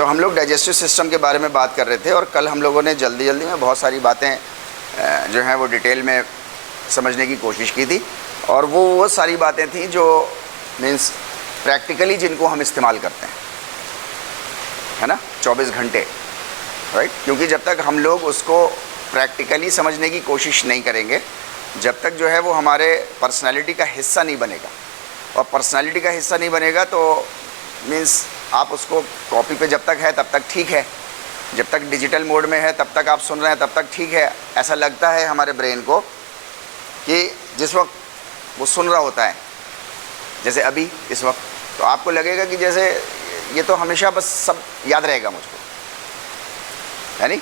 तो हम लोग डाइजेस्टिव सिस्टम के बारे में बात कर रहे थे और कल हम लोगों ने जल्दी में बहुत सारी बातें जो हैं वो डिटेल में समझने की कोशिश की थी और वो सारी बातें थी जो मीन्स प्रैक्टिकली जिनको हम इस्तेमाल करते हैं, है ना, 24 घंटे, राइट। क्योंकि जब तक हम लोग उसको प्रैक्टिकली समझने की कोशिश नहीं करेंगे, जब तक जो है वो हमारे पर्सनालिटी का हिस्सा नहीं बनेगा, और पर्सनालिटी का हिस्सा नहीं बनेगा तो मीन्स आप उसको कॉपी पे जब तक है तब तक ठीक है, जब तक डिजिटल मोड में है तब तक आप सुन रहे हैं तब तक ठीक है। ऐसा लगता है हमारे ब्रेन को कि जिस वक्त वो सुन रहा होता है, जैसे अभी इस वक्त, तो आपको लगेगा कि जैसे ये तो हमेशा बस सब याद रहेगा मुझको, है नहीं।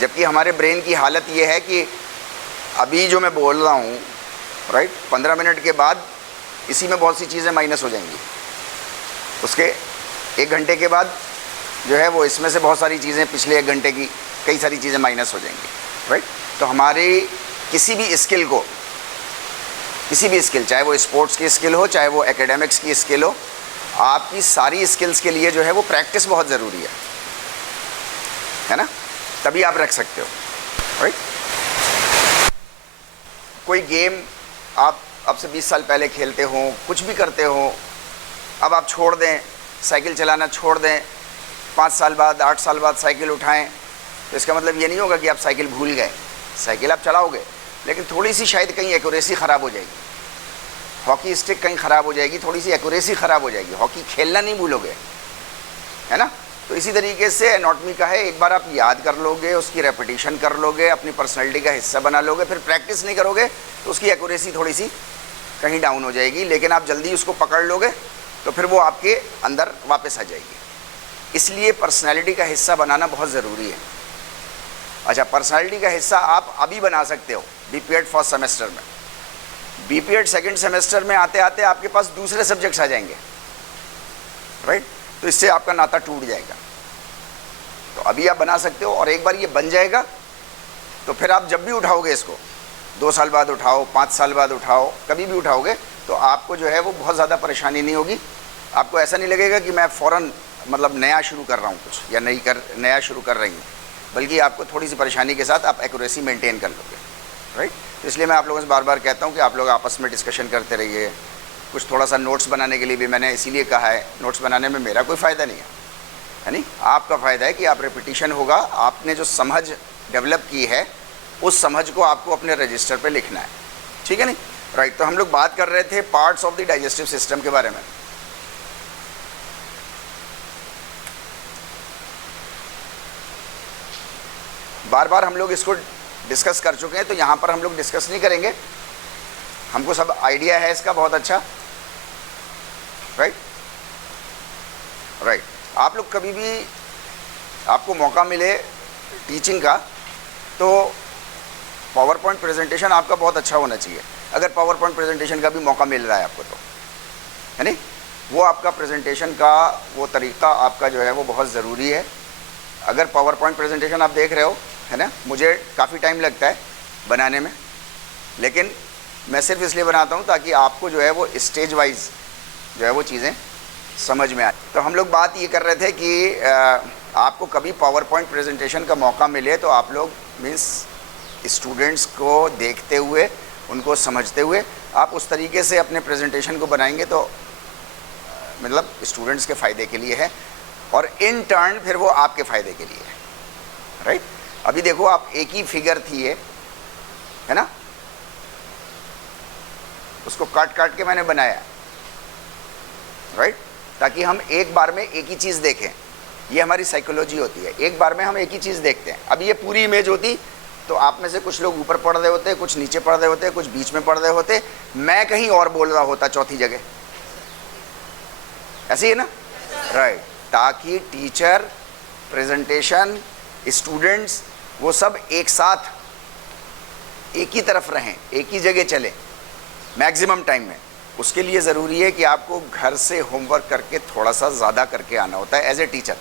जबकि हमारे ब्रेन की हालत ये है कि अभी जो मैं बोल रहा हूँ, राइट, 15 मिनट के बाद इसी में बहुत सी चीज़ें माइनस हो जाएंगी, उसके 1 घंटे के बाद जो है वो इसमें से बहुत सारी चीज़ें, पिछले 1 घंटे की कई सारी चीज़ें माइनस हो जाएंगी, राइट। तो हमारी किसी भी स्किल को, किसी भी स्किल, चाहे वो स्पोर्ट्स की स्किल हो, चाहे वो एकेडमिक्स की स्किल हो, आपकी सारी स्किल्स के लिए जो है वो प्रैक्टिस बहुत ज़रूरी है ना, तभी आप रख सकते हो, राइट। कोई गेम आप अब से 20 साल पहले खेलते हो, कुछ भी करते हो, अब आप छोड़ दें, साइकिल चलाना छोड़ दें, 5 साल बाद, 8 साल बाद साइकिल उठाएं, तो इसका मतलब ये नहीं होगा कि आप साइकिल भूल गए। साइकिल आप चलाओगे, लेकिन थोड़ी सी शायद कहीं एक्यूरेसी ख़राब हो जाएगी, हॉकी स्टिक कहीं ख़राब हो जाएगी, थोड़ी सी एक्यूरेसी ख़राब हो जाएगी, हॉकी खेलना नहीं भूलोगे, है ना। तो इसी तरीके से एनाटॉमी का है, एक बार आप याद कर लोगे, उसकी रेपिटेशन कर लोगे, अपनी पर्सनैलिटी का हिस्सा बना लोगे, फिर प्रैक्टिस नहीं करोगे तो उसकी एक्यूरेसी थोड़ी सी कहीं डाउन हो जाएगी, लेकिन आप जल्दी उसको पकड़ लोगे तो फिर वो आपके अंदर वापस आ जाएगी। इसलिए पर्सनैलिटी का हिस्सा बनाना बहुत ज़रूरी है। अच्छा, पर्सनैलिटी का हिस्सा आप अभी बना सकते हो बीपीएड फर्स्ट सेमेस्टर में, बीपीएड सेकंड सेमेस्टर में आते आते आपके पास दूसरे सब्जेक्ट्स आ जाएंगे, राइट। तो इससे आपका नाता टूट जाएगा। तो अभी आप बना सकते हो, और एक बार ये बन जाएगा तो फिर आप जब भी उठाओगे इसको, 2 साल बाद उठाओ, 5 साल बाद उठाओ, कभी भी उठाओगे तो आपको जो है वो बहुत ज़्यादा परेशानी नहीं होगी। आपको ऐसा नहीं लगेगा कि मैं फ़ौरन मतलब नया शुरू कर रहा हूँ कुछ, या नया शुरू कर रही हूँ, बल्कि आपको थोड़ी सी परेशानी के साथ आप एक्यूरेसी मेंटेन कर लोगे, राइट। तो इसलिए मैं आप लोगों से बार बार कहता हूँ कि आप लोग आपस में डिस्कशन करते रहिए। कुछ थोड़ा सा नोट्स बनाने के लिए भी मैंने इसीलिए कहा है, नोट्स बनाने में मेरा कोई फ़ायदा नहीं है नहीं, आपका फ़ायदा है कि आप रेपिटिशन होगा, आपने जो समझ डेवलप की है उस समझ को आपको अपने रजिस्टर पे लिखना है, ठीक है नहीं, राइट। तो हम लोग बात कर रहे थे parts of the digestive system के बारे में। बार बार हम लोग इसको डिस्कस कर चुके हैं, तो यहाँ पर हम लोग डिस्कस नहीं करेंगे, हमको सब आइडिया है इसका बहुत अच्छा, राइट। आप लोग कभी भी आपको मौका मिले टीचिंग का तो पावर पॉइंट प्रेजेंटेशन आपका बहुत अच्छा होना चाहिए। अगर पावर पॉइंट प्रेजेंटेशन का भी मौका मिल रहा है आपको तो, है नहीं, वो आपका प्रेजेंटेशन का वो तरीका आपका जो है वो बहुत ज़रूरी है। अगर पावर पॉइंट प्रेजेंटेशन आप देख रहे हो, है ना, मुझे काफ़ी टाइम लगता है बनाने में, लेकिन मैं सिर्फ इसलिए बनाता हूँ ताकि आपको जो है वो स्टेज वाइज जो है वो चीज़ें समझ में आए। तो हम लोग बात ये कर रहे थे कि आपको कभी पावर पॉइंट प्रेजेंटेशन का मौका मिले तो आप लोग मीन्स स्टूडेंट्स को देखते हुए, उनको समझते हुए आप उस तरीके से अपने प्रेजेंटेशन को बनाएंगे तो मतलब स्टूडेंट्स के फ़ायदे के लिए है, और इन टर्न फिर वो आपके फ़ायदे के लिए है, राइट। अभी देखो, आप एक ही फिगर थी ये, है ना, उसको काट काट के मैंने बनाया, राइट, ताकि हम एक बार में एक ही चीज़ देखें। ये हमारी साइकोलॉजी होती है, एक बार में हम एक ही चीज़ देखते हैं। अब ये पूरी इमेज होती तो आप में से कुछ लोग ऊपर पढ़ रहे होते, कुछ नीचे पढ़ रहे होते, कुछ बीच में पढ़ रहे होते, मैं कहीं और बोल रहा होता चौथी जगह, ऐसे ही है ना, राइट। ताकि टीचर, प्रेजेंटेशन, स्टूडेंट्स वो सब एक साथ एक ही तरफ रहें, एक ही जगह चलें मैक्सिमम टाइम में। उसके लिए ज़रूरी है कि आपको घर से होमवर्क करके थोड़ा सा ज़्यादा करके आना होता है एज ए टीचर,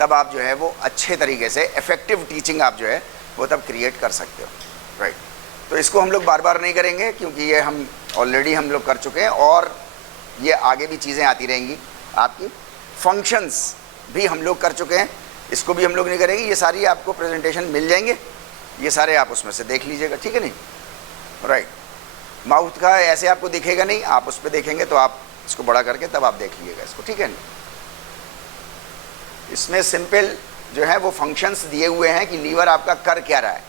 तब आप जो है वो अच्छे तरीके से इफ़ेक्टिव टीचिंग आप जो है वो तब क्रिएट कर सकते हो, राइट। तो इसको हम लोग बार बार नहीं करेंगे क्योंकि ये हम ऑलरेडी हम लोग कर चुके हैं, और ये आगे भी चीज़ें आती रहेंगी आपकी। फंक्शंस, भी हम लोग कर चुके हैं, इसको भी हम लोग नहीं करेंगे। ये सारी आपको प्रेजेंटेशन मिल जाएंगे, ये सारे आप उसमें से देख लीजिएगा, ठीक है नहीं? राइट। माउथ का ऐसे आपको दिखेगा नहीं, आप उस पर देखेंगे तो आप इसको बड़ा करके तब आप देख लीजिएगा इसको, ठीक है नहीं? इसमें सिंपल जो है वो फंक्शंस दिए हुए हैं कि लीवर आपका कर क्या रहा है,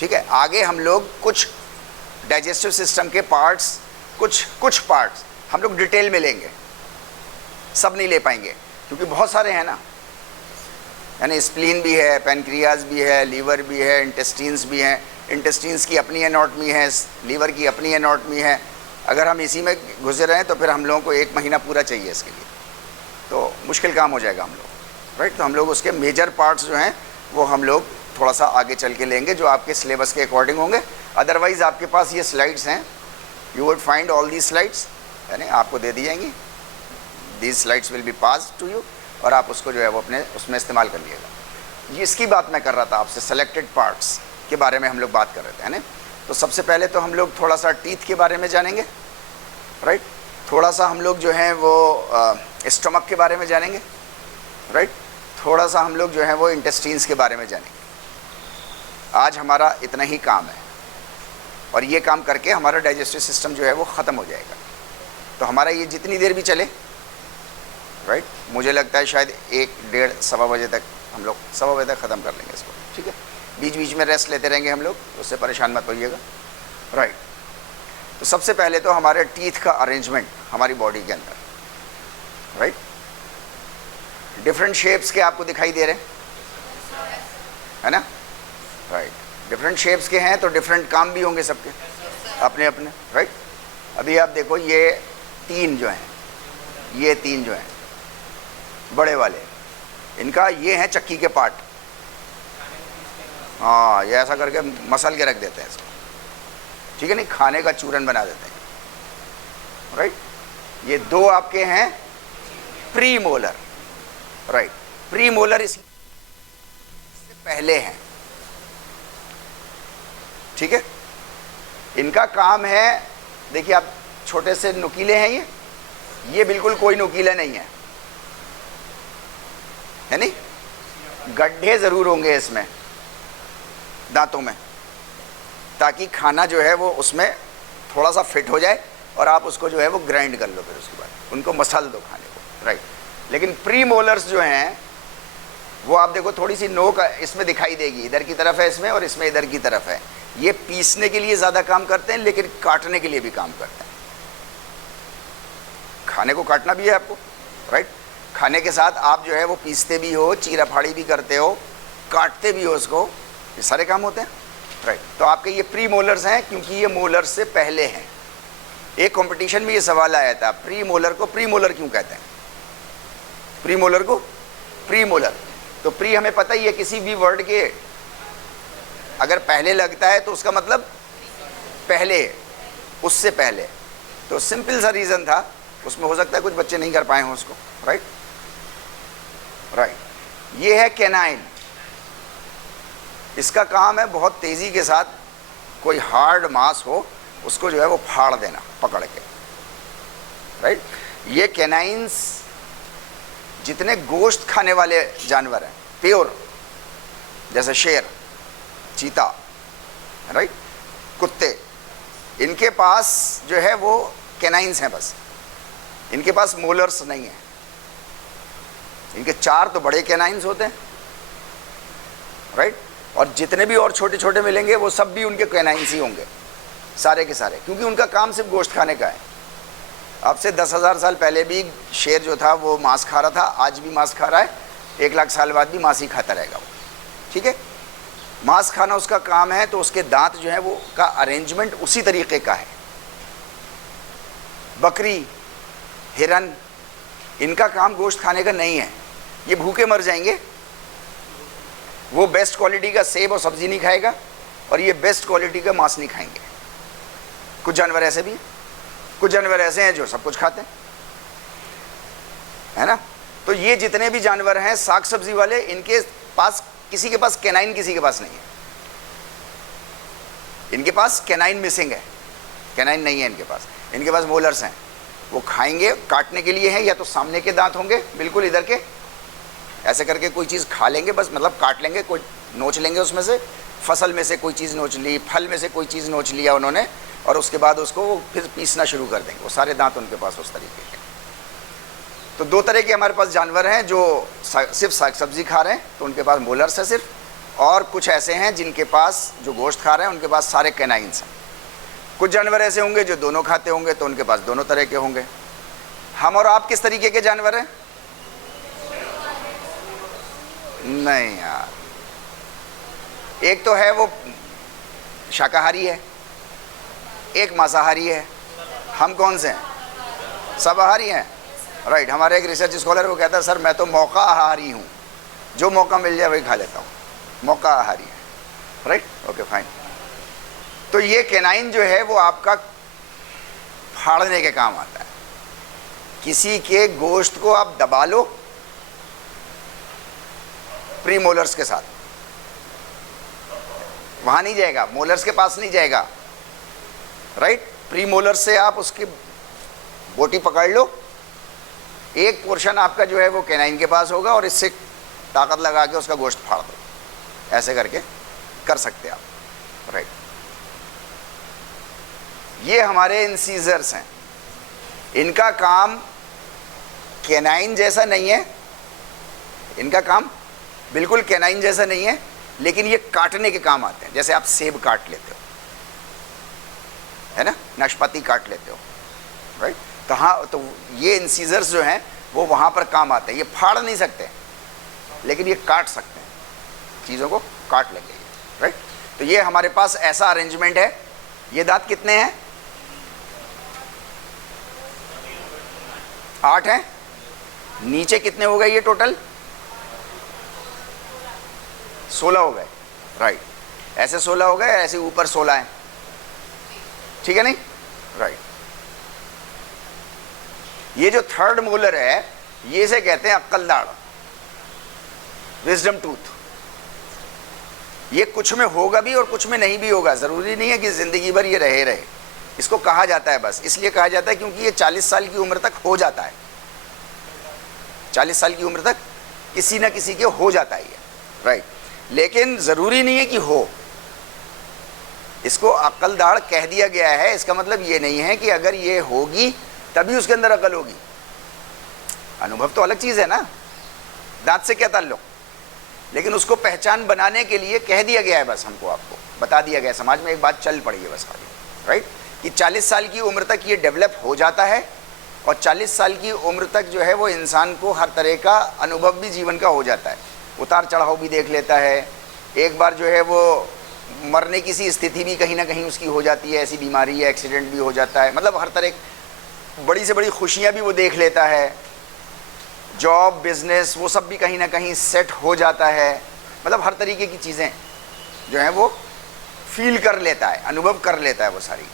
ठीक है? आगे हम लोग कुछ डाइजेस्टिव सिस्टम के पार्ट्स, कुछ पार्ट्स हम लोग डिटेल में लेंगे, सब नहीं ले पाएंगे क्योंकि बहुत सारे हैं ना, यानी स्प्लीन भी है, पैनक्रियाज भी है, लीवर भी है, इंटेस्टीन्स भी हैं। इंटेस्टीन्स की अपनी एनाटॉमी है, लीवर की अपनी एनाटॉमी है। अगर हम इसी में घुसे रहें तो फिर हम लोगों को 1 महीना पूरा चाहिए इसके लिए, तो मुश्किल काम हो जाएगा हम लोग, राइट? तो हम लोग उसके मेजर पार्ट्स जो हैं वो हम लोग थोड़ा सा आगे चल के लेंगे, जो आपके सिलेबस के अकॉर्डिंग होंगे। अदरवाइज़ आपके पास ये स्लाइड्स हैं, you would find all the slides, यानी आपको दे दी जाएंगी, these slides will be pass to you, और आप उसको जो है वो अपने उसमें इस्तेमाल कर लिएगा। ये इसकी बात मैं कर रहा था आपसे, सेलेक्टेड पार्ट्स के बारे में हम लोग बात कर रहे थे, है ना? तो सबसे पहले तो हम लोग थोड़ा सा टीथ के बारे में जानेंगे, राइट? थोड़ा सा हम लोग जो है वो स्टमक के बारे में जानेंगे, राइट? थोड़ा सा हम लोग जो है वो इंटेस्टीन्स के बारे में जानेंगे। आज हमारा इतना ही काम है, और ये काम करके हमारा डाइजेस्टिव सिस्टम जो है वो ख़त्म हो जाएगा। तो हमारा ये जितनी देर भी चले, राइट, मुझे लगता है शायद 1, 1:30, सवा बजे तक हम लोग, सवा बजे तक ख़त्म कर लेंगे इसको, ठीक है? बीच बीच में रेस्ट लेते रहेंगे हम लोग, उससे परेशान मत होइएगा, राइट? तो सबसे पहले तो हमारे टीथ का अरेंजमेंट हमारी बॉडी के अंदर, राइट? डिफरेंट शेप्स के आपको दिखाई दे रहे हैं, है ना? राइट, डिफरेंट शेप्स के हैं तो डिफरेंट काम भी होंगे सबके अपने अपने, राइट? अभी आप देखो ये 3 जो हैं, ये 3 जो हैं बड़े वाले, इनका ये हैं चक्की के पार्ट। हाँ, ये ऐसा करके मसल के रख देते हैं इसको, ठीक है नहीं? खाने का चूरन बना देते हैं, राइट? ये 2 आपके हैं pre molar, right? Pre molar इससे पहले हैं, ठीक है? इनका काम है, देखिए आप छोटे से नुकीले हैं ये बिल्कुल कोई नुकीला नहीं है नहीं? गड्ढे ज़रूर होंगे इसमें दांतों में, ताकि खाना जो है वो उसमें थोड़ा सा फिट हो जाए और आप उसको जो है वो ग्राइंड कर लो, फिर उसके बाद उनको मसल दो खाने को, राइट? लेकिन प्री मोलर्स जो हैं वो आप देखो थोड़ी सी नोक इसमें दिखाई देगी, इधर की तरफ है इसमें और इसमें इधर की तरफ है। ये पीसने के लिए ज़्यादा काम करते हैं, लेकिन काटने के लिए भी काम करते हैं। खाने को काटना भी है आपको, राइट? खाने के साथ आप जो है वो पीसते भी हो, चीरा फाड़ी भी करते हो, काटते भी हो उसको, ये सारे काम होते हैं, राइट? तो आपके ये प्री मोलर्स हैं, क्योंकि ये मोलर्स से पहले हैं। एक कंपटीशन में ये सवाल आया था, प्री मोलर को प्री मोलर क्यों कहते हैं? प्री मोलर को प्री मोलर, तो प्री हमें पता ही है, किसी भी वर्ड के अगर पहले लगता है तो उसका मतलब पहले, उससे पहले। तो सिंपल सा रीज़न था, उसमें हो सकता है कुछ बच्चे नहीं कर पाए हों उसको, राइट? राइट। ये है कैनाइन, इसका काम है बहुत तेज़ी के साथ कोई हार्ड मांस हो उसको जो है वो फाड़ देना पकड़ के, राइट? ये कैनाइंस जितने गोश्त खाने वाले जानवर हैं, प्योर, जैसे शेर, चीता, राइट, कुत्ते, इनके पास जो है वो कैनाइंस हैं, बस इनके पास मोलर्स नहीं हैं। इनके 4 तो बड़े कैनाइंस होते हैं, राइट? और जितने भी और छोटे छोटे मिलेंगे वो सब भी उनके कैनाइंस ही होंगे, सारे के सारे, क्योंकि उनका काम सिर्फ गोश्त खाने का है। अब से 10,000 साल पहले भी शेर जो था वो मांस खा रहा था, आज भी मांस खा रहा है, 1 लाख साल बाद भी मांस ही खाता रहेगा वो, ठीक है? मांस खाना उसका काम है, तो उसके दांत जो है वो का अरेंजमेंट उसी तरीके का है। बकरी, हिरन, इनका काम गोश्त खाने का नहीं है, ये भूखे मर जाएंगे। वो बेस्ट क्वालिटी का सेब और सब्जी नहीं खाएगा, और ये बेस्ट क्वालिटी का मांस नहीं खाएंगे। कुछ जानवर ऐसे भी हैं, कुछ जानवर ऐसे हैं जो सब कुछ खाते हैं, है ना? तो ये जितने भी जानवर हैं साग सब्जी वाले, इनके पास, किसी के पास कैनाइन, किसी के पास नहीं है। इनके पास कैनाइन मिसिंग है, कैनाइन नहीं है इनके पास मोलर्स हैं, वो खाएंगे, काटने के लिए हैं, या तो सामने के दांत होंगे बिल्कुल इधर के, ऐसे करके कोई चीज़ खा लेंगे बस, मतलब काट लेंगे, कोई नोच लेंगे उसमें से, फसल में से कोई चीज़ नोच ली, फल में से कोई चीज़ नोच लिया उन्होंने, और उसके बाद उसको वो फिर पीसना शुरू कर देंगे। वो सारे दांत उनके पास उस तरीके के। तो दो तरह के हमारे पास जानवर हैं, जो सिर्फ साग सब्जी खा रहे हैं तो उनके पास मोलर्स है सिर्फ, और कुछ ऐसे हैं जिनके पास जो गोश्त खा रहे हैं उनके पास सारे कैनाइंस हैं। कुछ जानवर ऐसे होंगे जो दोनों खाते होंगे तो उनके पास दोनों तरह के होंगे। हम और आप किस तरीके के जानवर हैं? नहीं यार, एक तो है वो शाकाहारी है, एक मांसाहारी है। हम कौन से हैं? शाकाहारी हैं, राइट। हमारे एक रिसर्च स्कॉलर वो कहता है सर मैं तो मौका आहारी हूँ, जो मौका मिल जाए वही खा लेता हूँ, मौका आहारी है, राइट, ओके फाइन। तो ये कैनाइन जो है वो आपका फाड़ने के काम आता है। किसी के गोश्त को आप दबा लो प्री मोलर्स के साथ, वहां नहीं जाएगा, मोलर्स के पास नहीं जाएगा, राइट। प्री मोलर्स से आप उसकी बोटी पकड़ लो, एक पोर्शन आपका जो है वो कैनाइन के पास होगा, और इससे ताकत लगा के उसका गोश्त फाड़ दो, ऐसे करके कर सकते आप, राइट। ये हमारे इंसीजर्स हैं, इनका काम कैनाइन जैसा नहीं है, इनका काम बिल्कुल कैनाइन जैसा नहीं है, लेकिन ये काटने के काम आते हैं। जैसे आप सेब काट लेते हो, है ना, नाशपाती काट लेते हो, राइट। तो हाँ, तो ये इंसीजर्स जो हैं वो वहाँ पर काम आते हैं। ये फाड़ नहीं सकते लेकिन ये काट सकते हैं, चीज़ों को काट लेंगे, राइट। तो ये हमारे पास ऐसा अरेंजमेंट है। ये दांत कितने हैं? 8 हैं। नीचे कितने हो गए ये टोटल? 16 हो गए, राइट। ऐसे 16 हो गए, ऐसे ऊपर 16 हैं, ठीक है नहीं, राइट। ये जो थर्ड मोलर है ये से कहते हैं अक्ल दाढ़, विजडम टूथ। ये कुछ में होगा भी और कुछ में नहीं भी होगा, जरूरी नहीं है कि जिंदगी भर ये रहे। इसको कहा जाता है, बस इसलिए कहा जाता है क्योंकि ये 40 साल की उम्र तक हो जाता है। 40 साल की उम्र तक किसी ना किसी के हो जाता है ये, राइट। लेकिन जरूरी नहीं है कि हो। इसको अक्ल दाढ़ कह दिया गया है, इसका मतलब ये नहीं है कि अगर ये होगी तभी उसके अंदर अकल होगी। अनुभव तो अलग चीज है ना, दांत से क्या ताल्लुक, लेकिन उसको पहचान बनाने के लिए कह दिया गया है, बस हमको आपको बता दिया गया, समाज में एक बात चल पड़ी है बस आगे, राइट, कि 40 साल की उम्र तक ये डेवलप हो जाता है, और 40 साल की उम्र तक जो है वो इंसान को हर तरह का अनुभव भी जीवन का हो जाता है, उतार चढ़ाव भी देख लेता है। एक बार जो है वो मरने की सी स्थिति भी कहीं ना कहीं उसकी हो जाती है, ऐसी बीमारी है, एक्सीडेंट भी हो जाता है, मतलब हर तरह बड़ी से बड़ी खुशियाँ भी वो देख लेता है, जॉब, बिजनेस, वो सब भी कहीं ना कहीं सेट हो जाता है, मतलब हर तरीके की चीज़ें जो हैं वो फील कर लेता है, अनुभव कर लेता है वो सारी।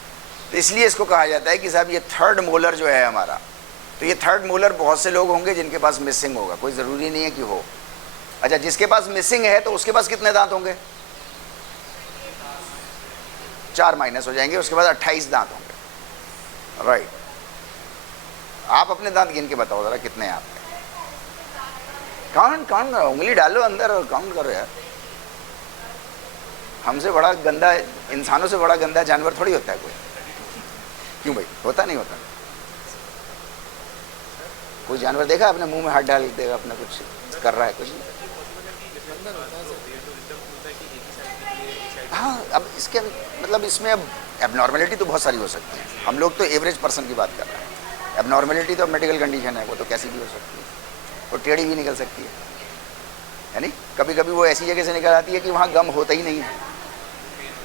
तो इसलिए इसको कहा जाता है कि साहब ये थर्ड मोलर जो है हमारा, तो ये थर्ड मोलर बहुत से लोग होंगे जिनके पास मिसिंग होगा, कोई ज़रूरी नहीं है कि हो। अच्छा, जिसके पास मिसिंग है तो उसके पास कितने दांत होंगे? 4 माइनस हो जाएंगे, उसके बाद 28 दांत होंगे, राइट। आप अपने दांत गिन के बताओ ज़रा कितने हैं आपके? काउंट करो, उंगली डालो अंदर और काउंट करो यार। हमसे बड़ा गंदा, इंसानों से बड़ा गंदा जानवर थोड़ी होता है कोई। क्यों भाई, होता नहीं होता? कोई जानवर देखा आपने मुंह में हाथ डाल देगा अपना, कुछ कर रहा है कुछ? हाँ, अब इसके मतलब इसमें अब एबनॉर्मेलिटी तो बहुत सारी हो सकती है। हम लोग तो एवरेज पर्सन की बात कर रहे हैं, एबनॉर्मेलिटी तो मेडिकल कंडीशन है, वो तो कैसी भी हो सकती है, वो टेढ़ी भी निकल सकती है नहीं? कभी कभी वो ऐसी जगह से निकल आती है कि वहाँ गम होता ही नहीं है।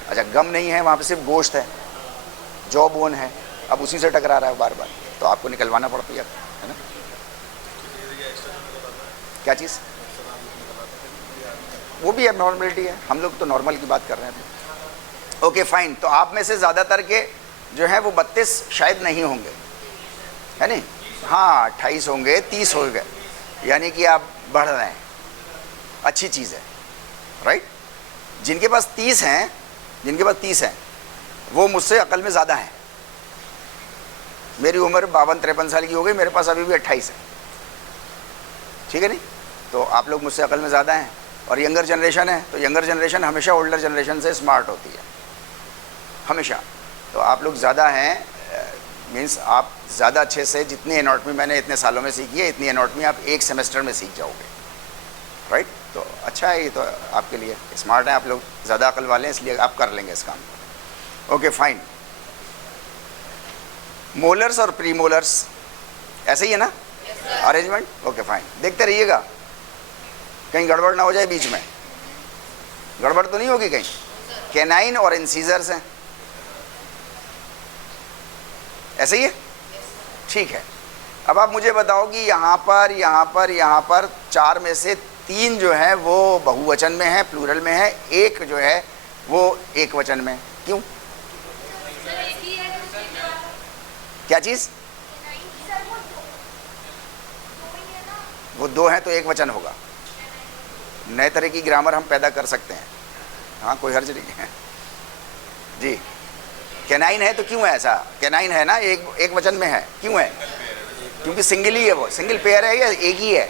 अच्छा, गम नहीं है, वहाँ पे सिर्फ गोश्त है, जॉ बोन है, अब उसी से टकरा रहा है बार बार, तो आपको निकलवाना पड़ती है ना? क्या चीज़? वो भी एबनॉर्मेलिटी है, हम लोग तो नॉर्मल की बात कर रहे हैं। ओके फाइन, तो आप में से ज़्यादातर के जो हैं वो 32 शायद नहीं होंगे, है नहीं? हाँ, 28 होंगे, 30 हो गए, यानी कि आप बढ़ रहे हैं, अच्छी चीज़ है, राइट। जिनके पास 30 हैं, जिनके पास 30 हैं वो मुझसे अकल में ज़्यादा हैं, मेरी उम्र 52-53 साल की हो गई, मेरे पास अभी भी 28 है, ठीक है नहीं? तो आप लोग मुझसे अकल में ज़्यादा हैं, और यंगर जनरेशन है, तो यंगर जनरेशन हमेशा ओल्डर जनरेशन से स्मार्ट होती है, हमेशा। तो आप लोग ज़्यादा हैं, मीन्स आप ज़्यादा अच्छे से, जितनी एनाटॉमी मैंने इतने सालों में सीखी है, इतनी एनाटॉमी आप एक सेमेस्टर में सीख जाओगे, राइट? तो अच्छा है, ये तो आपके लिए स्मार्ट है आप लोग, ज़्यादा अकल वाले हैं, इसलिए आप कर लेंगे इस काम को। Okay fine. मोलर्स और प्री मोलर्स ऐसे ही है ना अरेंजमेंट? ओके फाइन, देखते रहिएगा कहीं गड़बड़ ना हो जाए बीच में। गड़बड़ तो नहीं होगी कहीं? कैनाइन और इंसीजर्स हैं, ऐसे ही है, ठीक है। अब आप मुझे बताओ कि यहाँ पर 4 में से 3 जो है वो बहुवचन में है, प्लूरल में है, एक जो है वो एक वचन में, क्यों? क्या चीज़? वो 2 हैं तो एक वचन होगा। नए तरह की ग्रामर हम पैदा कर सकते हैं, हाँ, कोई हर्ज नहीं है जी। कैनाइन है तो क्यों है ऐसा? कैनाइन है ना, एक वचन में है, क्यों है? क्योंकि सिंगल ही है, वो सिंगल पेयर है या एक ही है?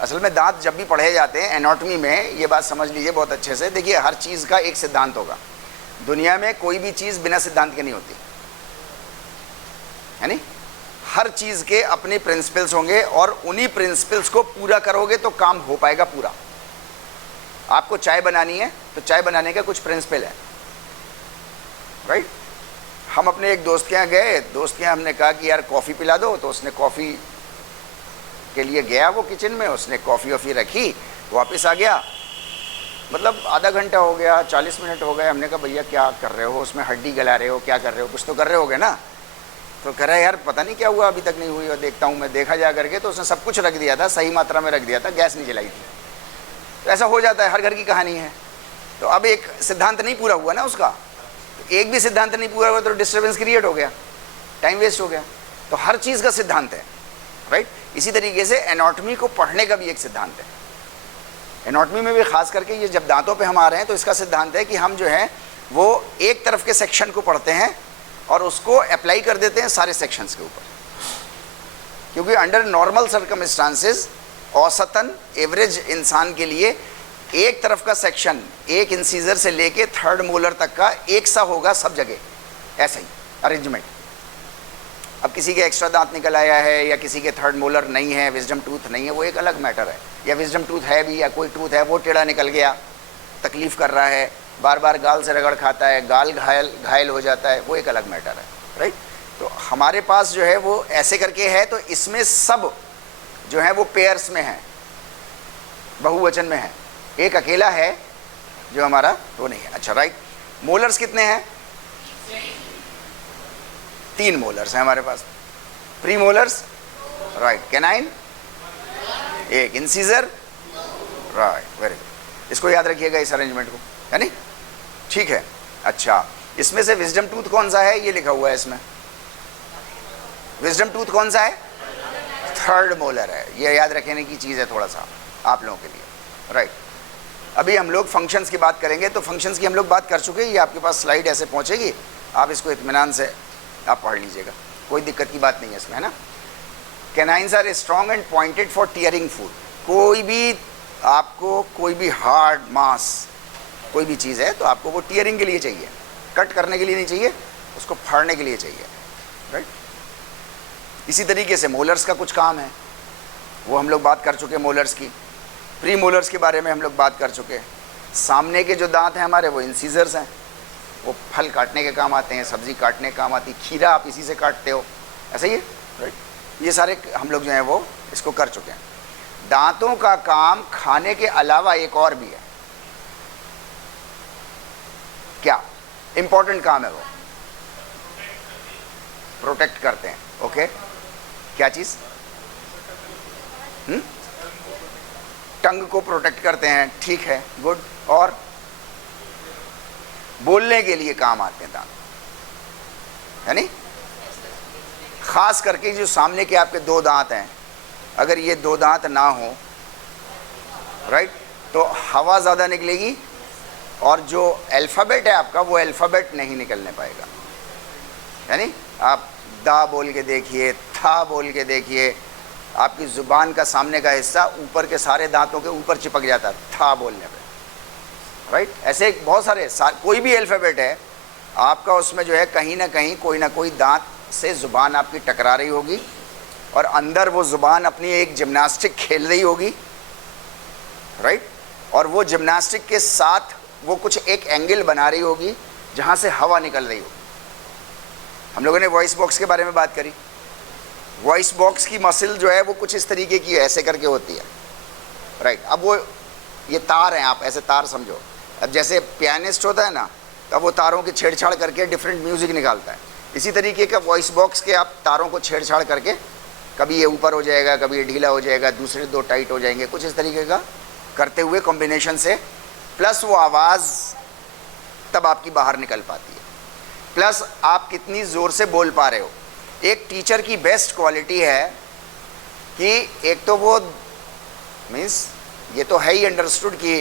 असल में दांत जब भी पढ़े जाते हैं एनाटॉमी में, ये बात समझ लीजिए बहुत अच्छे से। देखिए, हर चीज़ का एक सिद्धांत होगा। दुनिया में कोई भी चीज़ बिना सिद्धांत के नहीं होती है नहीं? हर चीज़ के अपने प्रिंसिपल्स होंगे, और उन्हीं प्रिंसिपल्स को पूरा करोगे तो काम हो पाएगा पूरा। आपको चाय बनानी है तो चाय बनाने का कुछ प्रिंसिपल है, राइट? हम अपने एक दोस्त के यहाँ गए, दोस्त के यहाँ हमने कहा कि यार कॉफ़ी पिला दो, तो उसने कॉफ़ी के लिए गया वो किचन में, उसने कॉफ़ी वॉफ़ी रखी, वापस आ गया, मतलब आधा घंटा हो गया, 40 मिनट हो गए। हमने कहा भैया क्या कर रहे हो, उसमें हड्डी गला रहे हो, क्या कर रहे हो, कुछ तो कर रहे होगे ना? तो कह रहा है यार पता नहीं क्या हुआ, अभी तक नहीं हुई, और देखता हूँ मैं, देखा जा करके तो उसने सब कुछ रख दिया था, सही मात्रा में रख दिया था, गैस नहीं जलाई थी। तो ऐसा हो जाता है, हर घर की कहानी है। तो अब एक सिद्धांत नहीं पूरा हुआ ना उसका, एक भी सिद्धांत नहीं पूरा हुआ तो डिस्टर्बेंस क्रिएट हो गया, टाइम वेस्ट हो गया। तो हर चीज़ का सिद्धांत है, राइट? इसी तरीके से एनाटॉमी को पढ़ने का भी एक सिद्धांत है। एनाटॉमी में भी खास करके ये जब दांतों पे हम आ रहे हैं तो इसका सिद्धांत है कि हम जो है वो एक तरफ के सेक्शन को पढ़ते हैं और उसको अप्लाई कर देते हैं सारे सेक्शंस के ऊपर, क्योंकि अंडर नॉर्मल सर्कमस्टांसेस, औसतन एवरेज इंसान के लिए एक तरफ का सेक्शन, एक इंसीजर से लेके 3rd मोलर तक का एक सा होगा सब जगह, ऐसा ही अरेंजमेंट। अब किसी के एक्स्ट्रा दांत निकल आया है, या किसी के 3rd मोलर नहीं है, विजडम टूथ नहीं है, वो एक अलग मैटर है। या विजडम टूथ है भी, या कोई टूथ है वो टेढ़ा निकल गया, तकलीफ़ कर रहा है, बार बार गाल से रगड़ खाता है, गाल घायल हो जाता है, वो एक अलग मैटर है, राइट? तो हमारे पास जो है वो ऐसे करके है, तो इसमें सब जो है वो पेयर्स में है, बहुवचन में है। एक अकेला है जो हमारा वो नहीं है। अच्छा, राइट। मोलर्स कितने हैं? 3 मोलर्स हैं हमारे पास। Premolars, right. कैनाइन, एक। Incisor, right, very good. इसको याद रखिएगा, इस अरेंजमेंट को, है नहीं? ठीक है। अच्छा, इसमें से विजडम टूथ कौन सा है? ये लिखा हुआ है इसमें। विजडम टूथ कौन सा है? 3rd मोलर है। ये याद रखने की चीज़ है थोड़ा सा आप लोगों के लिए, राइट। अभी हम लोग फंक्शंस की बात करेंगे, तो फंक्शंस की हम लोग बात कर चुके हैं। ये आपके पास स्लाइड ऐसे पहुंचेगी, आप इसको इत्मीनान से आप पढ़ लीजिएगा, कोई दिक्कत की बात नहीं है इसमें, है ना। Canines are strong and pointed for tearing food. कोई भी आपको, कोई भी हार्ड मांस, कोई भी चीज़ है तो आपको वो टीयरिंग के लिए चाहिए, कट करने के लिए नहीं चाहिए, उसको फाड़ने के लिए चाहिए, राइट। इसी तरीके से मोलर्स का कुछ काम है, वो हम लोग बात कर चुके हैं मोलर्स की। प्री मोलर्स के बारे में हम लोग बात कर चुके हैं। सामने के जो दांत हैं हमारे, वो इंसीजर्स हैं, वो फल काटने के काम आते हैं, सब्जी काटने के काम आती है, खीरा आप इसी से काटते हो, ऐसा ही है, राइट। ये सारे हम लोग जो हैं वो इसको कर चुके हैं। दांतों का काम खाने के अलावा एक और भी है। क्या इंपॉर्टेंट काम है? वो प्रोटेक्ट करते हैं, ओके। क्या चीज़? टंग को प्रोटेक्ट करते हैं, ठीक है, गुड। और बोलने के लिए काम आते हैं दांत, है नहीं? खास करके जो सामने के आपके 2 दांत हैं, अगर ये 2 दांत ना हो, राइट, तो हवा ज़्यादा निकलेगी और जो अल्फ़ाबेट है आपका, वो अल्फ़ाबेट नहीं निकलने पाएगा, यानी आप दा बोल के देखिए, था बोल के देखिए, आपकी ज़ुबान का सामने का हिस्सा ऊपर के सारे दांतों के ऊपर चिपक जाता है था बोलने पे, राइट। ऐसे बहुत सारे कोई भी अल्फ़ाबेट है आपका, उसमें जो है कहीं ना कहीं कोई ना कोई दांत से ज़ुबान आपकी टकरा रही होगी और अंदर वो ज़ुबान अपनी एक जिम्नास्टिक खेल रही होगी, राइट। और वो जिम्नास्टिक के साथ वो कुछ एक एंगल बना रही होगी जहाँ से हवा निकल रही होगी। हम लोगों ने वॉइस बॉक्स के बारे में बात करी। वॉइस बॉक्स की मसल जो है वो कुछ इस तरीके की ऐसे करके होती है, राइट। अब वो ये तार हैं, आप ऐसे तार समझो। अब जैसे पियानिस्ट होता है ना, तब वो तारों की छेड़छाड़ करके डिफरेंट म्यूज़िक निकालता है, इसी तरीके का वॉइस बॉक्स के आप तारों को छेड़छाड़ करके कभी ये ऊपर हो जाएगा, कभी ये ढीला हो जाएगा, दूसरे दो टाइट हो जाएंगे, कुछ इस तरीके का करते हुए कॉम्बिनेशन से प्लस वो आवाज़ तब आपकी बाहर निकल पाती है, प्लस आप कितनी ज़ोर से बोल पा रहे हो। एक टीचर की बेस्ट क्वालिटी है कि एक तो वो मीन्स ये तो है ही अंडरस्टूड कि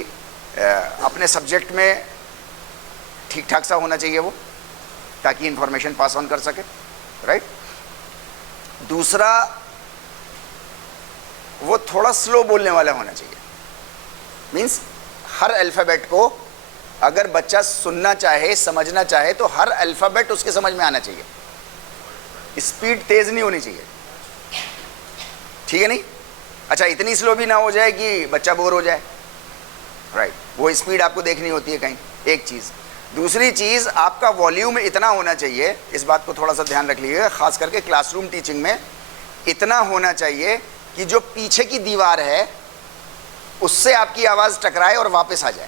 अपने सब्जेक्ट में ठीक ठाक सा होना चाहिए वो, ताकि इंफॉर्मेशन पास ऑन कर सके, राइट। दूसरा, वो थोड़ा स्लो बोलने वाला होना चाहिए। मीन्स हर अल्फ़ाबेट को अगर बच्चा सुनना चाहे, समझना चाहे, तो हर अल्फ़ाबेट उसके समझ में आना चाहिए। स्पीड तेज़ नहीं होनी चाहिए, ठीक है नहीं। अच्छा, इतनी स्लो भी ना हो जाए कि बच्चा बोर हो जाए, राइट। वो स्पीड आपको देखनी होती है कहीं, एक चीज़। दूसरी चीज़, आपका वॉल्यूम इतना होना चाहिए, इस बात को थोड़ा सा ध्यान रख लीजिएगा, ख़ास करके क्लासरूम टीचिंग में इतना होना चाहिए कि जो पीछे की दीवार है उससे आपकी आवाज़ टकराए और वापस आ जाए,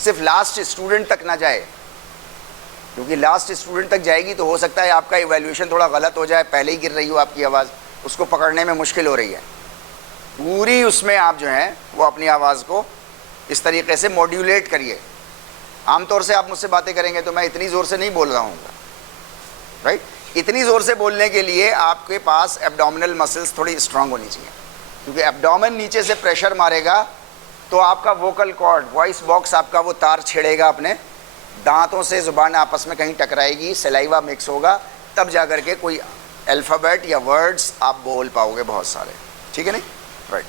सिर्फ लास्ट स्टूडेंट तक ना जाए, क्योंकि लास्ट स्टूडेंट तक जाएगी तो हो सकता है आपका इवैल्यूएशन थोड़ा गलत हो जाए, पहले ही गिर रही हो आपकी आवाज़, उसको पकड़ने में मुश्किल हो रही है। पूरी उसमें आप जो हैं वो अपनी आवाज़ को इस तरीके से मॉड्यूलेट करिए। आमतौर से आप मुझसे बातें करेंगे तो मैं इतनी ज़ोर से नहीं बोल रहा हूँ, राइट। इतनी ज़ोर से बोलने के लिए आपके पास एब्डोमिनल मसल्स थोड़ी स्ट्रांग होनी चाहिए, क्योंकि एब्डोमेन नीचे से प्रेशर मारेगा तो आपका वोकल कॉर्ड, वॉइस बॉक्स आपका वो तार छेड़ेगा, अपने दांतों से ज़ुबान आपस में कहीं टकराएगी, सलाइवा मिक्स होगा, तब जा कर के कोई अल्फ़ाबेट या वर्ड्स आप बोल पाओगे बहुत सारे, ठीक है नहीं, राइट।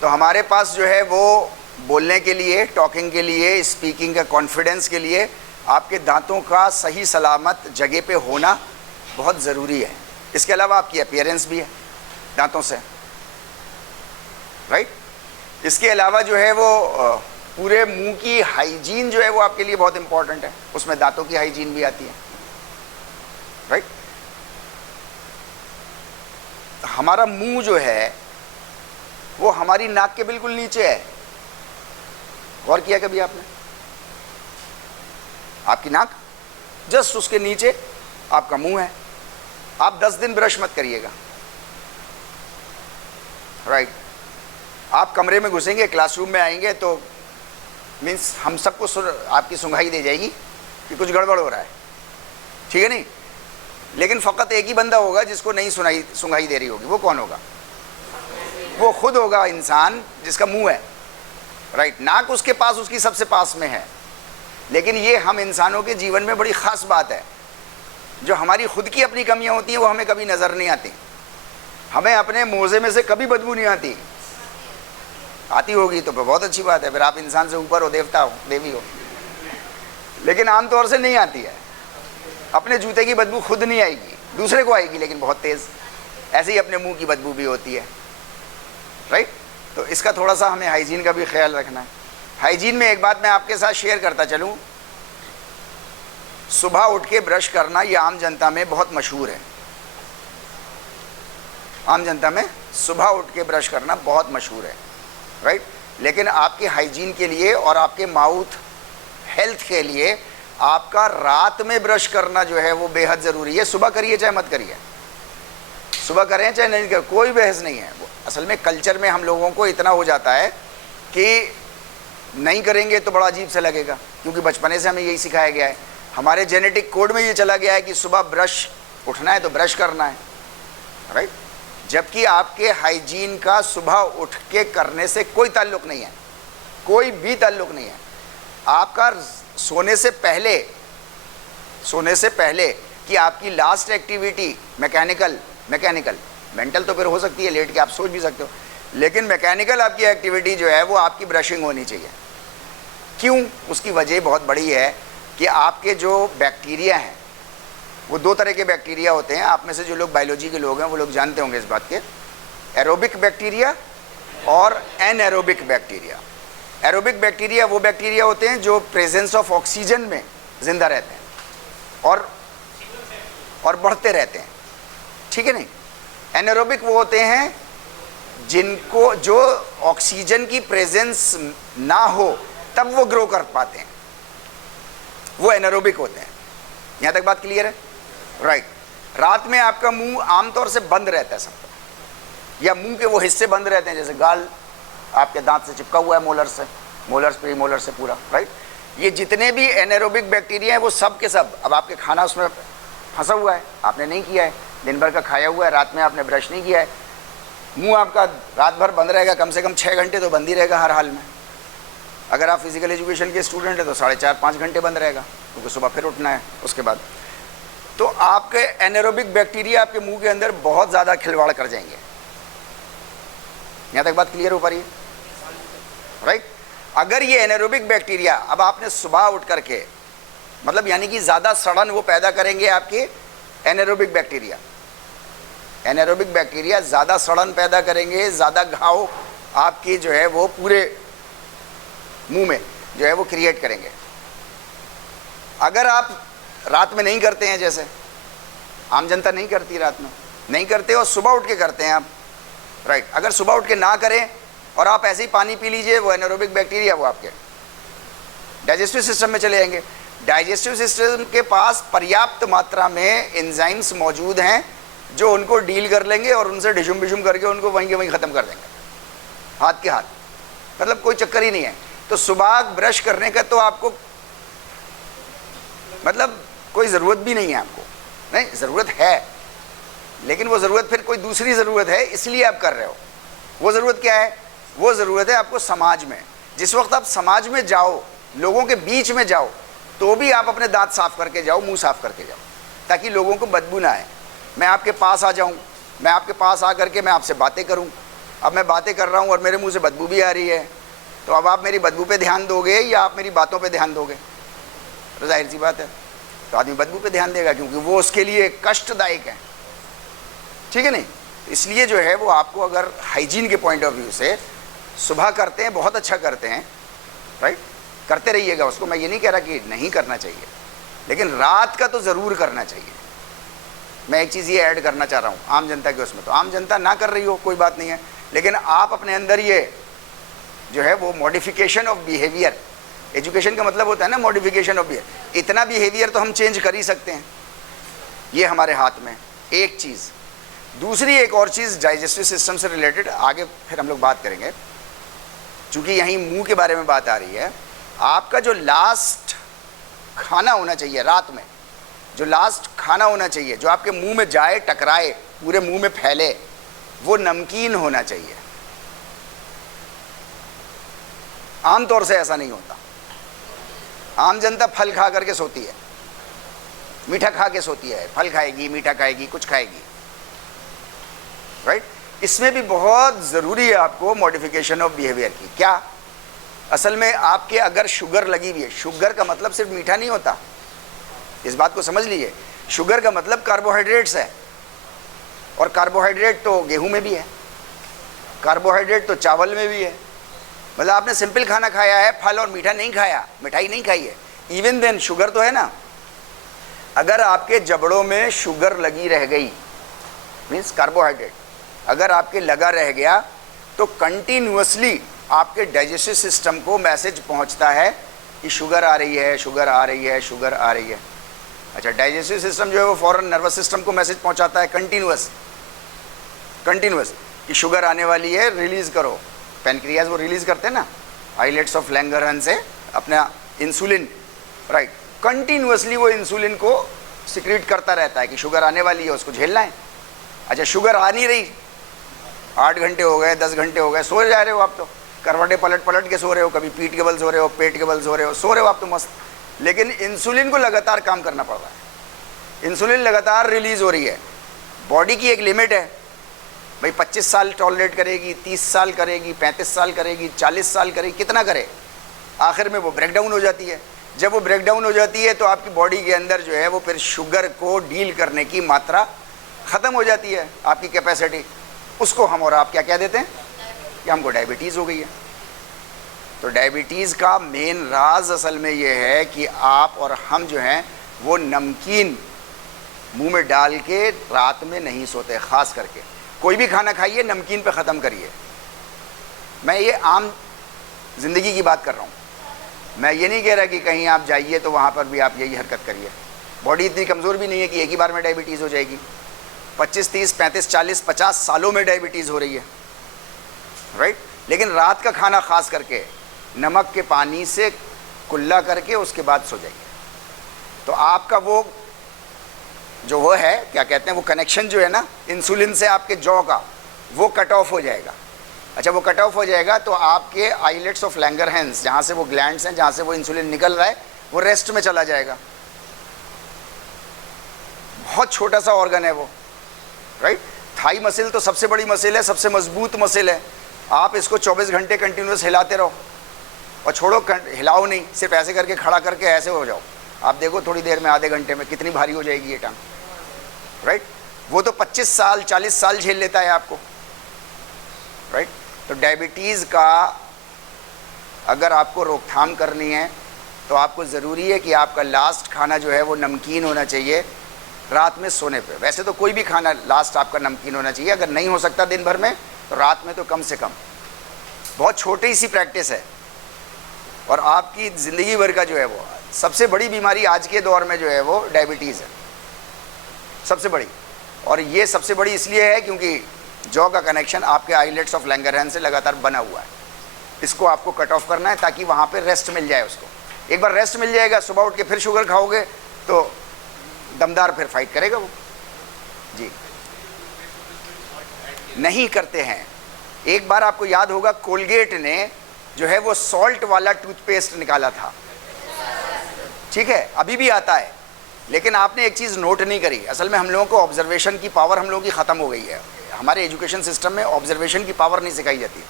तो हमारे पास जो है वो बोलने के लिए, टॉकिंग के लिए, स्पीकिंग का कॉन्फिडेंस के लिए आपके दांतों का सही सलामत जगह पे होना बहुत ज़रूरी है। इसके अलावा आपकी अपीयरेंस भी है दांतों से, राइट। इसके अलावा जो है वो पूरे मुंह की हाइजीन जो है वो आपके लिए बहुत इंपॉर्टेंट है, उसमें दांतों की हाइजीन भी आती है, राइट। हमारा मुंह जो है वो हमारी नाक के बिल्कुल नीचे है, गौर किया कभी आपने? आपकी नाक जस्ट उसके नीचे आपका मुंह है। आप 10 दिन ब्रश मत करिएगा, राइट। आप कमरे में घुसेंगे, क्लासरूम में आएंगे तो मीन्स हम सबको आपकी सुंघाई दे जाएगी कि कुछ गड़बड़ हो रहा है, ठीक है नहीं। लेकिन फ़कत एक ही बंदा होगा जिसको नहीं सुंघाई दे रही होगी। वो कौन होगा? वो खुद होगा इंसान जिसका मुंह है, राइट। नाक उसके पास, उसकी सबसे पास में है। लेकिन ये हम इंसानों के जीवन में बड़ी ख़ास बात है, जो हमारी खुद की अपनी कमियां होती हैं वो हमें कभी नज़र नहीं आती। हमें अपने मोज़े में से कभी बदबू नहीं आती। आती होगी तो बहुत अच्छी बात है, फिर आप इंसान से ऊपर हो, देवता हो, देवी हो, लेकिन आमतौर से नहीं आती है। अपने जूते की बदबू खुद नहीं आएगी, दूसरे को आएगी, लेकिन बहुत तेज़। ऐसे ही अपने मुंह की बदबू भी होती है, राइट। तो इसका थोड़ा सा हमें हाइजीन का भी ख्याल रखना है। हाइजीन में एक बात मैं आपके साथ शेयर करता चलूँ, सुबह उठ के ब्रश करना ये आम जनता में बहुत मशहूर है। आम जनता में सुबह उठ के ब्रश करना बहुत मशहूर है, राइट। लेकिन आपके हाइजीन के लिए और आपके माउथ हेल्थ के लिए आपका रात में ब्रश करना जो है वो बेहद ज़रूरी है। सुबह करिए चाहे मत करिए, सुबह करें चाहे नहीं करें, कोई बहस नहीं है। असल में कल्चर में हम लोगों को इतना हो जाता है कि नहीं करेंगे तो बड़ा अजीब सा लगेगा, क्योंकि बचपने से हमें यही सिखाया गया है। हमारे जेनेटिक कोड में ये चला गया है कि सुबह ब्रश उठना है तो ब्रश करना है, राइट। जबकि आपके हाइजीन का सुबह उठ के करने से कोई ताल्लुक़ नहीं है, कोई भी ताल्लुक़ नहीं है। आपका सोने से पहले सोने से पहले कि आपकी लास्ट एक्टिविटी मैकेनिकल, मेंटल तो फिर हो सकती है लेट के आप सोच भी सकते हो, लेकिन मैकेनिकल आपकी एक्टिविटी जो है वो आपकी ब्रशिंग होनी चाहिए। क्यों? उसकी वजह बहुत बड़ी है कि आपके जो बैक्टीरिया हैं वो दो तरह के बैक्टीरिया होते हैं। आप में से जो लोग बायोलॉजी के लोग हैं वो लोग जानते होंगे इस बात के, एरोबिक बैक्टीरिया और एनएरोबिक बैक्टीरिया। एरोबिक बैक्टीरिया वो बैक्टीरिया होते हैं जो प्रेजेंस ऑफ ऑक्सीजन में जिंदा रहते हैं और बढ़ते रहते हैं, ठीक है नहीं। एनएरोबिक वो होते हैं जिनको जो ऑक्सीजन की प्रेजेंस ना हो तब वो ग्रो कर पाते हैं, वो एनएरोबिक होते हैं। यहां तक बात क्लियर है? राइट। रात में आपका मुंह आमतौर से बंद रहता है सबका, या मुंह के वो हिस्से बंद रहते हैं, जैसे गाल आपके दांत से चिपका हुआ है, मोलर्स प्रीमोलर से पूरा, राइट। ये जितने भी एनएरोबिक बैक्टीरिया हैं वो सब के सब, अब आपके खाना उसमें फंसा हुआ है, आपने नहीं किया है, दिन भर का खाया हुआ है, रात में आपने ब्रश नहीं किया है, मुंह आपका रात भर बंद रहेगा, कम से कम 6 घंटे तो बंद ही रहेगा हर हाल में। अगर आप फिजिकल एजुकेशन के स्टूडेंट हैं तो 4.5-5 घंटे बंद रहेगा, क्योंकि सुबह फिर उठना है उसके बाद। तो आपके एनएरोबिक बैक्टीरिया आपके मुंह के अंदर बहुत ज़्यादा खिलवाड़ कर जाएंगे। यहाँ तक बात क्लियर हो पा रही है? राइट। अगर ये एनएरोबिक बैक्टीरिया अब आपने सुबह उठ करके, मतलब यानी कि ज़्यादा सड़न वो पैदा करेंगे आपके एनएरोबिक बैक्टीरिया। एनएरोबिक बैक्टीरिया ज़्यादा सड़न पैदा करेंगे, ज़्यादा घाव आपकी जो है वो पूरे मुंह में जो है वो क्रिएट करेंगे। अगर आप रात में नहीं करते हैं, जैसे आम जनता नहीं करती, रात में नहीं करते और सुबह उठ के करते हैं आप, राइट। अगर सुबह उठ के ना करें और आप ऐसे ही पानी पी लीजिए, वो एनएरोबिक बैक्टीरिया वो आपके डाइजेस्टिव सिस्टम में चले जाएंगे। डाइजेस्टिव सिस्टम के पास पर्याप्त मात्रा में एंजाइम्स मौजूद हैं जो उनको डील कर लेंगे और उनसे डिशुम बिशुम करके उनको वहीं के वहीं ख़त्म कर देंगे, हाथ के हाथ। मतलब कोई चक्कर ही नहीं है। तो सुबह ब्रश करने का तो आपको मतलब कोई ज़रूरत भी नहीं है, आपको नहीं ज़रूरत है, लेकिन वो ज़रूरत फिर कोई दूसरी ज़रूरत है इसलिए आप कर रहे हो। वो ज़रूरत क्या है? वो ज़रूरत है आपको समाज में। जिस वक्त आप समाज में जाओ, लोगों के बीच में जाओ, तो भी आप अपने दांत साफ़ करके जाओ, मुंह साफ़ करके जाओ, ताकि लोगों को बदबू ना आए। मैं आपके पास आ जाऊं, मैं आपके पास आ करके मैं आपसे बातें करूं, अब मैं बातें कर रहा हूं और मेरे मुंह से बदबू भी आ रही है, तो अब आप मेरी बदबू पे ध्यान दोगे या आप मेरी बातों पे ध्यान दोगे? तो जाहिर सी बात है, तो आदमी बदबू पे ध्यान देगा, क्योंकि वो उसके लिए कष्टदायक है, ठीक है नहीं। इसलिए जो है वो आपको अगर हाइजीन के पॉइंट ऑफ व्यू से सुबह करते हैं, बहुत अच्छा करते हैं, राइट, करते रहिएगा उसको। मैं ये नहीं कह रहा कि नहीं करना चाहिए, लेकिन रात का तो ज़रूर करना चाहिए। मैं एक चीज़ ये ऐड करना चाह रहा हूँ आम जनता के उसमें, तो आम जनता ना कर रही हो कोई बात नहीं है, लेकिन आप अपने अंदर ये जो है वो मॉडिफिकेशन ऑफ बिहेवियर, एजुकेशन का मतलब होता है ना मॉडिफिकेशन ऑफ बिहेवियर, इतना बिहेवियर तो हम चेंज कर ही सकते हैं, ये हमारे हाथ में एक चीज़। दूसरी एक और चीज़ डाइजेस्टिव सिस्टम से रिलेटेड आगे फिर हम लोग बात करेंगे, चूँकि यहीं मुंह के बारे में बात आ रही है। आपका जो लास्ट खाना होना चाहिए रात में, जो लास्ट खाना होना चाहिए, जो आपके मुंह में जाए, टकराए, पूरे मुंह में फैले, वो नमकीन होना चाहिए। आमतौर से ऐसा नहीं होता। आम जनता फल खा करके सोती है, मीठा खा के सोती है, फल खाएगी, मीठा खाएगी, कुछ खाएगी, राइट। इसमें भी बहुत ज़रूरी है आपको मॉडिफिकेशन ऑफ बिहेवियर की। क्या? असल में आपके अगर शुगर लगी हुई है, शुगर का मतलब सिर्फ मीठा नहीं होता, इस बात को समझ लीजिए। शुगर का मतलब कार्बोहाइड्रेट्स है, और कार्बोहाइड्रेट तो गेहूं में भी है, कार्बोहाइड्रेट तो चावल में भी है। मतलब आपने सिंपल खाना खाया है, फल और मीठा नहीं खाया, मिठाई नहीं खाई है, इवन देन शुगर तो है ना। अगर आपके जबड़ों में शुगर लगी रह गई, मीन्स कार्बोहाइड्रेट अगर आपके लगा रह गया, तो कंटिन्यूअसली आपके डाइजेस्टिव सिस्टम को मैसेज पहुंचता है कि शुगर आ रही है, शुगर आ रही है, शुगर आ रही है। अच्छा, डाइजेस्टिव सिस्टम जो है वो फॉरन नर्वस सिस्टम को मैसेज पहुंचाता है कंटिन्यूअस कि शुगर आने वाली है, रिलीज़ करो। पैनक्रियाज वो रिलीज़ करते हैं ना आइलेट्स ऑफ लैंगरहन से अपना इंसुलिन, राइट। कंटिन्यूअसली वो इंसुलिन को सिक्रीट करता रहता है कि शुगर आने वाली है, उसको झेलना है। अच्छा, शुगर आ नहीं रही, 8 घंटे हो गए, 10 घंटे हो गए, सो जा रहे हो आप, तो करवटें पलट पलट के सो रहे हो, कभी पीठ के बल सो रहे हो, पेट के बल सो रहे हो, आप तो मस्त, लेकिन इंसुलिन को लगातार काम करना पड़ रहा है, इंसुलिन लगातार रिलीज हो रही है। बॉडी की एक लिमिट है भाई, 25 साल टॉलरेट करेगी, 30 साल करेगी, 35 साल करेगी, 40 साल करेगी, कितना करे, आखिर में वो ब्रेक डाउन हो जाती है। जब वो ब्रेक डाउन हो जाती है तो आपकी बॉडी के अंदर जो है वो फिर शुगर को डील करने की मात्रा ख़त्म हो जाती है, आपकी कैपेसिटी। उसको हम और आप क्या कह देते हैं कि हमको डायबिटीज़ हो गई है। तो डायबिटीज़ का मेन राज असल में ये है कि आप और हम जो हैं वो नमकीन मुंह में डाल के रात में नहीं सोते। ख़ास करके कोई भी खाना खाइए नमकीन पे ख़त्म करिए। मैं ये आम ज़िंदगी की बात कर रहा हूँ, मैं ये नहीं कह रहा कि कहीं आप जाइए तो वहाँ पर भी आप यही हरकत करिए। बॉडी इतनी कमज़ोर भी नहीं है कि एक ही बार में डायबिटीज़ हो जाएगी। 25, 30, 35, 40, 50 सालों में डायबिटीज़ हो रही है, राइट। लेकिन रात का खाना ख़ास करके नमक के पानी से कुल्ला करके उसके बाद सो जाइए, तो आपका वो जो वो है क्या कहते हैं वो कनेक्शन जो है ना इंसुलिन से आपके जॉ का, वो कट ऑफ हो जाएगा। अच्छा, वो कट ऑफ हो जाएगा तो आपके आइलेट्स ऑफ लैंगरहैंस, जहाँ से वो ग्लैंड्स हैं, जहाँ से वो इंसुलिन निकल रहा है, वो रेस्ट में चला जाएगा। बहुत छोटा सा ऑर्गन है वो, राइट। थाई मसिल तो सबसे बड़ी मसिल है, सबसे मजबूत मसिल है। आप इसको 24 घंटे कंटिन्यूस हिलाते रहो और छोड़ो, हिलाओ नहीं, सिर्फ ऐसे करके खड़ा करके ऐसे हो जाओ, आप देखो थोड़ी देर में, आधे घंटे में कितनी भारी हो जाएगी ये टांग, राइट। वो तो 25 साल 40 साल झेल लेता है आपको, राइट। तो डायबिटीज़ का अगर आपको रोकथाम करनी है तो आपको ज़रूरी है कि आपका लास्ट खाना जो है वो नमकीन होना चाहिए रात में सोने पे। वैसे तो कोई भी खाना लास्ट आपका नमकीन होना चाहिए, अगर नहीं हो सकता दिन भर में तो रात में तो कम से कम। बहुत छोटी सी प्रैक्टिस है और आपकी ज़िंदगी भर का जो है वो सबसे बड़ी बीमारी आज के दौर में जो है वो डायबिटीज़ है, सबसे बड़ी। और ये सबसे बड़ी इसलिए है क्योंकि जॉ का कनेक्शन आपके आइलेट्स ऑफ लैंगरहैंस से लगातार बना हुआ है। इसको आपको कट ऑफ करना है ताकि वहाँ पे रेस्ट मिल जाए उसको। एक बार रेस्ट मिल जाएगा, सुबह उठ के फिर शुगर खाओगे तो दमदार फिर फाइट करेगा वो। जी, नहीं करते हैं। एक बार आपको याद होगा कोलगेट ने जो है वो सॉल्ट वाला टूथपेस्ट निकाला था, ठीक है, अभी भी आता है। लेकिन आपने एक चीज़ नोट नहीं करी, असल में हम लोगों को ऑब्जर्वेशन की पावर हम लोगों की ख़त्म हो गई है। हमारे एजुकेशन सिस्टम में ऑब्जर्वेशन की पावर नहीं सिखाई जाती।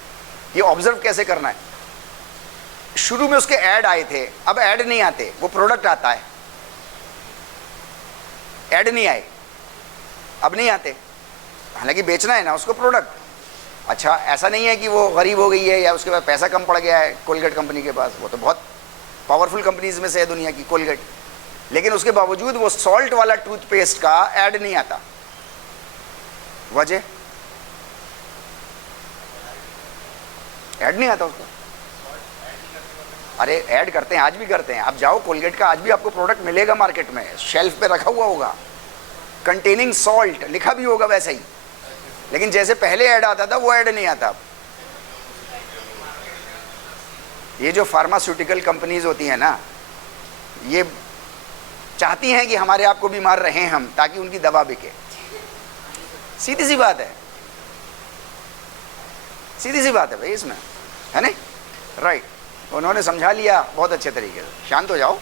ये ऑब्जर्व कैसे करना है। शुरू में उसके ऐड आए थे, अब ऐड नहीं आते, वो प्रोडक्ट आता है। ऐड नहीं आए, अब नहीं आते, हालांकि बेचना है ना उसको प्रोडक्ट। अच्छा, ऐसा नहीं है कि वो गरीब हो गई है या उसके पास पैसा कम पड़ गया है कोलगेट कंपनी के पास, वो तो बहुत पावरफुल कंपनीज में से है दुनिया की कोलगेट। लेकिन उसके बावजूद वो सॉल्ट वाला टूथपेस्ट का ऐड नहीं आता। वजह, ऐड नहीं आता उसका। अरे ऐड करते हैं, आज भी करते हैं। आप जाओ कोलगेट का, आज भी आपको प्रोडक्ट मिलेगा मार्केट में, शेल्फ पे रखा हुआ होगा, कंटेनिंग सॉल्ट लिखा भी होगा वैसे ही। लेकिन जैसे पहले ऐड आता था वो ऐड नहीं आता अब। ये जो फार्मास्यूटिकल कंपनीज होती हैं ना, ये चाहती हैं कि हमारे आप को बीमार रहें हम, ताकि उनकी दवा बिके। सीधी सी बात है, सीधी सी बात है भाई इसमें, है नहीं, राइट। उन्होंने समझा लिया बहुत अच्छे तरीके से। शांत हो जाओ,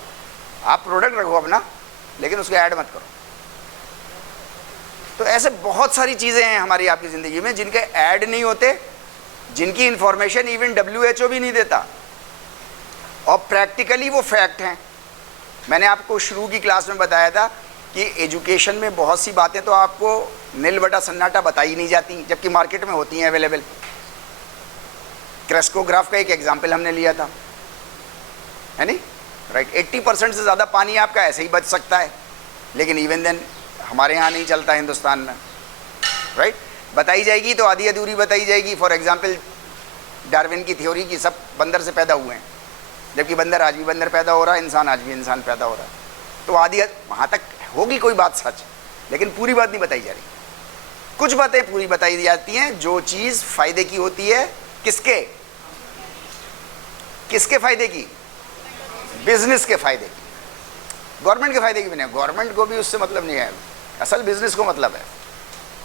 आप प्रोडक्ट रखो अपना, लेकिन उसको ऐड मत करो। तो ऐसे बहुत सारी चीज़ें हैं हमारी आपकी ज़िंदगी में जिनके ऐड नहीं होते, जिनकी इंफॉर्मेशन इवन WHO भी नहीं देता, और प्रैक्टिकली वो फैक्ट हैं। मैंने आपको शुरू की क्लास में बताया था कि एजुकेशन में बहुत सी बातें तो आपको नील बटा सन्नाटा बताई नहीं जाती, जबकि मार्केट में होती हैं अवेलेबल। क्रेस्कोग्राफ का एक एग्जाम्पल हमने लिया था, है नहीं, राइट। 80% से ज़्यादा पानी आपका ऐसे ही बच सकता है, लेकिन इवन देन हमारे यहाँ नहीं चलता हिंदुस्तान में, राइट। बताई जाएगी तो आधी अधूरी बताई जाएगी। फॉर एग्जाम्पल डार्विन की थ्योरी की सब बंदर से पैदा हुए हैं, जबकि बंदर आज भी बंदर पैदा हो रहा है, इंसान आज भी इंसान पैदा हो रहा है। तो आधी वहाँ तक होगी कोई बात सच, लेकिन पूरी बात नहीं बताई जा रही। कुछ बातें पूरी बताई जाती हैं, जो चीज़ फ़ायदे की होती है। किसके किसके फ़ायदे की? बिजनेस के फ़ायदे की, गवर्नमेंट के फ़ायदे की भी नहीं। गवर्नमेंट को भी उससे मतलब नहीं है, असल बिजनेस को मतलब है,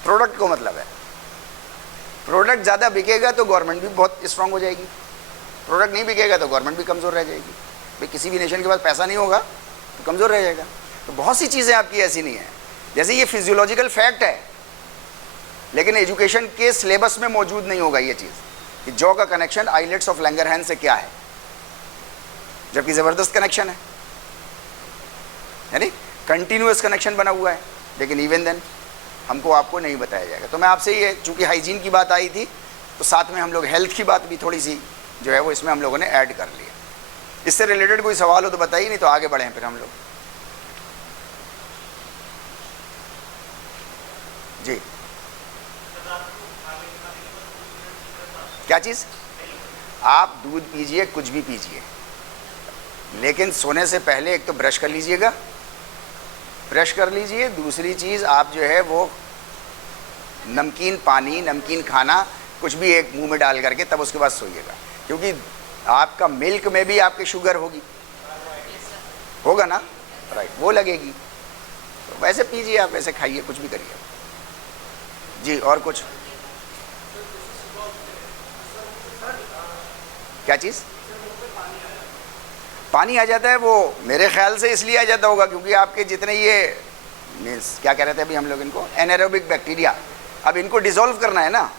प्रोडक्ट को मतलब है। प्रोडक्ट ज़्यादा बिकेगा तो गवर्नमेंट भी बहुत स्ट्रांग हो जाएगी, प्रोडक्ट नहीं बिकेगा तो गवर्नमेंट भी कमज़ोर रह जाएगी। भाई किसी भी नेशन के पास पैसा नहीं होगा तो कमज़ोर रह जाएगा। तो बहुत सी चीज़ें आपकी ऐसी नहीं है, जैसे ये फिजियोलॉजिकल फैक्ट है, लेकिन एजुकेशन के सिलेबस में मौजूद नहीं होगा ये चीज़ कि जॉ का कनेक्शन आइलेट्स ऑफ लैंगरहैंस से क्या है, जबकि ज़बरदस्त कनेक्शन है, यानी कंटिन्यूअस कनेक्शन बना हुआ है, लेकिन इवन देन हमको आपको नहीं बताया जाएगा। तो मैं आपसे ये, चूँकि हाइजीन की बात आई थी तो साथ में हम लोग हेल्थ की बात भी थोड़ी सी जो है वो इसमें हम लोगों ने ऐड कर लिया। इससे रिलेटेड कोई सवाल हो तो बताइए, नहीं तो आगे बढ़ें फिर हम लोग। जी, क्या चीज़? आप दूध पीजिए, कुछ भी पीजिए, लेकिन सोने से पहले एक तो ब्रश कर लीजिएगा, ब्रश कर लीजिए। दूसरी चीज़ आप जो है वो नमकीन पानी, नमकीन खाना कुछ भी एक मुंह में डाल करके तब उसके बाद सोइएगा, क्योंकि आपका मिल्क में भी आपकी शुगर होगा ना, राइट, वो लगेगी। तो वैसे पीजिए आप, वैसे खाइए, कुछ भी करिए जी। और कुछ? क्या चीज़? पानी आ जाता है, वो मेरे ख्याल से इसलिए आ जाता होगा क्योंकि आपके जितने ये मीन्स क्या कह रहे थे अभी हम लोग इनको, एनारोबिक बैक्टीरिया, अब इनको डिसॉल्व करना है ना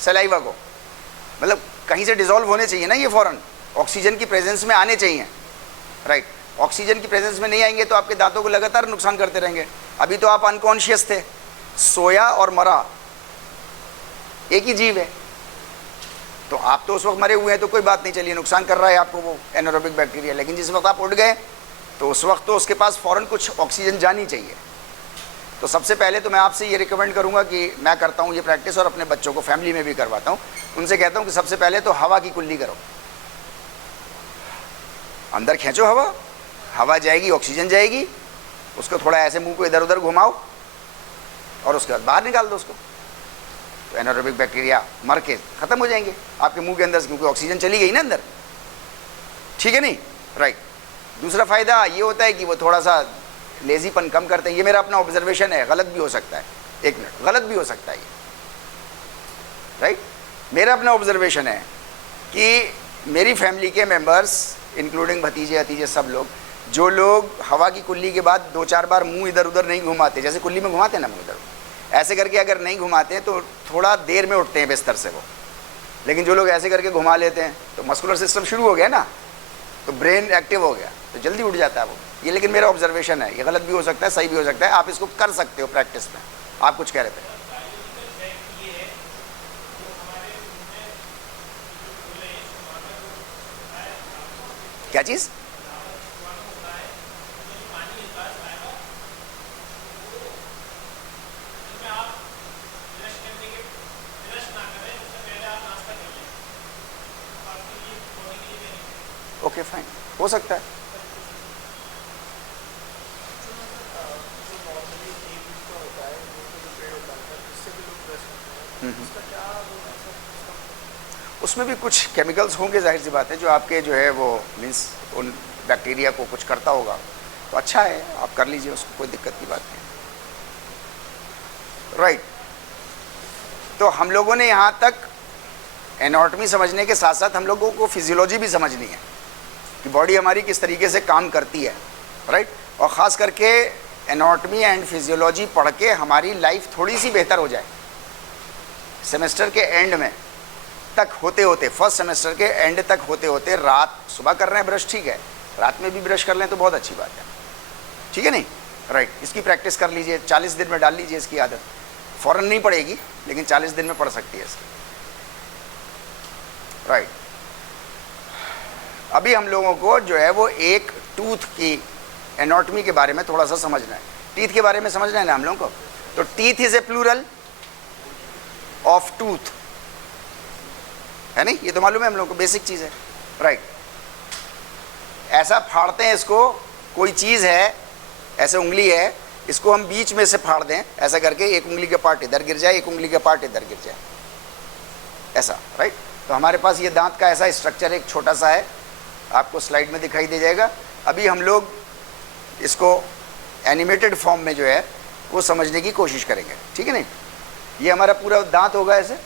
सलाइवा को, मतलब कहीं से डिसॉल्व होने चाहिए ना, ये फ़ौरन ऑक्सीजन की प्रेजेंस में आने चाहिए, राइट। ऑक्सीजन की प्रेजेंस में नहीं आएंगे तो आपके दांतों को लगातार नुकसान करते रहेंगे। अभी तो आप अनकॉन्शियस थे, सोया और मरा एक ही जीव है, तो आप तो उस वक्त मरे हुए हैं तो कोई बात नहीं, चलिए नुकसान कर रहा है आपको वो एनारोबिक बैक्टीरिया, लेकिन जिस वक्त आप उठ गए तो उस वक्त तो उसके पास फ़ौरन कुछ ऑक्सीजन जानी चाहिए। तो सबसे पहले तो मैं आपसे ये रिकमेंड करूंगा कि मैं करता हूँ ये प्रैक्टिस और अपने बच्चों को फैमिली में भी करवाता हूँ, उनसे कहता हूँ कि सबसे पहले तो हवा की कुल्ली करो, अंदर खींचो हवा जाएगी, ऑक्सीजन जाएगी, उसको थोड़ा ऐसे मुंह को इधर उधर घुमाओ और उसके बाद बाहर निकाल दो उसको, तो एनारोबिक बैक्टीरिया मर के ख़त्म हो जाएंगे आपके मुंह के अंदर से, क्योंकि ऑक्सीजन चली गई ना अंदर, ठीक है नहीं, राइट। दूसरा फ़ायदा ये होता है कि वो थोड़ा सा लेजीपन कम करते हैं। ये मेरा अपना ऑब्जर्वेशन है, गलत भी हो सकता है, एक मिनट, गलत भी हो सकता है ये, राइट। मेरा अपना ऑब्जर्वेशन है कि मेरी फैमिली के मेंबर्स इंक्लूडिंग भतीजे हतीजे सब लोग, जो लोग हवा की कुल्ली के बाद 2-4 बार मुंह इधर उधर नहीं घुमाते, जैसे कुल्ली में घुमाते हैं ना मुंह इधर, ऐसे करके अगर नहीं घुमाते हैं तो थोड़ा देर में उठते हैं बिस्तर से वो, लेकिन जो लोग ऐसे करके घुमा लेते हैं तो मस्कुलर सिस्टम शुरू हो गया ना, तो ब्रेन एक्टिव हो गया तो जल्दी उठ जाता है वो। ये लेकिन मेरा ऑब्जर्वेशन है, ये गलत भी हो सकता है, सही भी हो सकता है, आप इसको कर सकते हो प्रैक्टिस में। आप कुछ कह रहे थे? क्या चीज़? ओके फाइन, हो सकता है। उसमें भी कुछ केमिकल्स होंगे, जाहिर सी बात है, जो आपके जो है वो मीन्स उन बैक्टीरिया को कुछ करता होगा, तो अच्छा है आप कर लीजिए उसको, कोई दिक्कत की बात नहीं, राइट। तो हम लोगों ने यहाँ तक एनाटॉमी समझने के साथ साथ हम लोगों को फिजियोलॉजी भी समझनी है कि बॉडी हमारी किस तरीके से काम करती है, राइट। और ख़ास करके एनाटॉमी एंड फिजियोलॉजी पढ़ के हमारी लाइफ थोड़ी सी बेहतर हो जाए। सेमेस्टर के एंड में तक होते होते, फर्स्ट सेमेस्टर के एंड तक होते होते, रात सुबह कर रहे हैं ब्रश, ठीक है, रात में भी ब्रश कर लें तो बहुत अच्छी बात है, ठीक है नहीं, राइट। इसकी प्रैक्टिस कर लीजिए, 40 दिन में डाल लीजिए इसकी आदत, फ़ौरन नहीं पड़ेगी लेकिन 40 दिन में पड़ सकती है इसकी, राइट। अभी हम लोगों को जो है वो एक टूथ की एनाटॉमी के बारे में थोड़ा सा समझना है, टीथ के बारे में समझना है ना हम लोगों को। तो teeth is a plural of tooth, है नहीं, ये तो मालूम है हम लोगों को, बेसिक चीज़ है, राइट। ऐसा फाड़ते हैं इसको, कोई चीज़ है, ऐसे उंगली है, इसको हम बीच में से फाड़ दें ऐसा करके, एक उंगली का पार्ट इधर गिर जाए, एक उंगली का पार्ट इधर गिर जाए, ऐसा, राइट। तो हमारे पास ये दांत का ऐसा स्ट्रक्चर एक छोटा सा है, आपको स्लाइड में दिखाई दे जाएगा। अभी हम लोग इसको एनिमेटेड फॉर्म में जो है वो समझने की कोशिश करेंगे, ठीक है नहीं। ये हमारा पूरा दांत होगा, ऐसे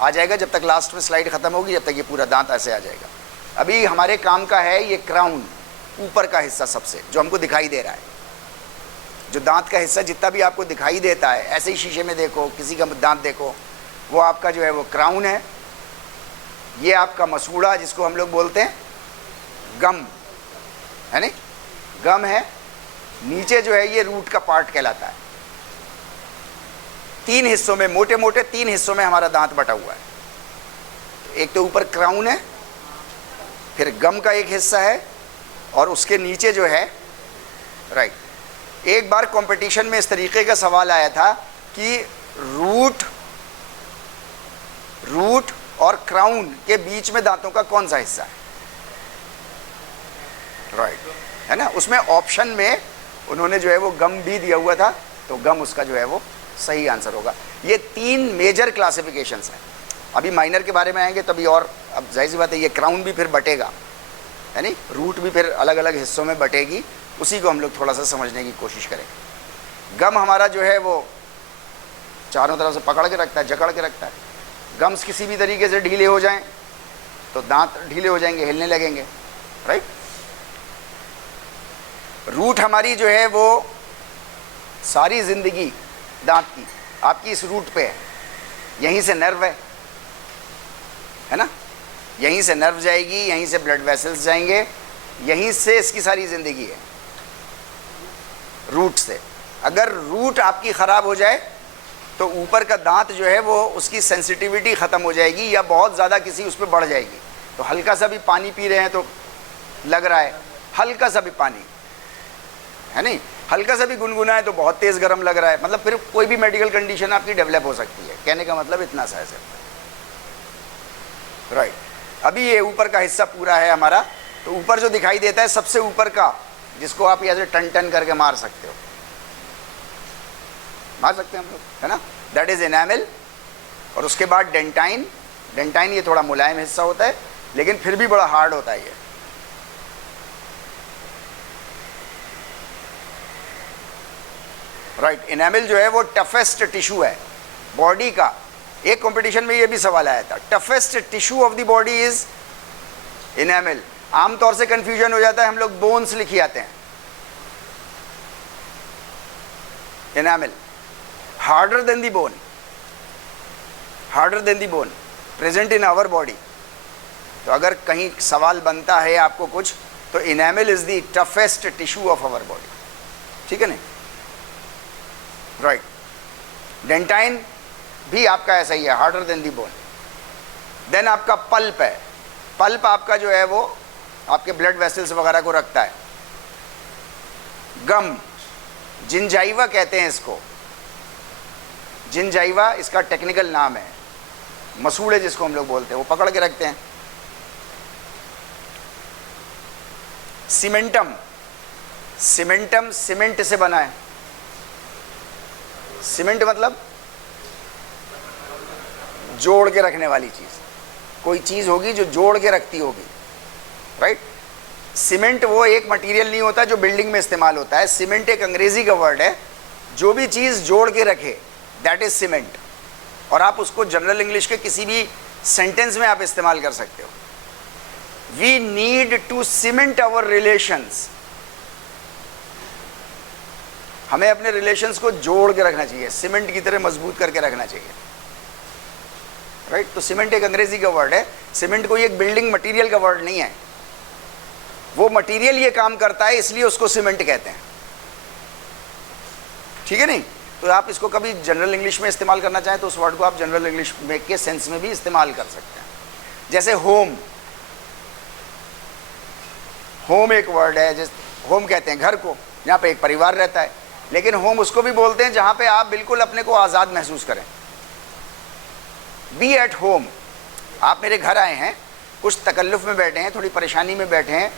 आ जाएगा, जब तक लास्ट में स्लाइड ख़त्म होगी जब तक ये पूरा दांत ऐसे आ जाएगा। अभी हमारे काम का है ये क्राउन, ऊपर का हिस्सा सबसे, जो हमको दिखाई दे रहा है, जो दांत का हिस्सा जितना भी आपको दिखाई देता है, ऐसे ही शीशे में देखो, किसी का दांत देखो, वो आपका जो है वो क्राउन है। ये आपका मसूड़ा, जिसको हम लोग बोलते हैं गम, है नहीं, गम है। नीचे जो है ये रूट का पार्ट कहलाता है। 3 हिस्सों में, मोटे मोटे 3 हिस्सों में हमारा दांत बटा हुआ है। एक तो ऊपर क्राउन है, फिर गम का एक हिस्सा है, और उसके नीचे जो है, राइट। एक बार कंपटीशन में इस तरीके का सवाल आया था कि रूट और क्राउन के बीच में दांतों का कौन सा हिस्सा है, राइट, है ना। उसमें ऑप्शन में उन्होंने जो है वो गम भी दिया हुआ था, तो गम उसका जो है वो सही आंसर होगा। ये 3 मेजर क्लासिफिकेशंस हैं। अभी माइनर के बारे में आएंगे तभी, और अब जाहिर सी बात है ये क्राउन भी फिर बटेगा, है नहीं, रूट भी फिर अलग अलग हिस्सों में बटेगी। उसी को हम लोग थोड़ा सा समझने की कोशिश करेंगे। गम हमारा जो है वो चारों तरफ से पकड़ के रखता है, जकड़ के रखता है। गम्स किसी भी तरीके से ढीले हो जाएं तो दांत ढीले हो जाएंगे, हिलने लगेंगे, राइट। रूट हमारी जो है वो सारी ज़िंदगी दांत की आपकी इस रूट पे है। यहीं से नर्व है ना, यहीं से नर्व जाएगी, यहीं से ब्लड वेसल्स जाएंगे, यहीं से इसकी सारी ज़िंदगी है, रूट से। अगर रूट आपकी ख़राब हो जाए तो ऊपर का दांत जो है वो उसकी सेंसिटिविटी ख़त्म हो जाएगी, या बहुत ज़्यादा किसी उस पर बढ़ जाएगी। तो हल्का सा भी पानी पी रहे हैं तो लग रहा है, हल्का सा भी पानी, है नहीं, हल्का सा भी गुनगुना है तो बहुत तेज़ गर्म लग रहा है। मतलब फिर कोई भी मेडिकल कंडीशन आपकी डेवलप हो सकती है। कहने का मतलब इतना सा है सिर्फ, राइट। अभी ये ऊपर का हिस्सा पूरा है हमारा, तो ऊपर जो दिखाई देता है सबसे ऊपर का, जिसको आप ऐसे टन टन करके मार सकते हो, मार सकते हैं हम लोग, है ना, दैट इज एनामेल। और उसके बाद डेंटाइन। डेंटाइन ये थोड़ा मुलायम हिस्सा होता है, लेकिन फिर भी बड़ा हार्ड होता है ये, राइट। एनामेल जो है वो टफेस्ट टिश्यू है बॉडी का। एक कंपटीशन में ये भी सवाल आया था, toughest tissue of the body is enamel. आमतौर से कंफ्यूजन हो जाता है, हम लोग बोन्स लिखी आते हैं, enamel harder than the bone, harder than the bone, present in our body. तो अगर कहीं सवाल बनता है आपको कुछ, तो enamel is the toughest tissue of our body, ठीक है नहीं, राइट। डेंटाइन भी आपका ऐसा ही है, हार्डर देन दी बोन। देन आपका पल्प है। पल्प आपका जो है वो आपके ब्लड वेसल्स वगैरह को रखता है। गम, जिंजाइवा कहते हैं इसको, जिंजाइवा इसका टेक्निकल नाम है। मसूड़े जिसको हम लोग बोलते हैं, वो पकड़ के रखते हैं। सीमेंटम, सीमेंटम सीमेंट से बना है। सीमेंट मतलब जोड़ के रखने वाली चीज़, कोई चीज़ होगी जो जोड़ के रखती होगी, राइट। सीमेंट वो एक मटेरियल नहीं होता जो बिल्डिंग में इस्तेमाल होता है। सीमेंट एक अंग्रेजी का वर्ड है, जो भी चीज़ जोड़ के रखे दैट इज सीमेंट। और आप उसको जनरल इंग्लिश के किसी भी सेंटेंस में आप इस्तेमाल कर सकते हो। We need to cement our relations. हमें अपने रिलेशंस को जोड़ के रखना चाहिए, सीमेंट की तरह मजबूत करके रखना चाहिए, राइट। तो सीमेंट एक अंग्रेजी का वर्ड है। सीमेंट कोई एक बिल्डिंग मटेरियल का वर्ड नहीं है, वो मटेरियल ये काम करता है, इसलिए उसको सीमेंट कहते हैं, ठीक है नहीं। तो आप इसको कभी जनरल इंग्लिश में इस्तेमाल करना चाहें तो उस वर्ड को आप जनरल इंग्लिश में के सेंस में भी इस्तेमाल कर सकते हैं। जैसे होम, होम एक वर्ड है, जैसे होम कहते हैं घर को, जहाँ पे एक परिवार रहता है। लेकिन होम उसको भी बोलते हैं जहाँ पे आप बिल्कुल अपने को आज़ाद महसूस करें। Be at home. आप मेरे घर आए हैं, कुछ तकल्लुफ़ में बैठे हैं, थोड़ी परेशानी में बैठे हैं,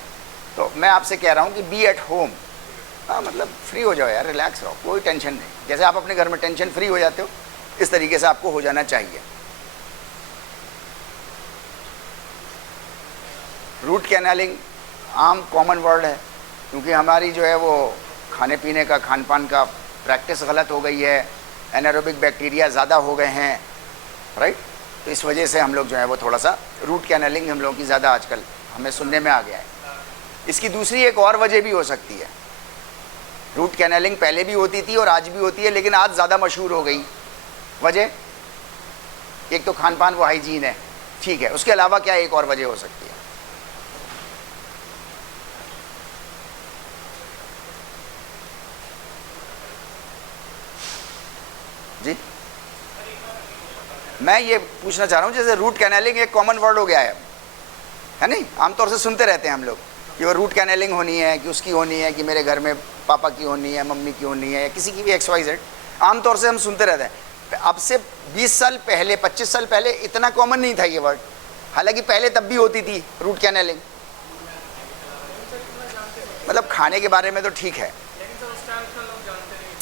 तो मैं आपसे कह रहा हूँ कि बी एट होम। हाँ, मतलब फ्री हो जाओ यार, रिलैक्स रहो, कोई टेंशन नहीं। जैसे आप अपने घर में टेंशन फ्री हो जाते हो, इस तरीके से आपको हो जाना चाहिए। रूट कैनालिंग आम कॉमन वर्ड है, क्योंकि हमारी जो है वो खाने पीने का, खान पान का प्रैक्टिस गलत हो गई है, एनारोबिक बैक्टीरिया ज़्यादा हो गए हैं, राइट। तो इस वजह से हम लोग जो है वो थोड़ा सा रूट कैनलिंग हम लोगों की ज़्यादा आजकल हमें सुनने में आ गया है। इसकी दूसरी एक और वजह भी हो सकती है। रूट कैनलिंग पहले भी होती थी और आज भी होती है, लेकिन आज ज़्यादा मशहूर हो गई। वजह एक तो खान पान, वो हाइजीन है, ठीक है। उसके अलावा क्या एक और वजह हो सकती है? जी, मैं ये पूछना चाह रहा हूँ, जैसे रूट कैनलिंग एक कॉमन वर्ड हो गया है नहीं? आमतौर से सुनते रहते हैं हम लोग कि वो रूट कैनलिंग होनी है, कि उसकी होनी है, कि मेरे घर में पापा की होनी है, मम्मी की होनी है, या किसी की भी XYZ। आमतौर से हम सुनते रहते हैं। अब से 20 साल पहले, 25 साल पहले इतना कॉमन नहीं था ये वर्ड, हालांकि पहले तब भी होती थी रूट कैनलिंग। मतलब खाने के बारे में तो ठीक है,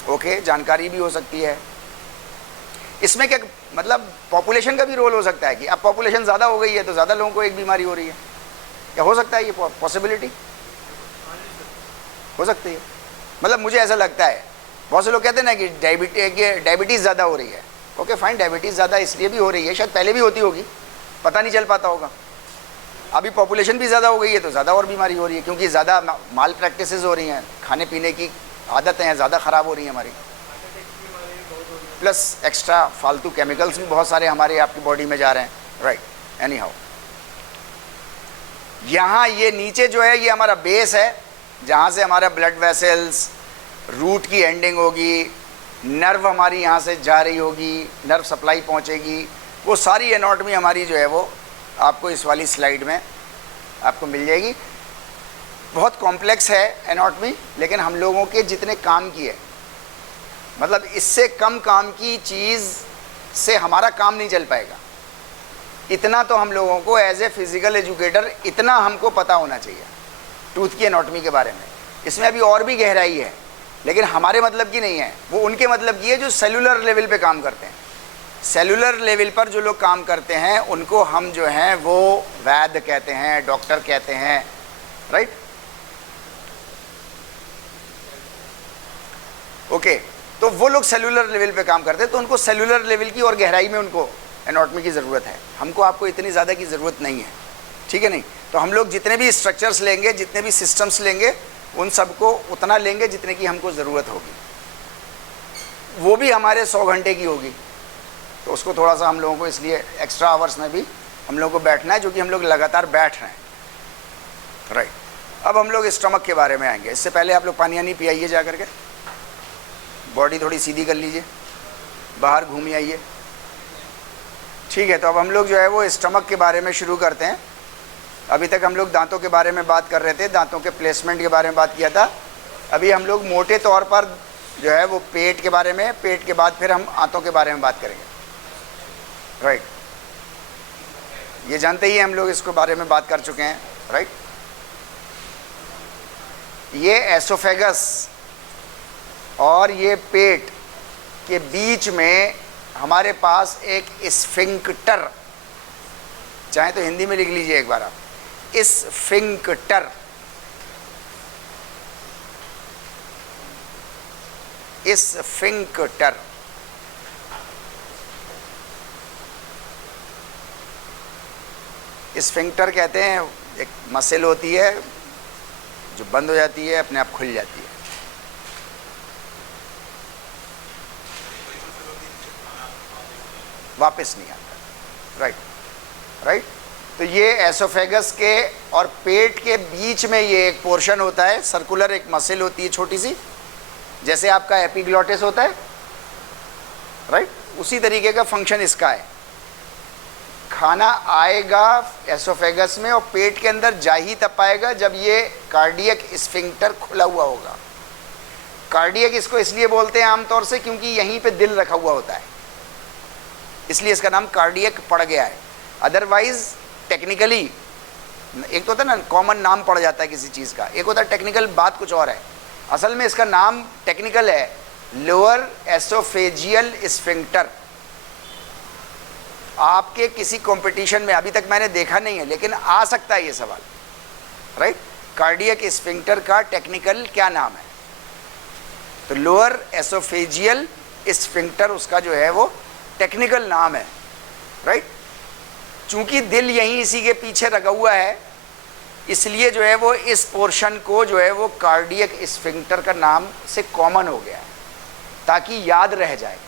ओके, जानकारी भी हो सकती है। इसमें क्या मतलब पॉपुलेशन का भी रोल हो सकता है कि अब पॉपुलेशन ज़्यादा हो गई है तो ज़्यादा लोगों को एक बीमारी हो रही है, क्या हो सकता है? ये पॉसिबिलिटी हो सकती है। मतलब मुझे ऐसा लगता है, बहुत से लोग कहते हैं ना कि डायबिटीज़ ज़्यादा हो रही है। ओके फाइन, डायबिटीज़ ज़्यादा इसलिए भी हो रही है, शायद पहले भी होती होगी, पता नहीं चल पाता होगा। अभी पॉपुलेशन भी ज़्यादा हो गई है तो ज़्यादा और बीमारी हो रही है, क्योंकि ज़्यादा माल प्रैक्टिसेस हो रही हैं, खाने पीने की आदतें हैं ज़्यादा ख़राब हो रही हैं हमारी, प्लस एक्स्ट्रा फालतू केमिकल्स भी बहुत सारे हमारे आपकी बॉडी में जा रहे हैं, राइट। एनी हाउ, यहाँ ये नीचे जो है ये हमारा बेस है, जहाँ से हमारा ब्लड वेसल्स, रूट की एंडिंग होगी, नर्व हमारी यहाँ से जा रही होगी, नर्व सप्लाई पहुँचेगी। वो सारी एनाटॉमी हमारी जो है वो आपको इस वाली स्लाइड में आपको मिल जाएगी। बहुत कॉम्प्लेक्स है एनाटॉमी, लेकिन हम लोगों के जितने काम की है, मतलब इससे कम काम की चीज़ से हमारा काम नहीं चल पाएगा। इतना तो हम लोगों को एज ए फिज़िकल एजुकेटर इतना हमको पता होना चाहिए टूथ की एनाटॉमी के बारे में। इसमें अभी और भी गहराई है, लेकिन हमारे मतलब की नहीं है, वो उनके मतलब की है जो सेलुलर लेवल पे काम करते हैं। सेलुलर लेवल पर जो लोग काम करते हैं उनको हम जो हैं वो वैद्य कहते हैं, डॉक्टर कहते हैं, राइट। ओके, तो वो लोग सेलुलर लेवल पे काम करते हैं, तो उनको सेलुलर लेवल की और गहराई में उनको एनाटॉमी की ज़रूरत है। हमको आपको इतनी ज़्यादा की ज़रूरत नहीं है, ठीक है नहीं। तो हम लोग जितने भी स्ट्रक्चर्स लेंगे, जितने भी सिस्टम्स लेंगे, उन सबको उतना लेंगे जितने की हमको ज़रूरत होगी। वो भी हमारे 100 घंटे की होगी, तो उसको थोड़ा सा हम लोगों को इसलिए एक्स्ट्रा आवर्स में भी हम लोगों को बैठना है, जो कि हम लोग लगातार बैठ रहे हैं, राइट। अब हम लोग स्टमक के बारे में आएंगे। इससे पहले आप लोग पानी वानी पियाइए जा करके, बॉडी थोड़ी सीधी कर लीजिए, बाहर घूम आइए, ठीक है। तो अब हम लोग जो है वो स्टमक के बारे में शुरू करते हैं। अभी तक हम लोग दांतों के बारे में बात कर रहे थे, दांतों के प्लेसमेंट के बारे में बात किया था। अभी हम लोग मोटे तौर पर जो है वो पेट के बारे में, पेट के बाद फिर हम आंतों के बारे में बात करेंगे, राइट। ये जानते ही हम लोग इसको बारे में बात कर चुके हैं, राइट। ये एसोफेगस और ये पेट के बीच में हमारे पास एक स्फिंक्टर, चाहे तो हिंदी में लिख लीजिए एक बार आप, स्फिंक्टर, स्फिंक्टर। स्फिंक्टर कहते हैं, एक मसल होती है जो बंद हो जाती है, अपने आप खुल जाती है। वापस नहीं आता, राइट राइट। तो ये एसोफेगस के और पेट के बीच में ये एक पोर्शन होता है, सर्कुलर एक मसल होती है छोटी सी, जैसे आपका एपिग्लॉटिस होता है, राइट। उसी तरीके का फंक्शन इसका है। खाना आएगा एसोफेगस में और पेट के अंदर जा ही तब पाएगा जब ये कार्डियक स्फिंक्टर खुला हुआ होगा। कार्डियक इसको इसलिए बोलते हैं आमतौर से क्योंकि यहीं पे दिल रखा हुआ होता है, इसलिए इसका नाम कार्डियक पड़ गया है। अदरवाइज टेक्निकली एक तो होता है ना कॉमन नाम पड़ जाता है किसी चीज़ का, एक होता है टेक्निकल, बात कुछ और है। असल में इसका नाम टेक्निकल है लोअर एसोफेजियल स्फिंक्टर। आपके किसी कंपटीशन में अभी तक मैंने देखा नहीं है, लेकिन आ सकता है ये सवाल, राइट। कार्डियक स्फिंक्टर का टेक्निकल क्या नाम है? तो लोअर एसोफेजियल स्फिंक्टर उसका जो है वो टेक्निकल नाम है, राइट। चूंकि दिल यहीं इसी के पीछे लगा हुआ है, इसलिए जो है वो इस पोर्शन को जो है वो कार्डियक स्फिंक्टर का नाम से कॉमन हो गया है, ताकि याद रह जाए,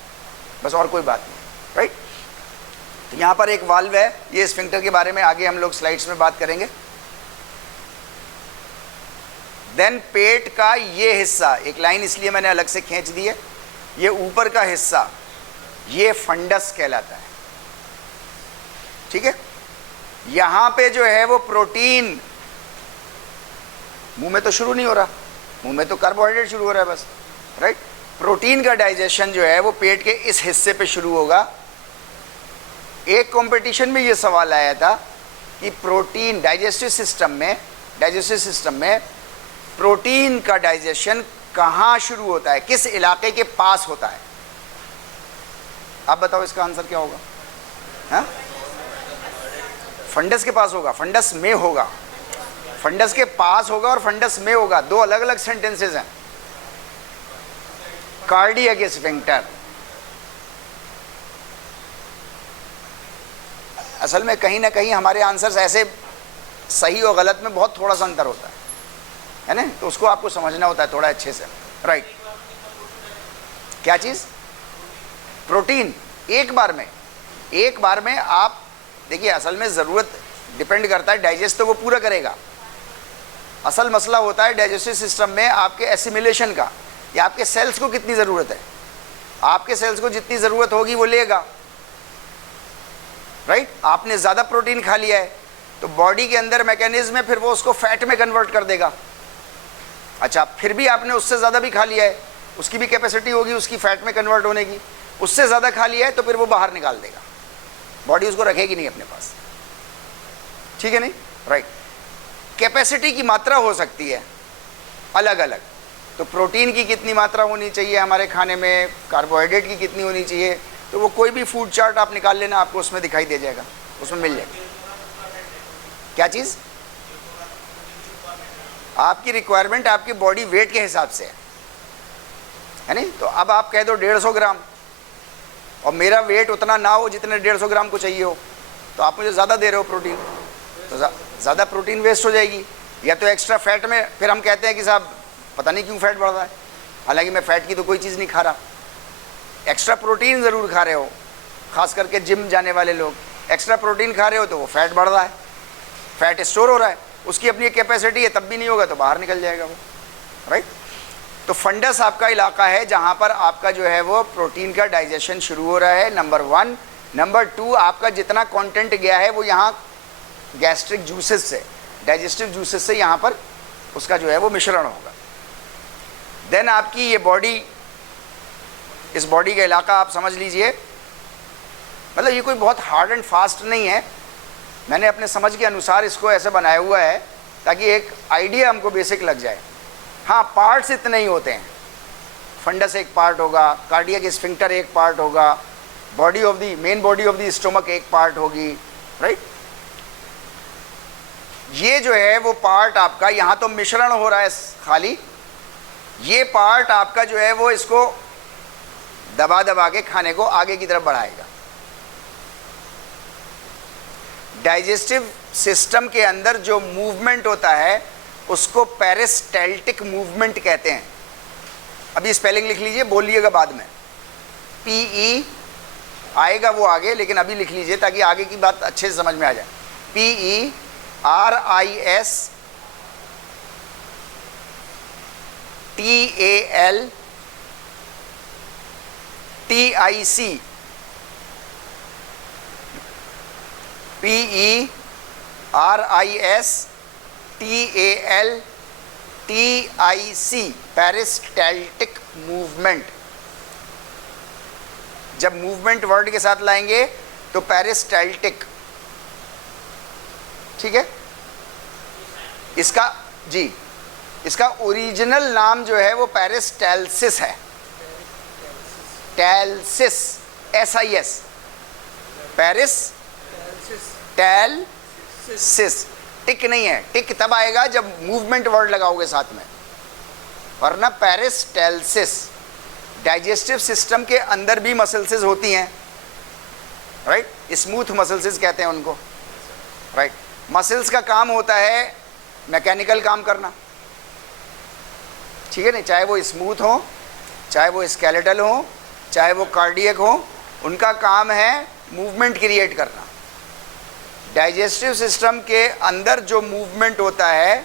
बस और कोई बात नहीं, राइट। तो यहाँ पर एक वाल्व है, ये स्फिंक्टर के बारे में आगे हम लोग स्लाइड्स में बात करेंगे। देन पेट का ये हिस्सा, एक लाइन इसलिए मैंने अलग से खींच दी है, ये ऊपर का हिस्सा ये फंडस कहलाता है, ठीक है। यहां पे जो है वो प्रोटीन, मुंह में तो शुरू नहीं हो रहा, मुंह में तो कार्बोहाइड्रेट शुरू हो रहा है बस, राइट। प्रोटीन का डाइजेशन जो है वो पेट के इस हिस्से पे शुरू होगा। एक कंपटीशन में ये सवाल आया था कि प्रोटीन डाइजेस्टिव सिस्टम में प्रोटीन का डाइजेशन कहाँ शुरू होता है, किस इलाके के पास होता है। आप बताओ इसका आंसर क्या होगा? हाँ, फंडस के पास होगा, फंडस में होगा, फंडस के पास होगा और फंडस में होगा, दो अलग अलग सेंटेंसेस हैं। कार्डियक स्फिंक्टर, असल में कहीं ना कहीं हमारे आंसर्स ऐसे सही और गलत में बहुत थोड़ा सा अंतर होता है ना, तो उसको आपको समझना होता है थोड़ा अच्छे से, राइट। क्या चीज़? प्रोटीन एक बार में आप देखिए, असल में ज़रूरत डिपेंड करता है, डाइजेस्ट तो वो पूरा करेगा, असल मसला होता है डाइजेस्टिव सिस्टम में आपके एसिमिलेशन का, या आपके सेल्स को कितनी ज़रूरत है। आपके सेल्स को जितनी ज़रूरत होगी वो लेगा, राइट। आपने ज़्यादा प्रोटीन खा लिया है तो बॉडी के अंदर मैकेनिज्म है, फिर वो उसको फैट में कन्वर्ट कर देगा। अच्छा, फिर भी आपने उससे ज़्यादा भी खा लिया है, उसकी भी कैपेसिटी होगी उसकी फैट में कन्वर्ट होने की, उससे ज़्यादा खा लिया है तो फिर वो बाहर निकाल देगा, बॉडी उसको रखेगी नहीं अपने पास, ठीक है नहीं, राइट। कैपेसिटी की मात्रा हो सकती है अलग अलग, तो प्रोटीन की कितनी मात्रा होनी चाहिए हमारे खाने में, कार्बोहाइड्रेट की कितनी होनी चाहिए, तो वो कोई भी फूड चार्ट आप निकाल लेना, आपको उसमें दिखाई दे जाएगा, उसमें मिल जाएगा। क्या चीज़? आपकी रिक्वायरमेंट आपकी बॉडी वेट के हिसाब से है नहीं। तो अब आप कह दो 150 ग्राम और मेरा वेट उतना ना हो जितने 150 ग्राम को चाहिए हो, तो आप मुझे ज़्यादा दे रहे हो प्रोटीन, तो ज़्यादा प्रोटीन वेस्ट हो जाएगी, या तो एक्स्ट्रा फैट में फिर हम कहते हैं कि साहब पता नहीं क्यों फैट बढ़ रहा है, हालांकि मैं फैट की तो कोई चीज़ नहीं खा रहा, एक्स्ट्रा प्रोटीन ज़रूर खा रहे हो, खास करके जिम जाने वाले लोग एक्स्ट्रा प्रोटीन खा रहे हो तो वो फैट बढ़ रहा है, फैट स्टोर हो रहा है, उसकी अपनी कैपेसिटी है, तब भी नहीं होगा तो बाहर निकल जाएगा वो, राइट। तो फंडस आपका इलाका है जहाँ पर आपका जो है वो प्रोटीन का डाइजेशन शुरू हो रहा है, नंबर 1। नंबर 2, आपका जितना कंटेंट गया है वो यहाँ गैस्ट्रिक जूसेस से, डाइजेस्टिव जूसेस से यहाँ पर उसका जो है वो मिश्रण होगा। देन आपकी ये बॉडी, इस बॉडी का इलाका आप समझ लीजिए, मतलब ये कोई बहुत हार्ड एंड फास्ट नहीं है, मैंने अपने समझ के अनुसार इसको ऐसे बनाया हुआ है ताकि एक आइडिया हमको बेसिक लग जाए। हाँ, पार्ट्स इतने ही होते हैं, फंडस एक पार्ट होगा, कार्डियक स्फिंक्टर एक पार्ट होगा, body of the main body of the stomach एक पार्ट होगी, राइट। ये जो है वो पार्ट आपका, यहाँ तो मिश्रण हो रहा है खाली, ये पार्ट आपका जो है वो इसको दबा दबा के खाने को आगे की तरफ बढ़ाएगा। डाइजेस्टिव सिस्टम के अंदर जो मूवमेंट होता है उसको पेरिस्टाल्टिक मूवमेंट कहते हैं। अभी स्पेलिंग लिख लीजिए, बोलिएगा बाद में, PE आएगा वो आगे, लेकिन अभी लिख लीजिए ताकि आगे की बात अच्छे से समझ में आ जाए। PERISTALTIC, PERISTALTIC, peristaltic movement. जब मूवमेंट वर्ड के साथ लाएंगे तो पेरिस्टाल्टिक, ठीक है। इसका जी, इसका ओरिजिनल नाम जो है वो पेरिस्टाल्सिस है, टैलसिस, SIS, पेरिस्टाल्सिस, टिक नहीं है, टिक तब आएगा जब मूवमेंट वर्ड लगाओगे साथ में, वरना पेरिस्टाल्सिस। डाइजेस्टिव सिस्टम के अंदर भी मसल्सेस होती हैं, राइट, स्मूथ मसल्सेस कहते हैं उनको, राइट। मसल्स का काम होता है मैकेनिकल काम करना, ठीक है नहीं, चाहे वो स्मूथ हो, चाहे वो स्केलेटल हो, चाहे वो कार्डियक हो, उनका काम है मूवमेंट क्रिएट करना। डाइजेस्टिव सिस्टम के अंदर जो मूवमेंट होता है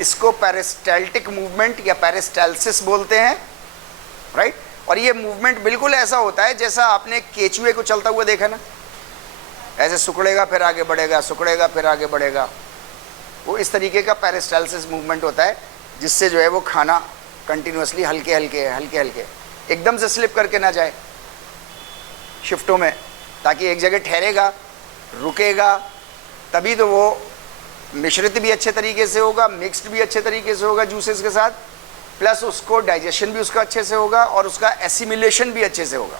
इसको पेरिस्टाल्टिक मूवमेंट या पेरिस्टाल्सिस बोलते हैं, राइट। और ये मूवमेंट बिल्कुल ऐसा होता है जैसा आपने केचुए को चलता हुआ देखा ना, ऐसे सिकुड़ेगा फिर आगे बढ़ेगा, सिकुड़ेगा फिर आगे बढ़ेगा, वो इस तरीके का पेरिस्टाल्सिस मूवमेंट होता है, जिससे जो है वो खाना कंटिन्यूसली हल्के हल्के एकदम से स्लिप करके ना जाए शिफ्टों में, ताकि एक जगह ठहरेगा, रुकेगा, तभी तो वो मिश्रित भी अच्छे तरीके से होगा, मिक्स्ड भी अच्छे तरीके से होगा जूसेस के साथ, प्लस उसको डाइजेशन भी उसका अच्छे से होगा और उसका एसिमिलेशन भी अच्छे से होगा।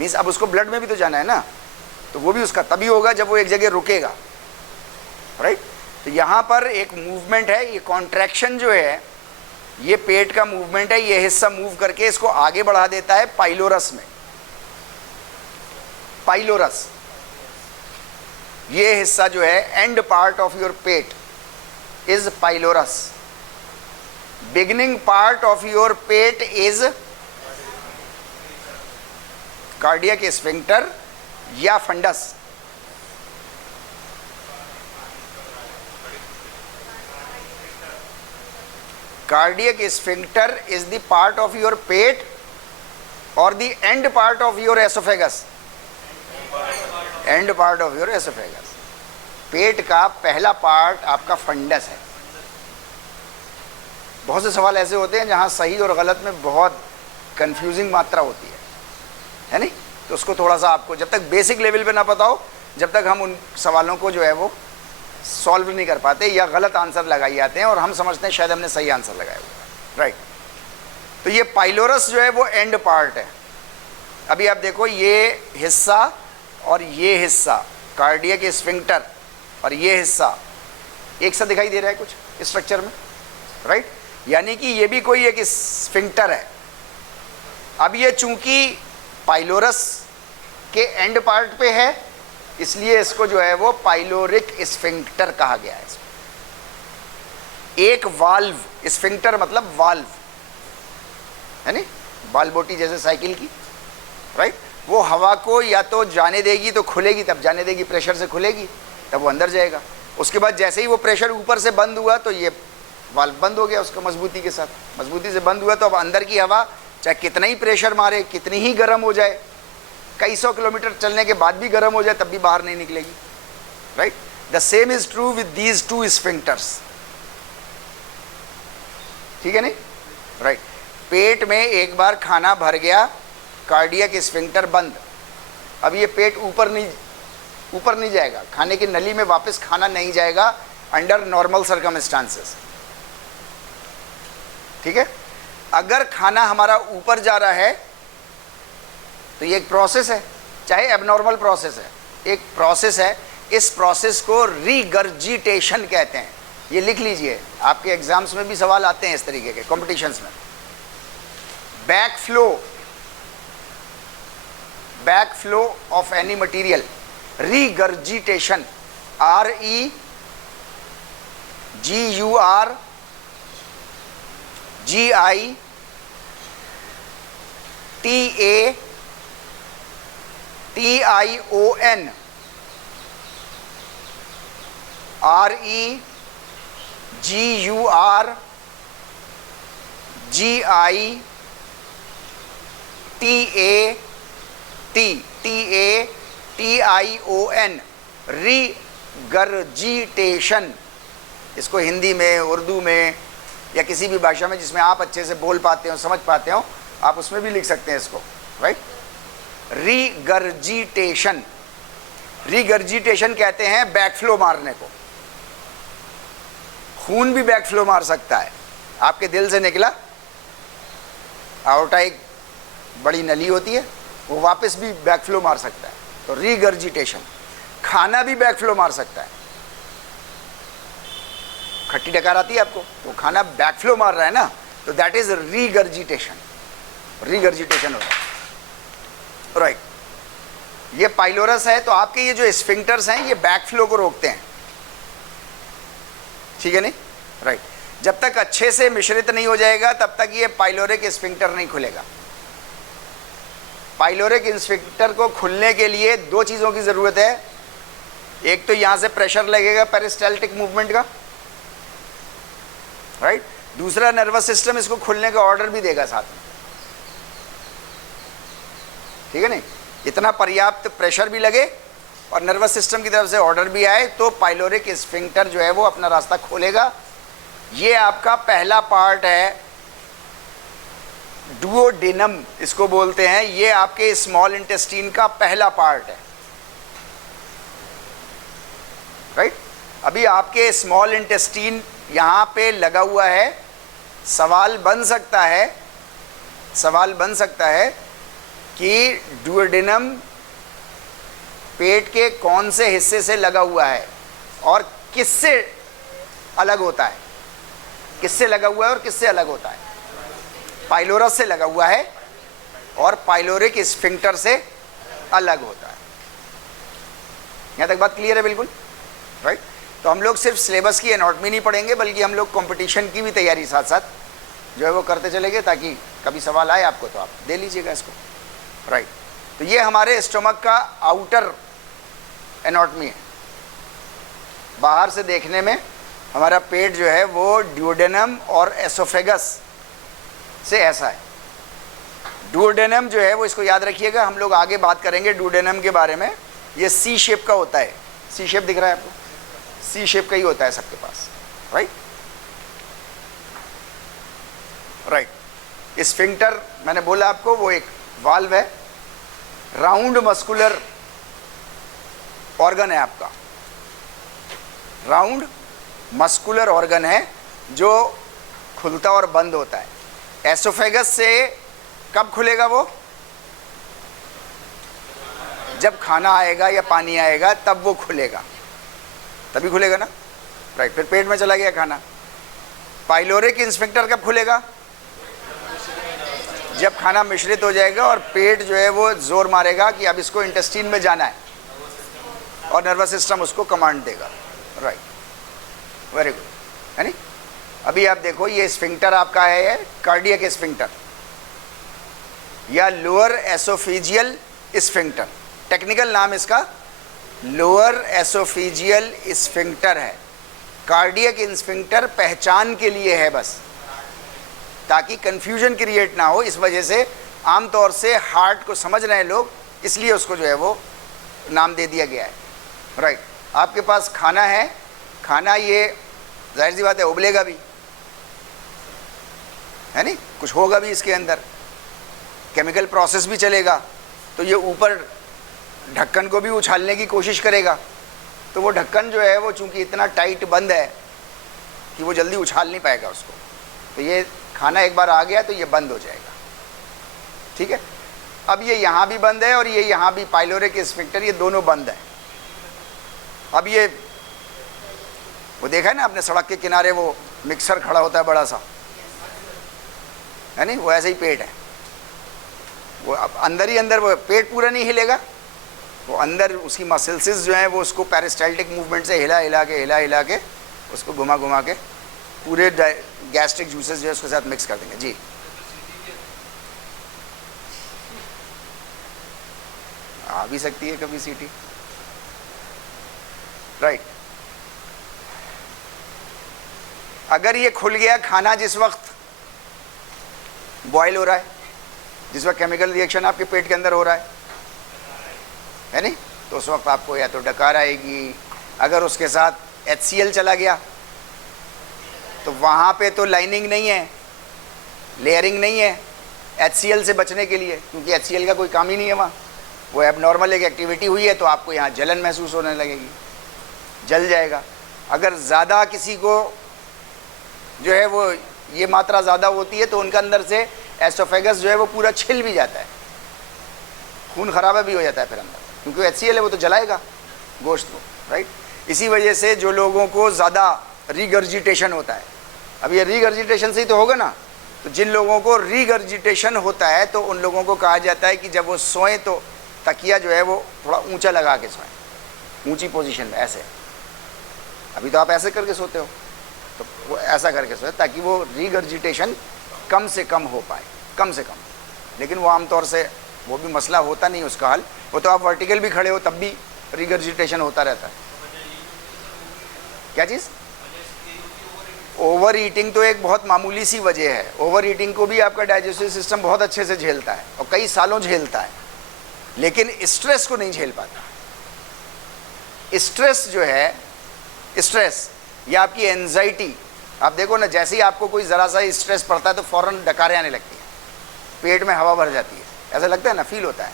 मीन्स अब उसको ब्लड में भी तो जाना है ना, तो वो भी उसका तभी होगा जब वो एक जगह रुकेगा, राइट। तो यहाँ पर एक मूवमेंट है, ये कॉन्ट्रैक्शन जो है ये पेट का मूवमेंट है, ये हिस्सा मूव करके इसको आगे बढ़ा देता है पाइलोरस में। पाइलोरस ये हिस्सा जो है एंड पार्ट ऑफ योर पेट is pylorus, beginning part of your पेट इज कार्डियक स्फिंक्टर या fundus. Cardiac sphincter is the part of your पेट और the end part of your oesophagus, end part of your oesophagus. पेट का पहला part आपका funds है। बहुत से सवाल ऐसे होते हैं जहां सही और गलत में बहुत कंफ्यूजिंग मात्रा होती है नहीं, तो उसको थोड़ा सा आपको जब तक बेसिक लेवल पे ना पता हो, जब तक हम उन सवालों को जो है वो सॉल्व नहीं कर पाते या गलत आंसर लगाई जाते हैं और हम समझते हैं शायद हमने सही आंसर लगाया हुआ, राइट। तो ये पाइलोरस जो है वो एंड पार्ट है। अभी आप देखो ये हिस्सा और ये हिस्सा कार्डियक स्फिंक्टर और ये हिस्सा एक साथ दिखाई दे रहा है कुछ स्ट्रक्चर में, राइट। यानी कि ये भी कोई एक स्फिंक्टर है। अब ये चूंकि पाइलोरस के एंड पार्ट पे है, इसलिए इसको जो है वो पाइलोरिक स्फिंक्टर कहा गया है। एक वाल्व, स्फिंक्टर मतलब वाल्व है नी, बालबोटी जैसे साइकिल की, राइट। वो हवा को या तो जाने देगी तो खुलेगी, तब जाने देगी, प्रेशर से खुलेगी तब वो अंदर जाएगा। उसके बाद जैसे ही वो प्रेशर ऊपर से बंद हुआ तो ये वाल्व बंद हो गया उसका मजबूती के साथ, मजबूती से बंद हुआ तो अब अंदर की हवा चाहे कितना ही प्रेशर मारे, कितनी ही गर्म हो जाए, कई सौ किलोमीटर चलने के बाद भी गर्म हो जाए, तब भी बाहर नहीं निकलेगी, right. The same is true with these two sphincters, ठीक है नहीं, राइट। पेट में एक बार खाना भर गया, कार्डियक स्फिंक्टर बंद, अब ये पेट ऊपर नहीं जाएगा, खाने की नली में वापस खाना नहीं जाएगा अंडर नॉर्मल सर्कमस्टांसेस, ठीक है। अगर खाना हमारा ऊपर जा रहा है तो ये एक प्रोसेस है, चाहे एबनॉर्मल प्रोसेस है, एक प्रोसेस है। इस प्रोसेस को रीगर्जिटेशन कहते हैं। ये लिख लीजिए, आपके एग्जाम्स में भी सवाल आते हैं इस तरीके के, कॉम्पिटिशन्स में। Back flow of any material, regurgitation, REGURGITATION, REGURGITATION, regurgitation. इसको हिंदी में, उर्दू में या किसी भी भाषा में जिसमें आप अच्छे से बोल पाते हो, समझ पाते हो, आप उसमें भी लिख सकते हैं इसको, राइट। रीगर्जिटेशन, रीगर्जिटेशन कहते हैं बैकफ्लो मारने को। खून भी बैकफ्लो मार सकता है, आपके दिल से निकला, आउटा एक बड़ी नली होती है, वो वापस भी बैकफ्लो मार सकता है, तो रीगर्जिटेशन। खाना भी बैकफ्लो मार सकता है, खट्टी डकार आती है आपको, तो खाना बैकफ्लो मार रहा है ना, तो दैट इज रीगर्जिटेशन, रीगर्जिटेशन हो रहा है, राइट। ये पाइलोरस है, तो आपके ये जो स्फिंक्टर्स हैं ये बैकफ्लो को रोकते हैं, ठीक है नहीं, राइट। जब तक अच्छे से मिश्रित नहीं हो जाएगा तब तक ये पाइलोरिक स्फिंक्टर नहीं खुलेगा। पाइलोरिक स्फिंक्टर को खुलने के लिए दो चीज़ों की ज़रूरत है। एक तो यहाँ से प्रेशर लगेगा पेरिस्टाल्टिक मूवमेंट का, राइट। दूसरा नर्वस सिस्टम इसको खुलने का ऑर्डर भी देगा साथ में, ठीक है नहीं। इतना पर्याप्त प्रेशर भी लगे और नर्वस सिस्टम की तरफ से ऑर्डर भी आए तो पाइलोरिक स्फिंक्टर जो है वो अपना रास्ता खोलेगा। ये आपका पहला पार्ट है, डुओडेनम इसको बोलते हैं। ये आपके स्मॉल इंटेस्टीन का पहला पार्ट है, राइट। अभी आपके स्मॉल इंटेस्टीन यहाँ पे लगा हुआ है। सवाल बन सकता है कि डुओडेनम पेट के कौन से हिस्से से लगा हुआ है और किससे अलग होता है, किससे लगा हुआ है और किससे अलग होता है। पाइलोरस से लगा हुआ है और पाइलोरिक स्फिंक्टर से अलग होता है। यहाँ तक बात क्लियर है बिल्कुल, राइट। तो हम लोग सिर्फ सिलेबस की एनाटॉमी नहीं पढ़ेंगे बल्कि हम लोग कंपटीशन की भी तैयारी साथ साथ जो है वो करते चलेंगे, ताकि कभी सवाल आए आपको तो आप दे लीजिएगा इसको, राइट। तो ये हमारे स्टोमक का आउटर एनाटॉमी है। बाहर से देखने में हमारा पेट जो है वो डुओडेनम और एसोफेगस से ऐसा है। डुओडेनम जो है वो, इसको याद रखिएगा, हम लोग आगे बात करेंगे डुओडेनम के बारे में। ये सी शेप का होता है, सी शेप दिख रहा है आपको, सी शेप का ही होता है सबके पास, राइट, राइट। स्फिंक्टर मैंने बोला आपको वो एक वाल्व है, राउंड मस्कुलर ऑर्गन है आपका, राउंड मस्कुलर ऑर्गन है जो खुलता और बंद होता है। एसोफेगस से कब खुलेगा वो? जब खाना आएगा या पानी आएगा तब वो खुलेगा, तभी खुलेगा ना, राइट। फिर पेट में चला गया खाना। पाइलोरिक स्फिंक्टर कब खुलेगा? जब खाना मिश्रित हो जाएगा और पेट जो है वो जोर मारेगा कि अब इसको इंटेस्टाइन में जाना है और नर्वस सिस्टम उसको कमांड देगा, राइट, वेरी गुड, है नी। अभी आप देखो ये स्फिंक्टर आपका है कार्डियक स्फिंक्टर या लोअर एसोफेजियल स्फिंक्टर, टेक्निकल नाम इसका लोअर एसोफेजियल स्फिंक्टर है। कार्डियक स्फिंक्टर पहचान के लिए है बस, ताकि कंफ्यूजन क्रिएट ना हो। इस वजह से आमतौर से हार्ट को समझ रहे हैं लोग, इसलिए उसको जो है वो नाम दे दिया गया है, राइट। आपके पास खाना है, खाना ये जाहिर सी बात है उबलेगा भी, है नी, कुछ होगा भी इसके अंदर, केमिकल प्रोसेस भी चलेगा, तो ये ऊपर ढक्कन को भी उछालने की कोशिश करेगा। तो वो ढक्कन जो है वो चूंकि इतना टाइट बंद है कि वो जल्दी उछाल नहीं पाएगा उसको, तो ये खाना एक बार आ गया तो ये बंद हो जाएगा, ठीक है। अब ये यहाँ भी बंद है और ये यहाँ भी, पाइलोरिक स्फिंक्टर, ये दोनों बंद है। अब ये वो देखा है ना आपने, सड़क के किनारे वो मिक्सर खड़ा होता है बड़ा सा, है नहीं, वो ऐसे ही पेट है। वो अब अंदर ही अंदर, वो पेट पूरा नहीं हिलेगा, वो अंदर उसकी मसल्स जो हैं वो उसको पेरिस्टाल्टिक मूवमेंट से हिला हिला के उसको घुमा घुमा के पूरे गैस्ट्रिक जूसेस जो है उसके साथ मिक्स कर देंगे। जी, आ भी सकती है कभी सीटी, राइट। अगर ये खुल गया खाना जिस वक्त बॉयल हो रहा है, जिस वक्त केमिकल रिएक्शन आपके पेट के अंदर हो रहा है नहीं, तो उस वक्त आपको या तो डकार आएगी। अगर उसके साथ HCl चला गया तो वहाँ पे तो लाइनिंग नहीं है, लेयरिंग नहीं है HCl से बचने के लिए, क्योंकि HCl का कोई काम ही नहीं है वहाँ। वो एबनॉर्मल एक एक्टिविटी हुई है तो आपको यहाँ जलन महसूस होने लगेगी, जल जाएगा। अगर ज़्यादा किसी को जो है वो ये मात्रा ज़्यादा होती है तो उनका अंदर से एसोफेगस जो है वो पूरा छिल भी जाता है, खून खराबा भी हो जाता है फिर अंदर, क्योंकि HCl है वो तो जलाएगा गोश्त को, राइट। इसी वजह से जो लोगों को ज़्यादा रीगर्जिटेशन होता है, अब ये रीगर्जिटेशन से ही तो होगा ना, तो जिन लोगों को रीगर्जिटेशन होता है तो उन लोगों को कहा जाता है कि जब वो सोएं तो तकिया जो है वो थोड़ा ऊंचा लगा के सोएं, ऊंची पोजीशन में, ऐसे। अभी तो आप ऐसे करके सोते हो, वो ऐसा करके सोए ताकि वो रिगर्जिटेशन कम से कम हो पाए, कम से कम। लेकिन वो आमतौर से वो भी मसला होता नहीं उसका हल, वो तो आप वर्टिकल भी खड़े हो तब भी रिगर्जिटेशन होता रहता है। क्या चीज़? ओवर ईटिंग तो एक बहुत मामूली सी वजह है। ओवर ईटिंग को भी आपका डाइजेस्टिव सिस्टम बहुत अच्छे से झेलता है और कई सालों झेलता है, लेकिन स्ट्रेस को नहीं झेल पाता। स्ट्रेस जो है, स्ट्रेस या आपकी एंजाइटी, आप देखो ना, जैसे ही आपको कोई ज़रा सा स्ट्रेस पड़ता है तो फ़ौरन डकारें आने लगती है, पेट में हवा भर जाती है, ऐसा लगता है ना, फील होता है,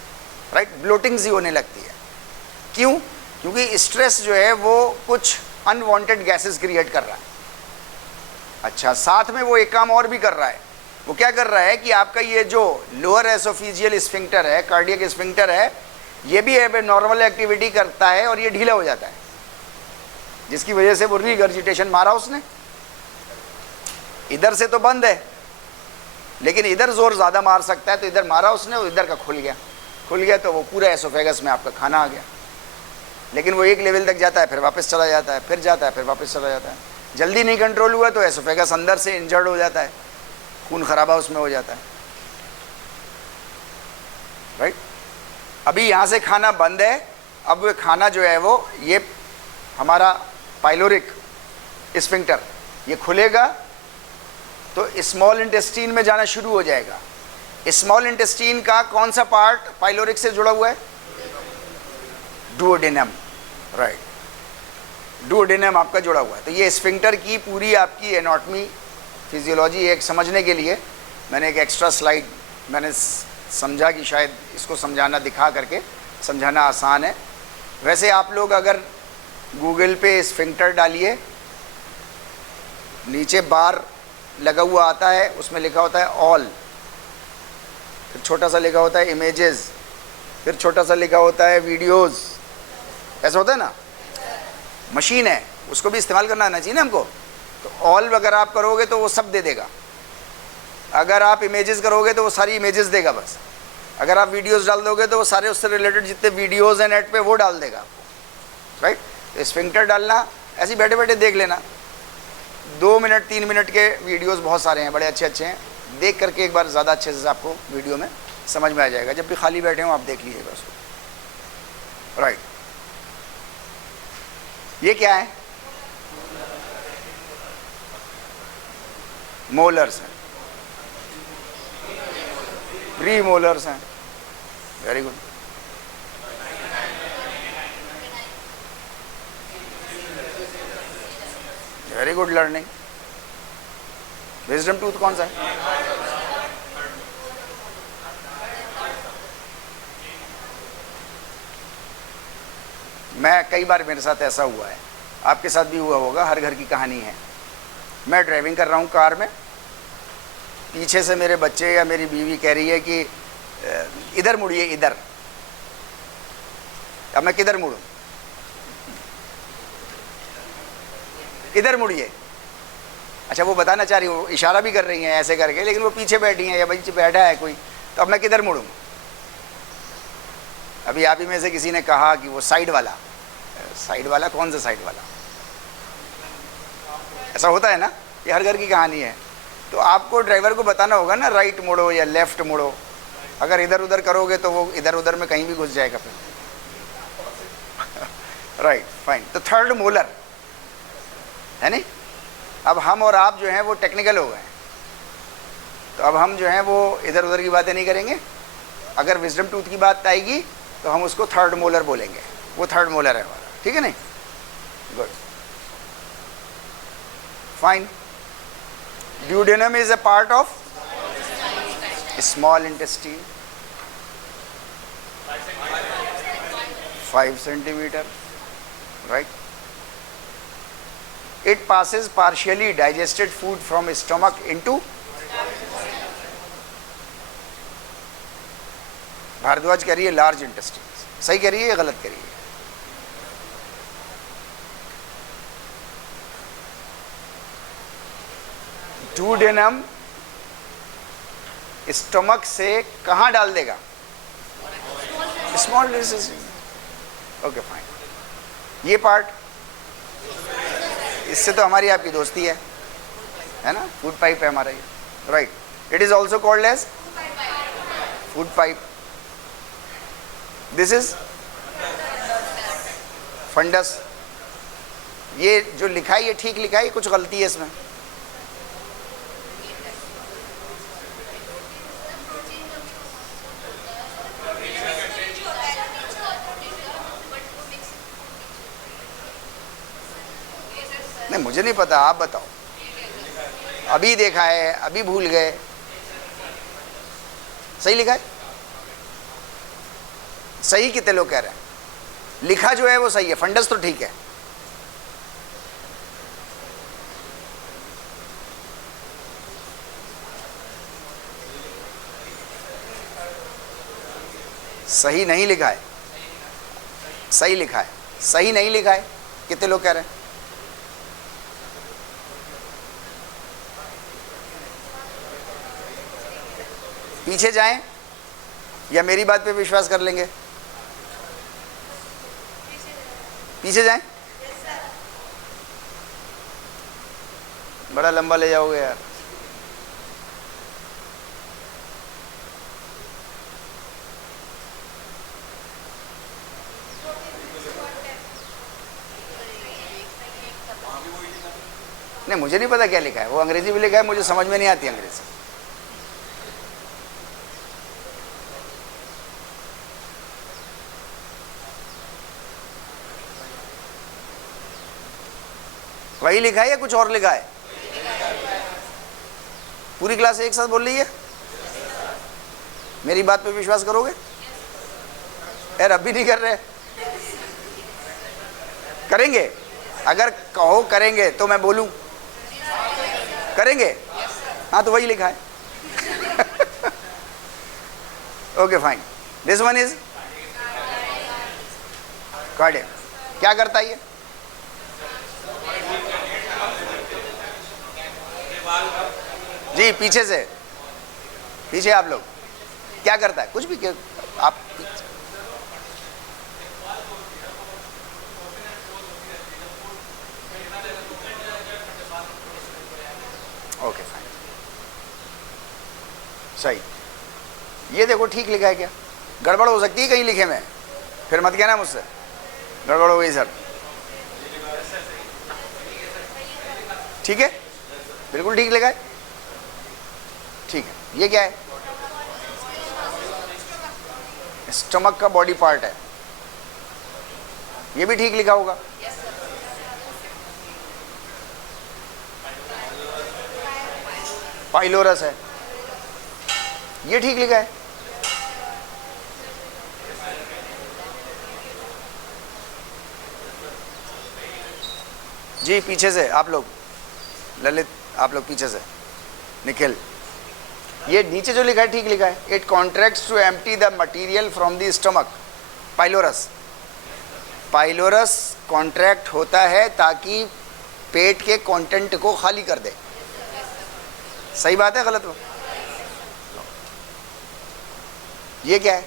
राइट? ब्लोटिंग सी होने लगती है। क्यों? क्योंकि स्ट्रेस जो है वो कुछ अनवांटेड गैसेस क्रिएट कर रहा है। अच्छा, साथ में वो एक काम और भी कर रहा है। वो क्या कर रहा है कि आपका ये जो लोअर एसोफेजियल स्फिंक्टर है, कार्डियक स्फिंक्टर है, ये भी नॉर्मल एक्टिविटी करता है और ये ढीला हो जाता है, जिसकी वजह से वो रिगर्जिटेशन मारा उसने। इधर से तो बंद है, लेकिन इधर जोर ज़्यादा मार सकता है, तो इधर मारा उसने और इधर का खुल गया तो वो पूरा एसोफेगस में आपका खाना आ गया। लेकिन वो एक लेवल तक जाता है, फिर वापस चला जाता है, फिर जाता है, फिर वापस चला जाता है। जल्दी नहीं कंट्रोल हुआ तो एसोफेगस अंदर से इंजर्ड हो जाता है, खून खराबा उसमें हो जाता है, राइट? अभी यहाँ से खाना बंद है, अब वो खाना जो है वो ये हमारा पाइलोरिक स्फिंक्टर ये खुलेगा तो स्मॉल इंटेस्टीन में जाना शुरू हो जाएगा। स्मॉल इंटेस्टीन का कौन सा पार्ट पाइलोरिक से जुड़ा हुआ है? Duodenum, right? डुओडेनम आपका जुड़ा हुआ है। तो ये स्फिंक्टर की पूरी आपकी एनाटॉमी, फिजियोलॉजी एक समझने के लिए मैंने एक एक्स्ट्रा स्लाइड मैंने समझा कि शायद इसको समझाना, दिखा करके समझाना आसान है। वैसे आप लोग अगर गूगल पे स्फिंक्टर डालिए, नीचे बार लगा हुआ आता है, उसमें लिखा होता है ऑल, फिर छोटा सा लिखा होता है इमेजेस, फिर छोटा सा लिखा होता है वीडियोस, ऐसा होता है ना। मशीन है, उसको भी इस्तेमाल करना आना चाहिए ना हमको। तो ऑल अगर आप करोगे तो वो सब दे देगा, अगर आप इमेजेस करोगे तो वो सारी इमेजेस देगा बस, अगर आप वीडियोस डाल दोगे तो वो सारे उससे रिलेटेड जितने वीडियोस हैं नेट पे वो डाल देगा आपको, राइट? तो स्फिंक्टर डालना ऐसे बैठे बैठे देख लेना, 2 मिनट 3 मिनट के वीडियोस बहुत सारे हैं, बड़े अच्छे अच्छे हैं, देख करके एक बार ज़्यादा अच्छे से आपको वीडियो में समझ में आ जाएगा। जब भी खाली बैठे हो आप देख लीजिएगा उसको, राइट? ये क्या है? मोलर्स हैं, प्री मोलर्स हैं। Very good. Very good learning. Wisdom tooth कौन सा है? मैं कई बार, मेरे साथ ऐसा हुआ है, आपके साथ भी हुआ होगा, हर घर की कहानी है। मैं ड्राइविंग कर रहा हूँ कार में, पीछे से मेरे बच्चे या मेरी बीवी कह रही है कि इधर मुड़िए, इधर। अब मैं किधर मुड़ूं? इधर मुड़िए। अच्छा, वो बताना चाह रही हूँ, इशारा भी कर रही हैं ऐसे करके, लेकिन वो पीछे बैठी हैं या पीछे बैठा है कोई, तो अब मैं किधर मुड़ूं? अभी आप ही में से किसी ने कहा कि वो साइड वाला। साइड वाला? कौन सा साइड वाला? ऐसा होता है ना, ये हर घर की कहानी है। तो आपको ड्राइवर को बताना होगा ना, राइट मुड़ो या लेफ्ट मुड़ो। अगर इधर उधर करोगे तो वो इधर उधर में कहीं भी घुस जाएगा फिर। Right, fine. तो थर्ड मोलर है नहीं। अब हम और आप जो हैं वो टेक्निकल हो गए, तो अब हम जो हैं वो इधर उधर की बातें नहीं करेंगे। अगर विजडम टूथ की बात आएगी तो हम उसको थर्ड मोलर बोलेंगे, वो थर्ड मोलर है हमारा, ठीक है नहीं? Good, fine. Duodenum is a part of small intestine, 5 centimeter, right? It passes partially digested food from stomach into Bharadwaj कह रही है लार्ज इंटेस्टाइन। सही कह रही है या गलत कह रही है? डुओडेनम स्टमक से कहाँ डाल देगा? Small intestine. Okay, fine. ये पार्ट, इससे तो हमारी आपकी दोस्ती है, है ना, फूड पाइप है हमारा ये, right. It is also called as food pipe. This is fundus. ये जो लिखा है ये ठीक लिखा है, कुछ गलती है इसमें? नहीं मुझे नहीं पता, आप बताओ। अभी देखा है, अभी भूल गए। सही लिखा है? सही कितने लोग कह रहे हैं? लिखा जो है वो सही है, फंडस तो ठीक है। सही नहीं लिखा है, सही लिखा है, सही नहीं लिखा है। कितने लोग कह रहे हैं? पीछे जाएं या मेरी बात पे विश्वास कर लेंगे? पीछे जाएं? बड़ा लंबा ले जाओगे यार। नहीं मुझे नहीं पता क्या लिखा है, वो अंग्रेजी में लिखा है, मुझे समझ में नहीं आती अंग्रेजी। वही लिखा है या कुछ और लिखा है? पूरी क्लास एक साथ बोल रही है? मेरी बात पे विश्वास करोगे? यार अभी नहीं कर रहे? करेंगे? अगर कहो करेंगे तो मैं बोलूं करेंगे। हाँ तो वही लिखा है। Okay fine. This one is cardiac. क्या करता है ये? जी पीछे से, पीछे आप लोग क्या करता है? कुछ भी क्या आप? ओके फाइन, सही। ये देखो ठीक लिखा है क्या? गड़बड़ हो सकती है कहीं लिखे में, फिर मत कहना मुझसे गड़बड़ हो गई सर। ठीक है, बिल्कुल ठीक लिखा है। ठीक है, ये क्या है? स्टमक का बॉडी पार्ट है, ये भी ठीक लिखा होगा। पाइलोरस है, ये ठीक लिखा है। जी पीछे से आप लोग, ललित आप लोग पीछे से, निखिल, ये नीचे जो लिखा है ठीक लिखा है। It contracts to empty the material from the stomach. Pylorus, pylorus contract होता है ताकि पेट के कंटेंट को खाली कर दे। सही बात है गलत हो? ये क्या है?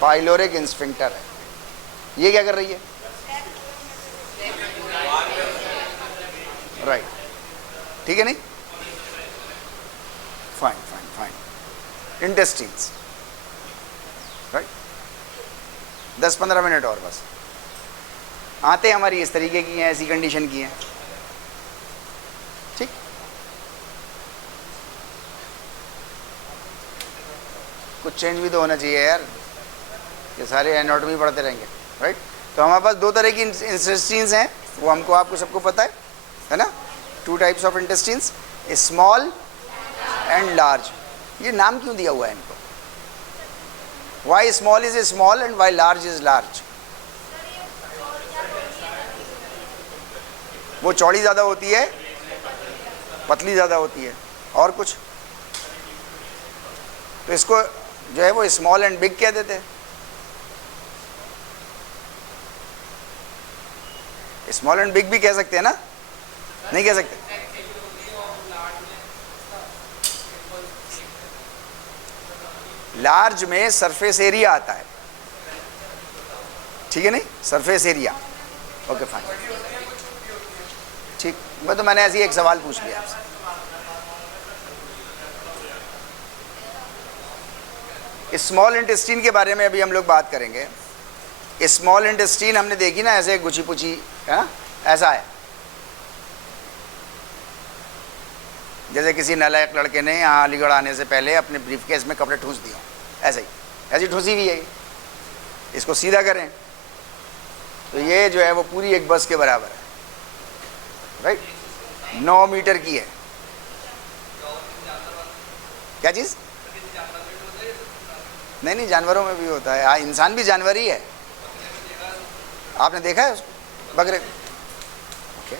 पाइलोरिक इंस्फिंक्टर है। ये क्या कर रही है? राइट, ठीक है नहीं? Fine fine fine. Intestines, right. 10-15 minute और बस। आते हमारी इस तरीके की हैं, ऐसी कंडीशन की हैं, ठीक। कुछ चेंज भी तो होना चाहिए यार, ये सारे एनाटॉमी पढ़ते रहेंगे, राइट। तो हमारे पास दो तरह की इंटेस्टिन्स हैं, वो हमको आपको सबको पता है ना? 2 types of intestines, small and large. ये नाम क्यों दिया हुआ है इनको? Why small is small and why large is large? वो चौड़ी ज़्यादा होती है, पतली ज़्यादा होती है, और कुछ? तो इसको जो है वो स्मॉल एंड बिग कह देते हैं। स्मॉल एंड बिग भी कह सकते हैं ना? नहीं कह सकते? लार्ज में सरफेस एरिया आता है, ठीक है नहीं? सरफेस एरिया, ओके फाइन, ठीक। मैं तो मैंने ऐसे ही एक सवाल पूछ लिया आपसे। स्मॉल इंटेस्टीन के बारे में अभी हम लोग बात करेंगे। स्मॉल इंटेस्टीन हमने देखी ना, ऐसे गुची पुची है ना, ऐसा है। जैसे किसी नालायक लड़के ने यहाँ अलीगढ़ आने से पहले अपने ब्रीफकेस में कपड़े ठूंस दिए, ऐसे ही, ऐसी ठूसी हुई है। इसको सीधा करें तो ये जो है वो पूरी एक बस के बराबर है, राइट। 9 मीटर की है। क्या चीज़? नहीं, जानवरों में भी होता है। हाँ, इंसान भी जानवर ही है। आपने देखा है उसको, बकरे? Okay,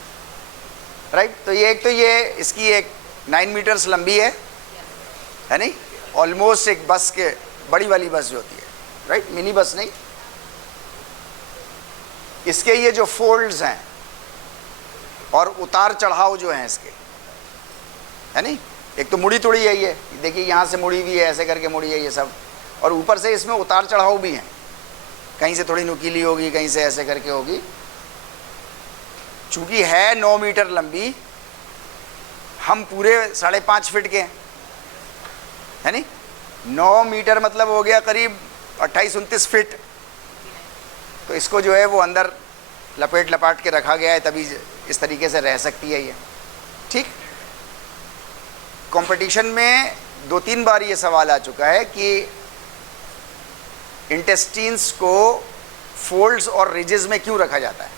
right. तो ये एक तो ये इसकी एक 9 मीटर्स लंबी है नहीं, ऑलमोस्ट एक बस के बड़ी वाली बस जो होती है, राइट, मिनी बस नहीं। इसके ये जो फोल्ड्स हैं और उतार चढ़ाव जो हैं इसके, है नहीं, एक तो मुड़ी तुड़ी है, ये देखिए यहाँ से मुड़ी हुई है, ऐसे करके मुड़ी है ये सब, और ऊपर से इसमें उतार चढ़ाव भी हैं। कहीं से थोड़ी नुकीली होगी, कहीं से ऐसे करके होगी। चूंकि है 9 मीटर लंबी, हम पूरे 5.5 फीट के हैं, है नहीं। 9 मीटर मतलब हो गया करीब 28-29 फीट। तो इसको जो है वो अंदर लपेट लपाट के रखा गया है, तभी इस तरीके से रह सकती है ये, ठीक। कंपटीशन में 2-3 बार ये सवाल आ चुका है कि इंटेस्टीन्स को फोल्ड्स और रिजेस में क्यों रखा जाता है।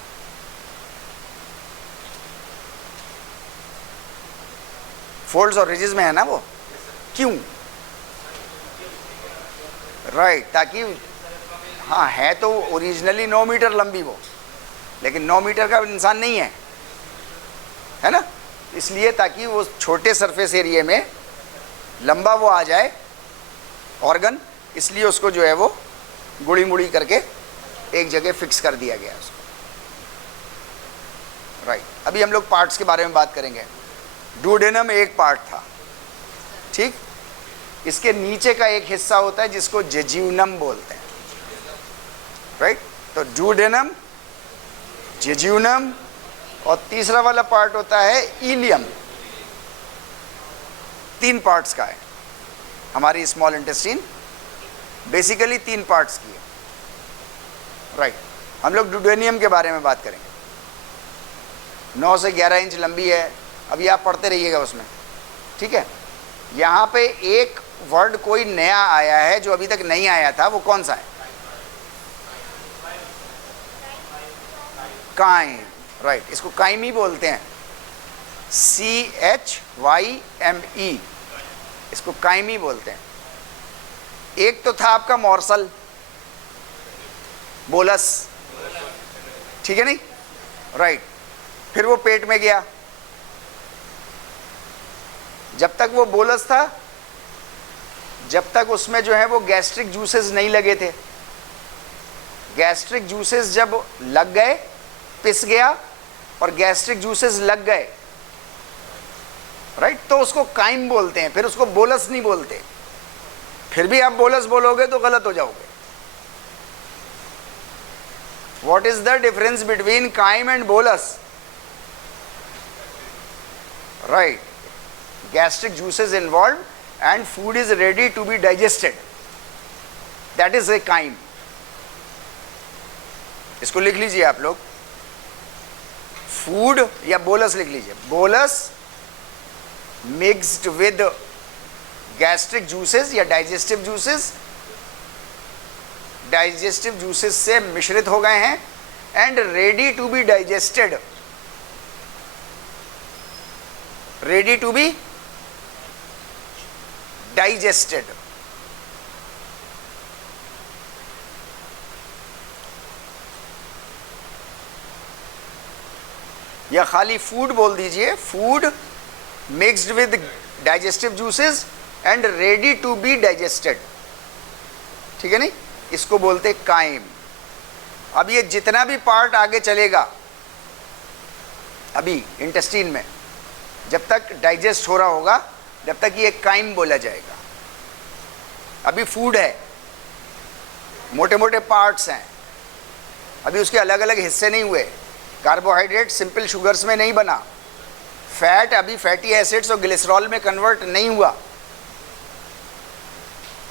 फोल्ड्स और रिजेस में है ना वो, क्यों? राइट, ताकि हाँ, है तो ओरिजिनली 9 मीटर लंबी वो, लेकिन 9 मीटर का इंसान नहीं है ना, इसलिए ताकि वो छोटे सरफेस एरिया में लंबा वो आ जाए ऑर्गन, इसलिए उसको जो है वो गुड़ी मुड़ी करके एक जगह फिक्स कर दिया गया उसको, राइट। अभी हम लोग पार्ट्स के बारे में बात करेंगे। डुओडेनम एक पार्ट था, ठीक। इसके नीचे का एक हिस्सा होता है जिसको जेजुनम बोलते हैं, राइट। तो डुओडेनम, जेजुनम, और तीसरा वाला पार्ट होता है इलियम। 3 पार्ट्स का है हमारी स्मॉल इंटेस्टाइन, बेसिकली 3 पार्ट्स की है, राइट। हम लोग डुओडेनियम के बारे में बात करेंगे। 9 से 11 इंच लंबी है। अभी आप पढ़ते रहिएगा उसमें, ठीक है। यहाँ पे एक वर्ड कोई नया आया है जो अभी तक नहीं आया था, वो कौन सा है? Chyme, right. इसको काइम ही बोलते हैं, CHYME, इसको काइम ही बोलते हैं। एक तो था आपका मॉर्सल, बोलस, ठीक है नहीं, राइट। फिर वो पेट में गया। जब तक वो बोलस था, जब तक उसमें जो है वो गैस्ट्रिक जूसेस नहीं लगे थे। गैस्ट्रिक जूसेस जब लग गए, पिस गया और गैस्ट्रिक जूसेस लग गए, राइट, तो उसको काइम बोलते हैं, फिर उसको बोलस नहीं बोलते। फिर भी आप बोलस बोलोगे तो गलत हो जाओगे। What is the difference between chyme and bolus? Right, gastric juices involved and food is ready to be digested, that is a chyme। इसको लिख लीजिए आप लोग, फूड या बोलस लिख लीजिए। Bolus mixed with gastric juices या डाइजेस्टिव जूसेस, डाइजेस्टिव जूसेस से मिश्रित हो गए हैं and ready to be digested, ready to be digested. या खाली फूड बोल दीजिए, food mixed with digestive juices and ready to be digested, ठीक है नहीं, इसको बोलते काइम। अब ये जितना भी पार्ट आगे चलेगा अभी इंटेस्टाइन में, जब तक डाइजेस्ट हो रहा होगा, जब तक ये काइम बोला जाएगा। अभी फूड है, मोटे मोटे पार्ट्स हैं, अभी उसके अलग अलग हिस्से नहीं हुए, कार्बोहाइड्रेट सिंपल शुगर्स में नहीं बना, फैट अभी फैटी एसिड्स और ग्लिसरॉल में कन्वर्ट नहीं हुआ।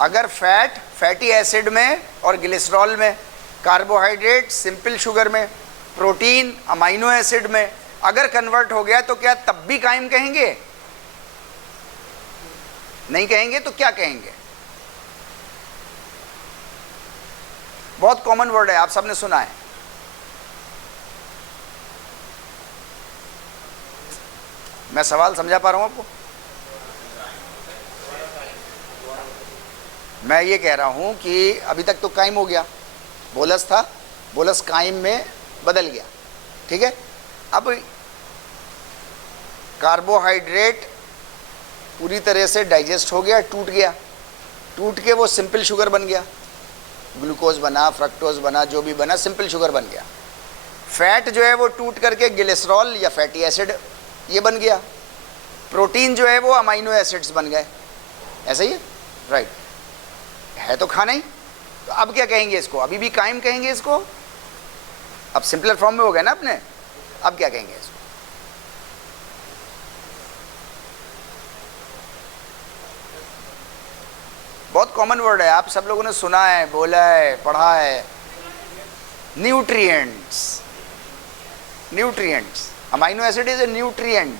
अगर फैट फैटी एसिड में और ग्लिसरॉल में, कार्बोहाइड्रेट सिंपल शुगर में, प्रोटीन अमाइनो एसिड में अगर कन्वर्ट हो गया तो क्या तब भी कायम कहेंगे? नहीं कहेंगे। तो क्या कहेंगे? बहुत कॉमन वर्ड है, आप सबने सुना है। मैं सवाल समझा पा रहा हूं आपको? मैं ये कह रहा हूं कि अभी तक तो कायम हो गया, बोलस था, बोलस कायम में बदल गया, ठीक है। अब कार्बोहाइड्रेट पूरी तरह से डाइजेस्ट हो गया, टूट गया, टूट के वो सिंपल शुगर बन गया, ग्लूकोज बना, फ्रक्टोज बना, जो भी बना सिंपल शुगर बन गया। फैट जो है वो टूट करके ग्लिसरॉल या फैटी एसिड ये बन गया। प्रोटीन जो है वो अमाइनो एसिड्स बन गए। ऐसा ही है, राइट है तो खाना ही। तो अब क्या कहेंगे इसको? अभी भी कायम कहेंगे इसको? अब सिंपलर फॉर्म में हो गया ना अपने, अब क्या कहेंगे इसको? बहुत कॉमन वर्ड है, आप सब लोगों ने सुना है, बोला है, पढ़ा है। Nutrients, nutrients, amino acid is a nutrient,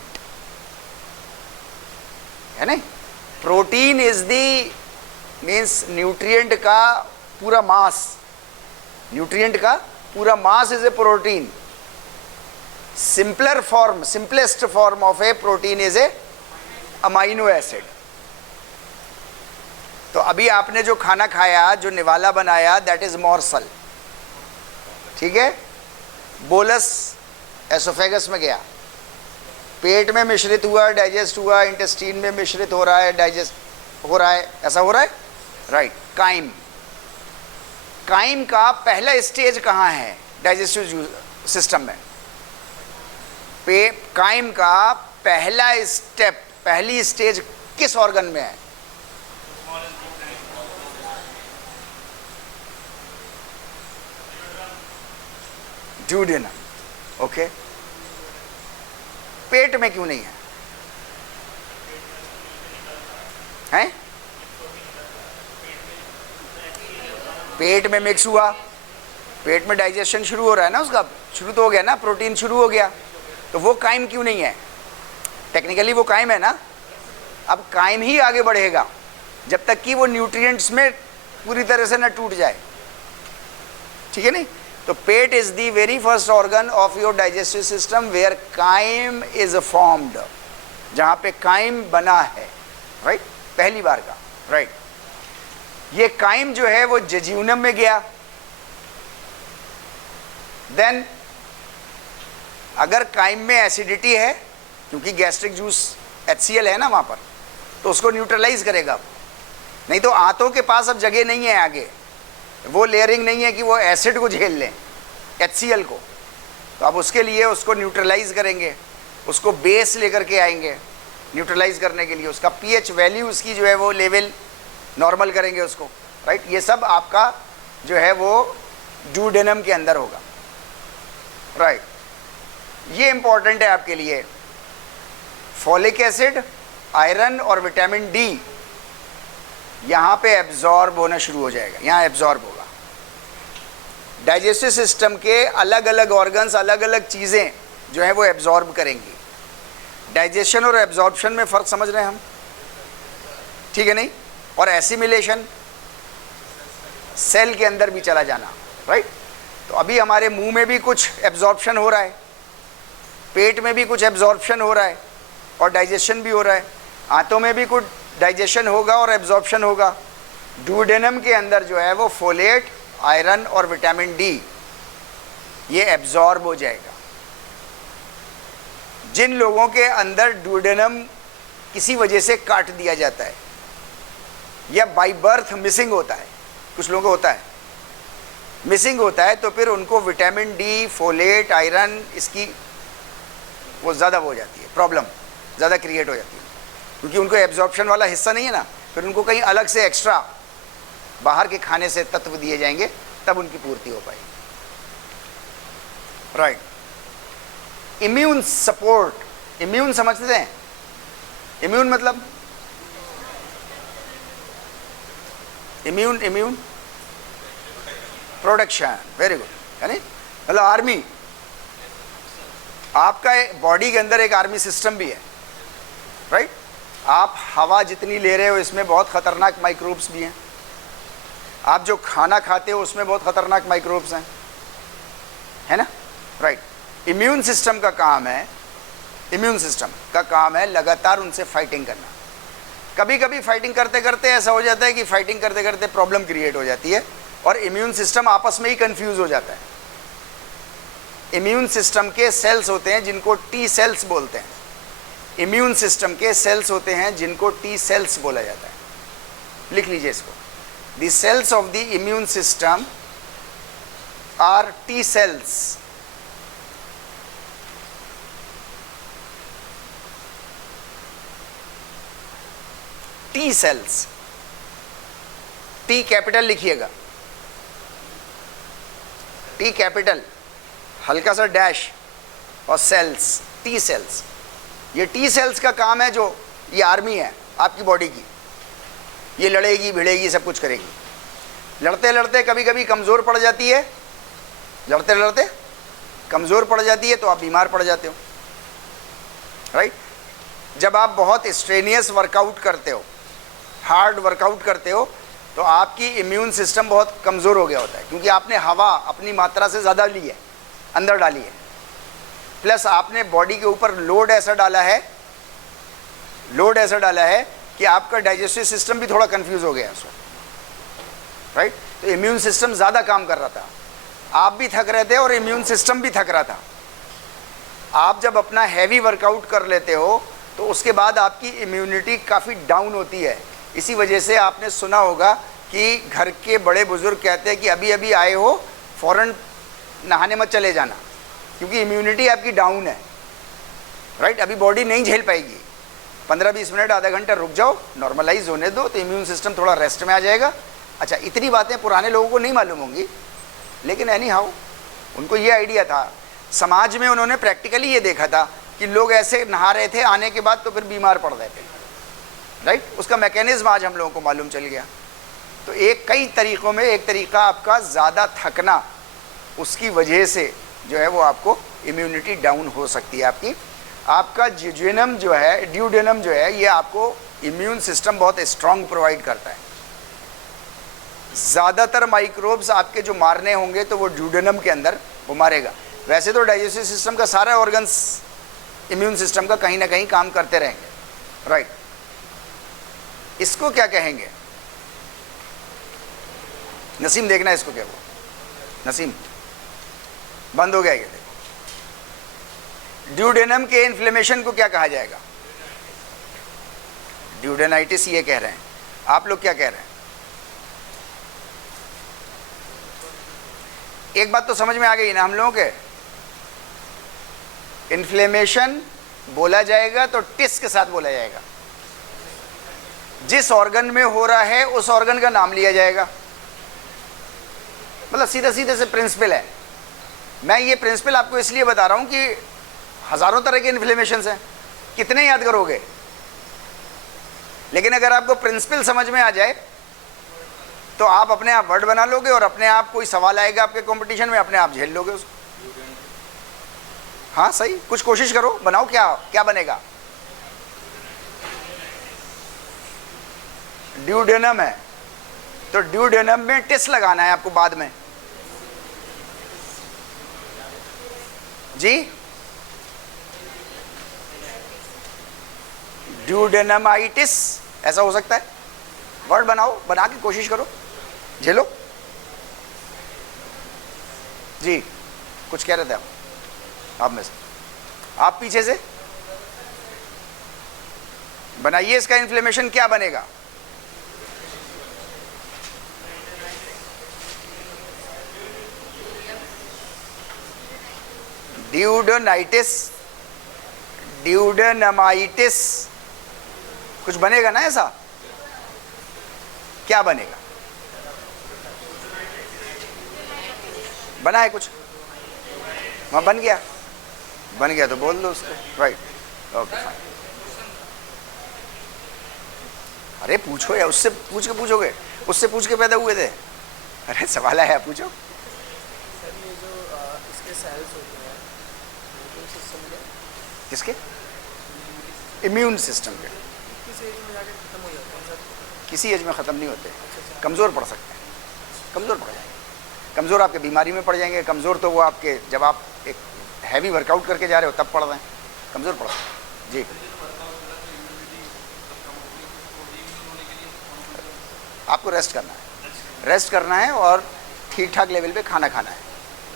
है नहीं? Protein is the means nutrient का पूरा मास, न्यूट्रिएंट का पूरा mass is a protein. Simpler form, simplest form of A protein is a amino acid. तो अभी आपने जो खाना खाया, जो निवाला बनाया, दैट इज मॉर्सल, ठीक है। बोलस एसोफेगस में गया, पेट में मिश्रित हुआ, डाइजेस्ट हुआ, इंटेस्टीन में मिश्रित हो रहा है, डाइजेस्ट हो रहा है, ऐसा हो रहा है, राइट। काइम, काइम का पहला स्टेज कहाँ है डाइजेस्टिव सिस्टम में? काइम का पहला स्टेप, पहली स्टेज किस ऑर्गन में है? Duodenum, okay. पेट में क्यों नहीं है? हैं? पेट में मिक्स हुआ, पेट में डाइजेशन शुरू हो रहा है ना उसका, शुरू तो हो गया ना, प्रोटीन शुरू हो गया, तो वो कायम क्यों नहीं है? टेक्निकली वो कायम है ना। अब कायम ही आगे बढ़ेगा जब तक कि वो न्यूट्रिएंट्स में पूरी तरह से ना टूट जाए, ठीक है नहीं? तो पेट is the very first organ of your digestive system where chyme is formed, जहां पे काइम बना है, राइट, पहली बार का, राइट। ये काइम जो है वो जेज्यूनम में गया, देन अगर काइम में एसिडिटी है, क्योंकि गैस्ट्रिक जूस HCl है ना वहां पर, तो उसको न्यूट्रलाइज करेगा। नहीं तो आंतों के पास अब जगह नहीं है आगे, वो लेयरिंग नहीं है कि वो एसिड को झेल लें, HCl को, तो अब उसके लिए उसको न्यूट्रलाइज करेंगे, उसको बेस लेकर के आएंगे न्यूट्रलाइज करने के लिए, उसका pH वैल्यू उसकी जो है वो लेवल नॉर्मल करेंगे उसको, राइट। ये सब आपका जो है वो ड्यूडेनम के अंदर होगा, राइट। ये इंपॉर्टेंट है आपके लिए। फॉलिक एसिड, आयरन और विटामिन डी यहाँ पे एब्जॉर्ब होना शुरू हो जाएगा, यहाँ एब्जॉर्ब होगा। डाइजेस्टिव सिस्टम के अलग अलग ऑर्गन्स अलग अलग चीज़ें जो है वो एब्जॉर्ब करेंगी। डाइजेशन और एब्जॉर्प्शन में फ़र्क समझ रहे हैं हम, ठीक है नहीं? और एसिमिलेशन, सेल के अंदर भी चला जाना, राइट। तो अभी हमारे मुंह में भी कुछ एब्जॉर्प्शन हो रहा है, पेट में भी कुछ एब्जॉर्प्शन हो रहा है और डाइजेशन भी हो रहा है, आंतों में भी कुछ डाइजेशन होगा और एब्जॉर्प्शन होगा। ड्यूडेनम के अंदर जो है वो फोलेट, आयरन और विटामिन डी ये एब्जॉर्ब हो जाएगा। जिन लोगों के अंदर ड्यूडेनम किसी वजह से काट दिया जाता है या बाय बर्थ मिसिंग होता है, कुछ लोगों को होता है मिसिंग होता है, तो फिर उनको विटामिन डी, फोलेट, आयरन इसकी वो ज़्यादा हो जाती है, प्रॉब्लम ज़्यादा क्रिएट हो जाती है, क्योंकि उनको एब्जॉर्प्शन वाला हिस्सा नहीं है ना, फिर उनको कहीं अलग से एक्स्ट्रा बाहर के खाने से तत्व दिए जाएंगे, तब उनकी पूर्ति हो पाएगी, राइट। इम्यून सपोर्ट, इम्यून समझते हैं? इम्यून मतलब इम्यून प्रोडक्शन, वेरी गुड, यानी मतलब आर्मी। आपका बॉडी के अंदर एक आर्मी सिस्टम भी है, राइट? आप हवा जितनी ले रहे हो इसमें बहुत खतरनाक माइक्रोब्स भी हैं। आप जो खाना खाते हो उसमें बहुत खतरनाक माइक्रोब्स हैं, है ना, राइट? इम्यून सिस्टम का काम है, इम्यून सिस्टम का काम है लगातार उनसे फाइटिंग करना। कभी कभी फाइटिंग करते करते ऐसा हो जाता है कि फाइटिंग करते करते प्रॉब्लम क्रिएट हो जाती है और इम्यून सिस्टम आपस में ही कंफ्यूज हो जाता है। इम्यून सिस्टम के सेल्स होते हैं जिनको टी सेल्स बोलते हैं। इम्यून सिस्टम के सेल्स होते हैं जिनको टी सेल्स बोला जाता है। लिख लीजिए इसको, the cells of the immune system are T cells. T cells, T capital लिखिएगा, टी कैपिटल हल्का सा डैश और सेल्स, टी सेल्स। ये टी सेल्स का काम है, जो ये आर्मी है आपकी बॉडी की, ये लड़ेगी भिड़ेगी सब कुछ करेगी। लड़ते लड़ते कभी कभी कमज़ोर पड़ जाती है, लड़ते लड़ते कमज़ोर पड़ जाती है तो आप बीमार पड़ जाते हो, राइट? जब आप बहुत स्ट्रेनियस वर्कआउट करते हो, हार्ड वर्कआउट करते हो, तो आपकी इम्यून सिस्टम बहुत कमज़ोर हो गया होता है, क्योंकि आपने हवा अपनी मात्रा से ज़्यादा ली है, अंदर डाली है, प्लस आपने बॉडी के ऊपर लोड ऐसा डाला है कि आपका डाइजेस्टिव सिस्टम भी थोड़ा कंफ्यूज हो गया उसको, राइट? तो इम्यून सिस्टम ज़्यादा काम कर रहा था, आप भी थक रहे थे और इम्यून सिस्टम भी थक रहा था। आप जब अपना हैवी वर्कआउट कर लेते हो तो उसके बाद आपकी इम्यूनिटी काफ़ी डाउन होती है। इसी वजह से आपने सुना होगा कि घर के बड़े बुजुर्ग कहते हैं कि अभी अभी आए हो, फ़ौरन नहाने मत चले जाना, क्योंकि इम्यूनिटी आपकी डाउन है, राइट? अभी बॉडी नहीं झेल पाएगी। 15-20 मिनट, आधा घंटा रुक जाओ, नॉर्मलाइज होने दो, तो इम्यून सिस्टम थोड़ा रेस्ट में आ जाएगा। अच्छा, इतनी बातें पुराने लोगों को नहीं मालूम होंगी, लेकिन एनी हाउ उनको ये आइडिया था। समाज में उन्होंने प्रैक्टिकली ये देखा था कि लोग ऐसे नहा रहे थे, आने के बाद तो फिर बीमार पड़ रहे थे, राइट? उसका मैकेनिज्म आज हम लोगों को मालूम चल गया। तो कई तरीक़ों में एक तरीक़ा आपका ज़्यादा थकना, उसकी वजह से जो है वो आपको इम्यूनिटी डाउन हो सकती है आपकी। आपका ड्यूडेनम जो है ये आपको इम्यून सिस्टम बहुत स्ट्रांग प्रोवाइड करता है। ज़्यादातर माइक्रोब्स आपके जो मारने होंगे तो वो ड्यूडेनम के अंदर वो मारेगा। वैसे तो डाइजेस्टिव सिस्टम का सारा ऑर्गन्स इम्यून सिस्टम का कहीं ना कहीं काम करते रहेंगे, राइट? इसको क्या कहेंगे? नसीम देखना इसको क्या हुआ, नसीम बंद हो गया ये, देखो। ड्यूडेनम के इन्फ्लेमेशन को क्या कहा जाएगा? ड्यूडेनाइटिस ये कह रहे हैं, आप लोग क्या कह रहे हैं? एक बात तो समझ में आ गई ना हम लोगों के, इन्फ्लेमेशन बोला जाएगा तो टिस के साथ बोला जाएगा। जिस ऑर्गन में हो रहा है उस ऑर्गन का नाम लिया जाएगा, मतलब सीधे सीधे से प्रिंसिपल है। मैं ये प्रिंसिपल आपको इसलिए बता रहा हूं कि हजारों तरह के इन्फ्लेमेशंस हैं, कितने याद करोगे? लेकिन अगर आपको प्रिंसिपल समझ में आ जाए तो आप अपने आप वर्ड बना लोगे और अपने आप कोई सवाल आएगा आपके कंपटीशन में, अपने आप झेल लोगे उसको। हाँ सही, कुछ कोशिश करो, बनाओ, क्या क्या बनेगा? ड्यूडेनम है तो ड्यूडेनम में टिस लगाना है आपको बाद में जी। ड्यूडेनमाइटिस ऐसा हो सकता है, वर्ड बनाओ, बना के कोशिश करो, झेलो जी। कुछ कह रहे थे आप में से, आप पीछे से बनाइए। इसका इन्फ्लेमेशन क्या बनेगा? ड्यूडेनाइटिस, ड्यूडेनमाइटिस, कुछ बनेगा ना ऐसा? क्या बनेगा? बना है कुछ? वहां बन गया, बन गया तो बोल दो उसको, राइट, ओके फाइन। अरे पूछो या उससे पूछ के पूछोगे, उससे पूछ के पैदा हुए थे? अरे सवाल है, पूछो। सर ये जो इसके सेल्स होते हैं, इम्यून सिस्टम के, किसके? इम्यून सिस्टम के किस एज में जाके खत्म हो जाते हैं सर? किसी एज में ख़त्म नहीं होते, कमज़ोर पड़ सकते हैं, कमज़ोर पड़ जाएंगे। कमज़ोर आपके बीमारी में पड़ जाएंगे, कमज़ोर तो वो आपके जब आप एक हैवी वर्कआउट करके जा रहे हो तब पड़ रहे हैं, कमज़ोर पड़ सकते हैं जी। आपको रेस्ट करना है, रेस्ट करना है और ठीक ठाक लेवल पे खाना खाना है,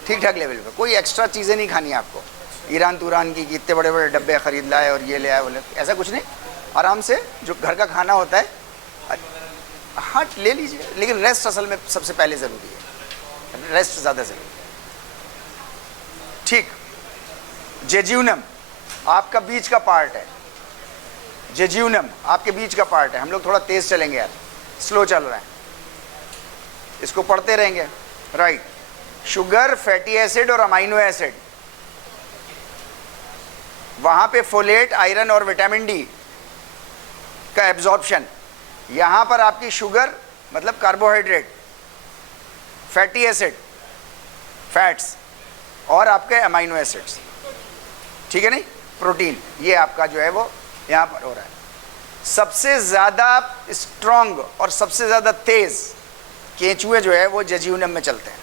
ठीक ठाक लेवल पे, कोई एक्स्ट्रा चीज़ें नहीं खानी है आपको, ईरान तुरान की इतने बड़े बड़े डब्बे ख़रीद लाए और ये ले आए बोले, ऐसा कुछ नहीं। आराम से जो घर का खाना होता है हाँ ले लीजिए, लेकिन रेस्ट असल में सबसे पहले ज़रूरी है, रेस्ट ज़्यादा ज़रूरी है। ठीक, जेज्यूनम आपका बीच का पार्ट है, जेज्यूनम आपके बीच का पार्ट है। हम लोग थोड़ा तेज़ चलेंगे यार, स्लो चल रहा है, इसको पढ़ते रहेंगे, राइट। शुगर, फैटी एसिड और अमाइनो एसिड, वहां पे फोलेट, आयरन और विटामिन डी का एब्जॉर्प्शन। यहां पर आपकी शुगर मतलब कार्बोहाइड्रेट, फैटी एसिड फैट्स और आपके अमाइनो एसिड्स, ठीक है नहीं, प्रोटीन, ये आपका जो है वो यहां पर हो रहा है। सबसे ज़्यादा स्ट्रॉन्ग और सबसे ज़्यादा तेज़ केंचुए जो है वो जेज्यूनम में चलते हैं।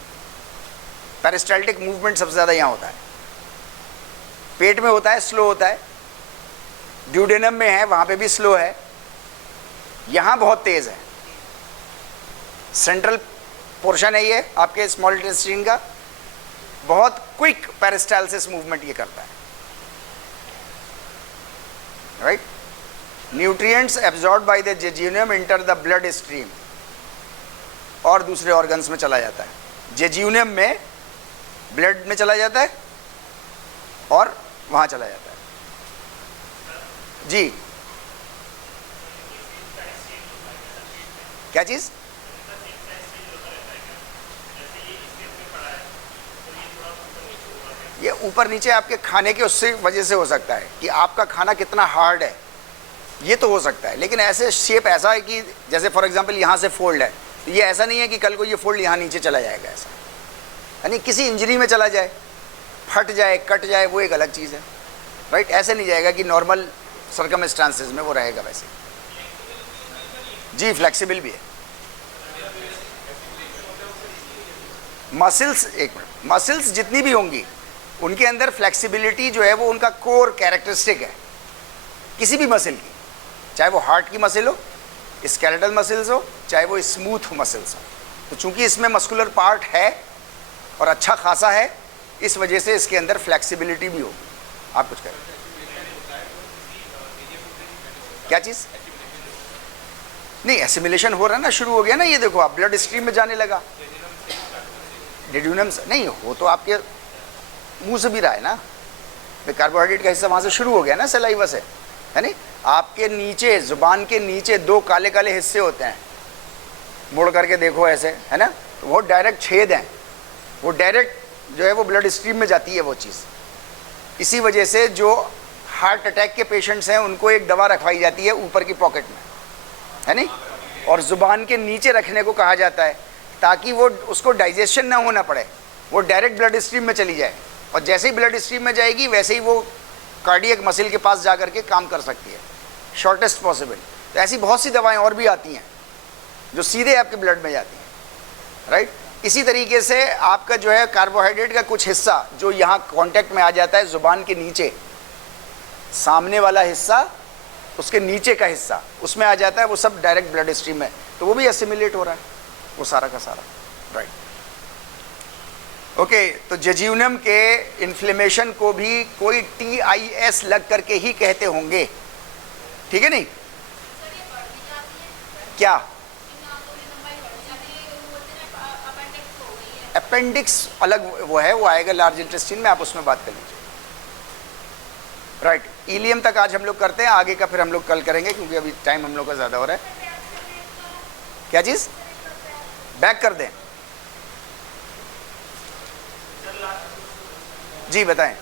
पेरिस्टाल्टिक मूवमेंट सबसे ज़्यादा यहाँ होता है, पेट में होता है, स्लो होता है, ड्यूडेनम में है वहाँ पे भी स्लो है, यहाँ बहुत तेज़ है। सेंट्रल पोर्शन है ये आपके स्मॉल इंटेस्टाइन का, बहुत क्विक पेरिस्टाल्सिस मूवमेंट ये करता है, right. Nutrients absorb by the jejunum enter the blood stream और दूसरे ऑर्गन्स में चला जाता है। जेज्यूनम में ब्लड में चला जाता है और वहाँ चला जाता है जी। क्या चीज़? ये ऊपर नीचे आपके खाने के उससे वजह से हो सकता है कि आपका खाना कितना हार्ड है, ये तो हो सकता है। लेकिन ऐसे शेप ऐसा है कि जैसे फॉर एग्जांपल यहाँ से फोल्ड है, तो ये ऐसा नहीं है कि कल को ये फोल्ड यहाँ नीचे चला जाएगा, ऐसा यानी किसी इंजरी में चला जाए, फट जाए, कट जाए, वो एक अलग चीज़ है, राइट। ऐसे नहीं जाएगा कि नॉर्मल सर्कमस्टांसेस में वो रहेगा वैसे जी। फ्लेक्सिबल भी है। मसल्स, एक मिनट, मसल्स जितनी भी होंगी उनके अंदर फ्लेक्सिबिलिटी जो है वो उनका कोर कैरेक्टरिस्टिक है किसी भी मसल की, चाहे वो हार्ट की मसल हो, स्केलेटल मसल्स हो, चाहे वो स्मूथ मसल्स हो। तो चूंकि इसमें मस्कुलर पार्ट है और अच्छा खासा है, इस वजह से इसके अंदर फ्लेक्सिबिलिटी भी होगी। आप कुछ करें, क्या चीज़? नहीं, एसिमिलेशन हो रहा है ना, शुरू हो गया ना, ये देखो आप ब्लड स्ट्रीम में जाने लगा। जेज्यूनम नहीं हो तो आपके मुंह से भी रहा है ना, कार्बोहाइड्रेट का हिस्सा वहाँ से शुरू हो गया ना, सलाइवा से, है नहीं। आपके नीचे जुबान के नीचे दो काले काले हिस्से होते हैं, मुड़ करके देखो ऐसे, है ना, तो वो डायरेक्ट छेद हैं, वो डायरेक्ट जो है वो ब्लड स्ट्रीम में जाती है वो चीज़। इसी वजह से जो हार्ट अटैक के पेशेंट्स हैं उनको एक दवा रखवाई जाती है ऊपर की पॉकेट में, है नहीं, और ज़ुबान के नीचे रखने को कहा जाता है ताकि वो उसको डाइजेशन ना होना पड़े, वो डायरेक्ट ब्लड स्ट्रीम में चली जाए, और जैसे ही ब्लड स्ट्रीम में जाएगी वैसे ही वो कार्डियक मसल के पास जा करके काम कर सकती है शॉर्टेस्ट पॉसिबल। तो ऐसी बहुत सी दवाएं और भी आती हैं जो सीधे आपके ब्लड में जाती हैं, राइट। इसी तरीके से आपका जो है कार्बोहाइड्रेट का कुछ हिस्सा जो यहाँ कांटेक्ट में आ जाता है ज़ुबान के नीचे, सामने वाला हिस्सा, उसके नीचे का हिस्सा उसमें आ जाता है, वो सब डायरेक्ट ब्लड स्ट्रीम में, तो वो भी एसिमिलेट हो रहा है वो सारा का सारा, राइट। ओके, तो जेज्यूनम के इन्फ्लेमेशन को भी कोई TIS लग करके ही कहते होंगे, ठीक है नहीं? क्या? अपेंडिक्स अलग वो है, वो आएगा लार्ज इंटेस्टाइन में, आप उसमें बात कर लीजिए, राइट। इलियम तक आज हम लोग करते हैं, आगे का फिर हम लोग कल करेंगे क्योंकि अभी टाइम हम लोग का ज़्यादा हो रहा है। क्या चीज़? बैक कर दें जी, बताएं।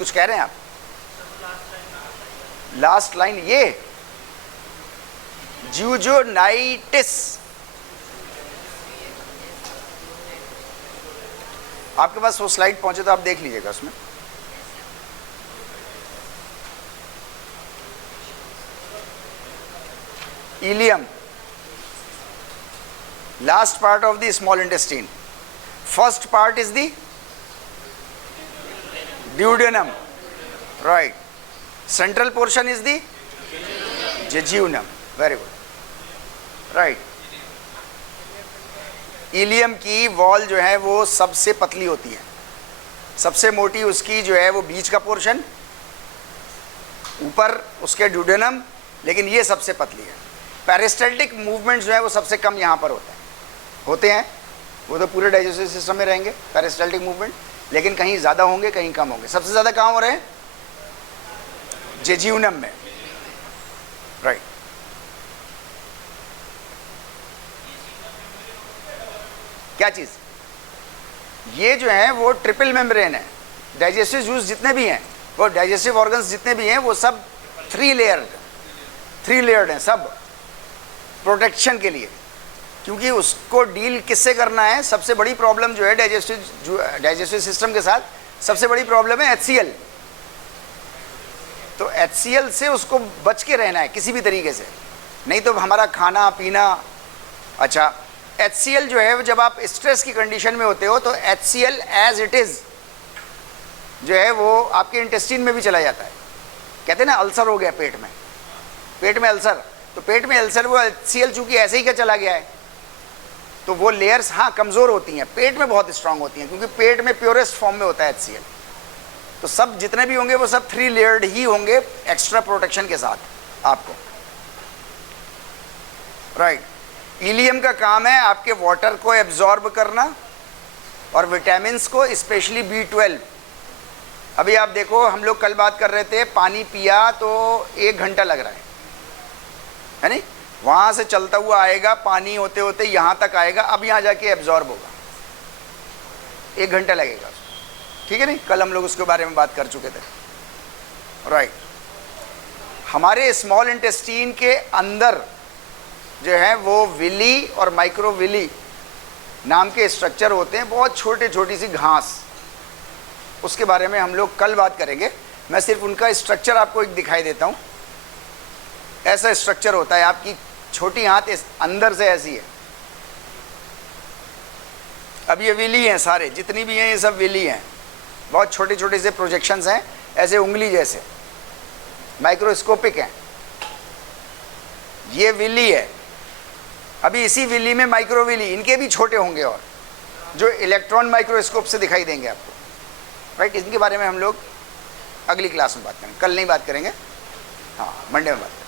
कुछ कह रहे हैं आप? लास्ट लाइन ये ज्यूजोनाइटिस, आपके पास वो स्लाइड पहुंचे तो आप देख लीजिएगा उसमें। Ileum, last part of the small intestine. First part is the duodenum, right? Central portion is the jejunum. Very good, right? Ileum की वॉल जो है वो सबसे पतली होती है, सबसे मोटी उसकी जो है वो बीच का पोर्शन, ऊपर उसके ड्यूडेनम, लेकिन ये सबसे पतली है। पेरिस्टल्टिक मूवमेंट जो है वो सबसे कम यहाँ पर होते हैं, वो तो पूरे डाइजेस्टिव सिस्टम में रहेंगे पेरिस्टल्टिक मूवमेंट, लेकिन कहीं ज़्यादा होंगे कहीं कम होंगे। सबसे ज़्यादा कहाँ हो रहे हैं? जेजियूनम में, राइट। क्या चीज़? ये जो है वो ट्रिपल मेम्ब्रेन है। डाइजेस्टिव जूस जितने भी हैं, वो डाइजेस्टिव ऑर्गन्स जितने भी हैं, वो सब थ्री लेयर्ड हैं, सब प्रोटेक्शन के लिए। क्योंकि उसको डील किससे करना है? सबसे बड़ी प्रॉब्लम जो है डाइजेस्टिव सिस्टम के साथ, सबसे बड़ी प्रॉब्लम है HCl। तो HCl से उसको बच के रहना है किसी भी तरीके से, नहीं तो हमारा खाना पीना। अच्छा, HCl जो है जब आप स्ट्रेस की कंडीशन में होते हो तो HCl एज इट इज़ जो है वो आपके इंटेस्टाइन में भी चला जाता है। कहते हैं ना अल्सर हो गया पेट में अल्सर, तो पेट में अल्सर वो HCl चूँकि ऐसे ही क्या चला गया है, तो वो लेयर्स हाँ कमज़ोर होती हैं, पेट में बहुत स्ट्रांग होती हैं, क्योंकि पेट में प्योरेस्ट फॉर्म में होता है HCl। तो सब जितने भी होंगे वो सब थ्री लेयर्ड ही होंगे एक्स्ट्रा प्रोटेक्शन के साथ आपको, राइट। इलियम का काम है आपके वाटर को एब्जॉर्ब करना और विटामिन्स को, स्पेशली B12। अभी आप देखो, हम लोग कल बात कर रहे थे, पानी पिया तो 1 घंटा लग रहा है नहीं? वहाँ से चलता हुआ आएगा, पानी होते होते यहाँ तक आएगा, अब यहाँ जाके एब्जॉर्ब होगा, 1 घंटा लगेगा, ठीक है नहीं? कल हम लोग उसके बारे में बात कर चुके थे, राइट। हमारे स्मॉल इंटेस्टीन के अंदर जो है वो विली और माइक्रोविली नाम के स्ट्रक्चर होते हैं, बहुत छोटी सी घास, उसके बारे में हम लोग कल बात करेंगे। मैं सिर्फ उनका स्ट्रक्चर आपको एक दिखाई देता हूँ। ऐसा स्ट्रक्चर होता है, आपकी छोटी हाथ अंदर से ऐसी है। अब ये विली हैं, सारे जितनी भी हैं ये सब विली हैं, बहुत छोटे से प्रोजेक्शंस हैं, ऐसे उंगली जैसे, माइक्रोस्कोपिक हैं। ये विली है, अभी इसी विली में माइक्रोविली, इनके भी छोटे होंगे और जो इलेक्ट्रॉन माइक्रोस्कोप से दिखाई देंगे आपको, राइट। इनके बारे में हम लोग अगली क्लास में बात करेंगे, कल नहीं बात करेंगे, हाँ मंडे में बात।